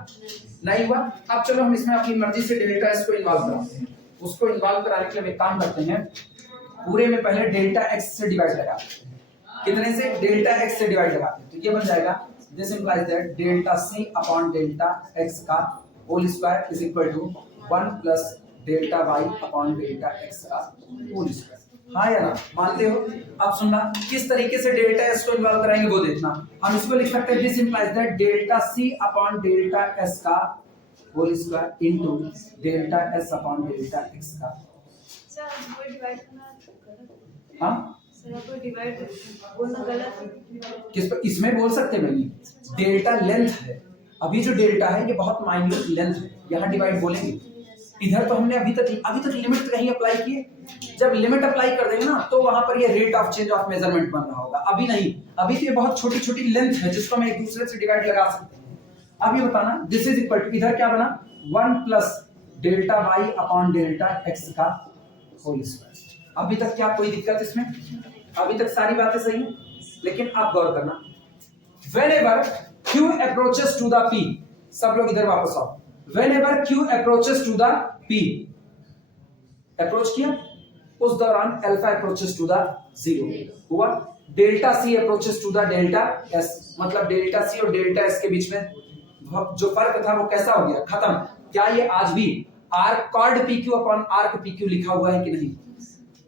नहीं हुआ। अब चलो हम इसमें अपनी मर्जी से डेल्टा एस को इन्वॉल्व कराते हैं। उसको इन्वॉल्व कराने के लिए हम एक काम करते हैं, पूरे में पहले डेल्टा एक्स से डिवाइड लगाते हैं। कितने से? डेल्टा एक्स से डिवाइड लगाते हैं। तो ये बन जाएगा this implies that delta c upon delta x का whole square is equal to 1 plus delta Y upon delta x का होल स्क्वायर। हाँ या ना? मानते हो? अब सुनना, किस तरीके से डेल्टा एस को इन्वॉल्व कराएंगे वो देखना। हम इसको लिख सकते हैं this implies that delta c upon delta s का whole square into delta s upon delta x का। सर आपको डिवाइड करना गलत। हाँ सर आपको डिवाइड बोलना गलत है। किस पर? इसमें बोल सकते हैं भाई, डेल्टा लेंथ है। अभी जो डेल्टा है ये बहुत माइन्यूट लेंथ है, यहाँ डिवाइड बोलेंगे। इधर तो हमने अभी तक लिमिट कहीं अप्लाई किए। जब लिमिट अप्लाई कर देंगे ना तो वहां पर ये rate of change of measurement बन रहा होगा। अभी नहीं, अभी तो ये बहुत छोटी छोटी लेंथ है जिसको हम एक दूसरे से डिवाइड लगा सकते हैं। अब ये बताना दिस इज इक्वल टू, इधर क्या बना? 1 plus delta Y upon delta x का होल स्क्वायर। अभी तक क्या कोई दिक्कत इसमें? अभी तक सारी बातें सही हैं। लेकिन आप गौर करना, whenever q approaches to the p, सब लोग इधर वापस आओ। whenever q approaches to the p, approach किया उस दौरान अल्फा अप्रोचेस टू द 0 हुआ। Delta C approaches to the delta S, मतलब डेल्टा सी और डेल्टा एस के बीच में जो फर्क था वो कैसा हो गया? खत्म। क्या ये आज भी arc chord P Q upon arc P Q लिखा हुआ है कि नहीं?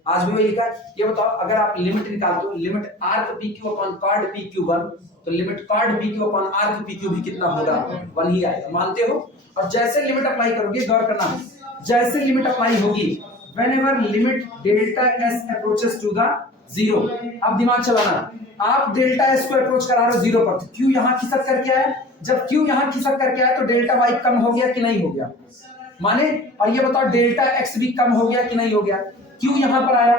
आज भी वही लिखा है। ये बताओ, अगर आप लिमिट निकाल दो, limit arc P Q upon chord P Q 1, तो limit chord P Q upon arc P Q भी कितना होगा? 1 ही आएगा। मानते हो? और जैसे लिमिट अप्लाई करोगे, गौर करना, जैसे लिमिट अप्लाई होगी whenever limit delta s approaches to the 0, अब दिमाग चलाना, आप डेल्टा s को अप्रोच करा रहे हो 0 पर, q यहां खिसक करके आया। जब q यहां खिसक करके आया तो डेल्टा y कम हो गया कि नहीं हो गया? माने, और ये बताओ डेल्टा x भी कम हो गया कि नहीं हो गया? q यहां पर आया,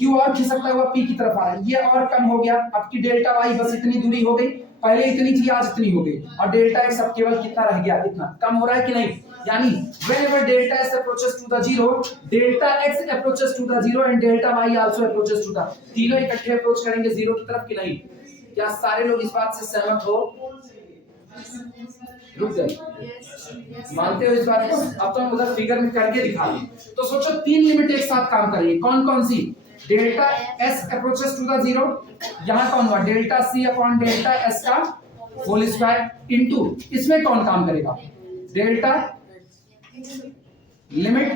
q और खिसकता हुआ p की तरफ आ रहा है, ये और कम हो गया। अब की डेल्टा y बस इतनी दूरी हो गई, पहले इतनी थी आज इतनी हो गई, और डेल्टा x अब केवल कितना रह गया? इतना। कम हो रहा है कि नहीं? यानी whenever delta s approaches to the 0, delta x approaches to the 0 and delta y also approaches to the, तीनों इकट्ठे अप्रोच करेंगे 0 की तरफ कि नहीं? क्या सारे लोग इस बात से सहमत हो? रुक जाइए, मानते हो इस बात को? अब तो हम उधर फिगर में करके दिखा दें। तो सोचो 3 लिमिट एक साथ काम करेंगे। कौन कौन सी? Delta s approaches to the 0, यहाँ कौन हुआ? Delta c upon delta s का होल स्क्वायर इनटू, इसमें कौन काम करेगा? Delta limit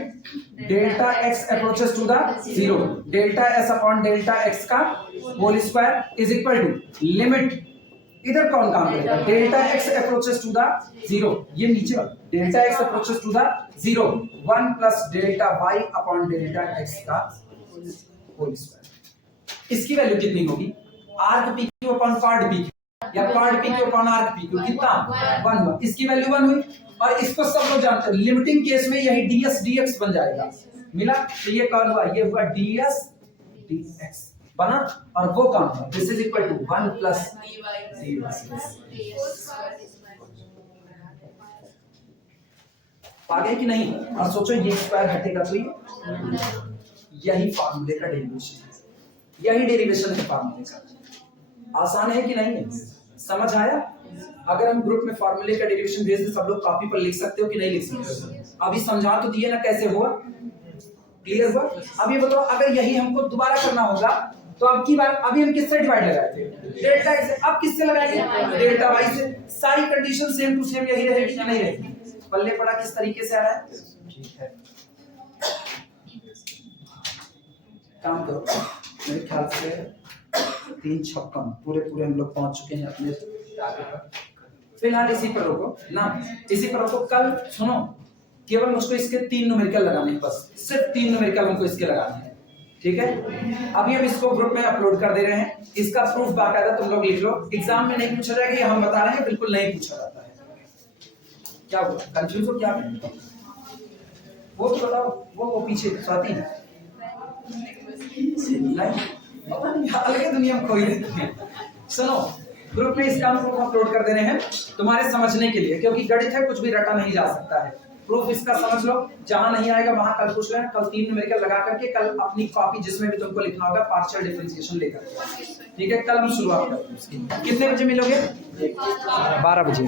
delta x approaches to the 0, delta s upon delta x का whole square is equal to limit, इधर कौन काम करेगा? Delta x approaches to the 0, ये नीचे delta x approaches to the 0, 1 plus delta y upon delta x का होल स्क्वायर। इसकी वैल्यू कितनी होगी? Arc P Q upon chord P q, या chord P Q upon arc P q, कितना? 1 हुआ। इसकी वैल्यू 1 हुई, और इसको सब लोग जानते हैं, लिमिटिंग केस में यही ds dx बन जाएगा। मिला? तो ये कौन हुआ? ये हुआ ds dx बना, और वो कौन हुआ? This is equal to 1 plus dy। आ गए कि नहीं? और सोचो ये स्क्वायर हटेगा तो यही फार्मूले का डेरिवेशन है, यही डेरिवेशन है फार्मूले का। आसान है कि नहीं है? समझ आया? अगर हम ग्रुप में फार्मूले का डेरिवेशन भेज दें, सब लोग कॉपी पर लिख सकते हो कि नहीं लिख सकते? अभी समझा तो दिए ना कैसे हुआ? क्लियर हुआ? अब ये बताओ, अगर यही हमको दोबारा करना होगा तो अब की बार, अभी हम किससे डिवाइड लगाए थे? डेल्टा x से। अब किससे लगाएंगे? डेल्टा y से। सारी कंडीशन सेम टू सेम यही रहेगी या नहीं रहेगी? पल्ले पड़ा किस तरीके से आ रहा है? ठीक है, काम करो, मेरे ख्याल से 356 पूरे हम लोग पहुंच चुके हैं अपने टारगेट पर। फिलहाल इसी पर रोको ना, इसी पर रोको। कल सुनो, केवल मुझको इसके 3 न्यूमेरिकल लगाने हैं, बस सिर्फ 3 न्यूमेरिकल हमको इसके लगाने हैं। ठीक है, अभी हम इसको ग्रुप में अपलोड कर दे रहे हैं। इसका प्रूफ बाकायदा तुम लोग लिख लो। एग्जाम में नहीं पूछा जाएगा, ये हम बता रहे हैं, बिल्कुल नहीं पूछा जाता है। क्या हुआ? कंफ्यूज हो क्या? वो तो बताओ, वो पीछे स्वाति नहीं, अलग दुनिया में कोई नहीं है। सुनो, ग्रुप में इसका हम प्रूफ अपलोड कर दे रहे हैं तुम्हारे समझने के लिए, क्योंकि गणित है, कुछ भी रटा नहीं जा सकता है। प्रूफ इसका समझ लो, जहां नहीं आएगा वहां कल पूछ लेना, कल 3 न्यूमेरिकल लगा करके कल अपनी कॉपी जिसमें भी तुमको लिखना होगा पार्शियल डिफरेंशिएशन लेकर, ठीक है। कल हम शुरुआत करते हैं उसकी। कितने बजे मिलोगे? 12 बजे।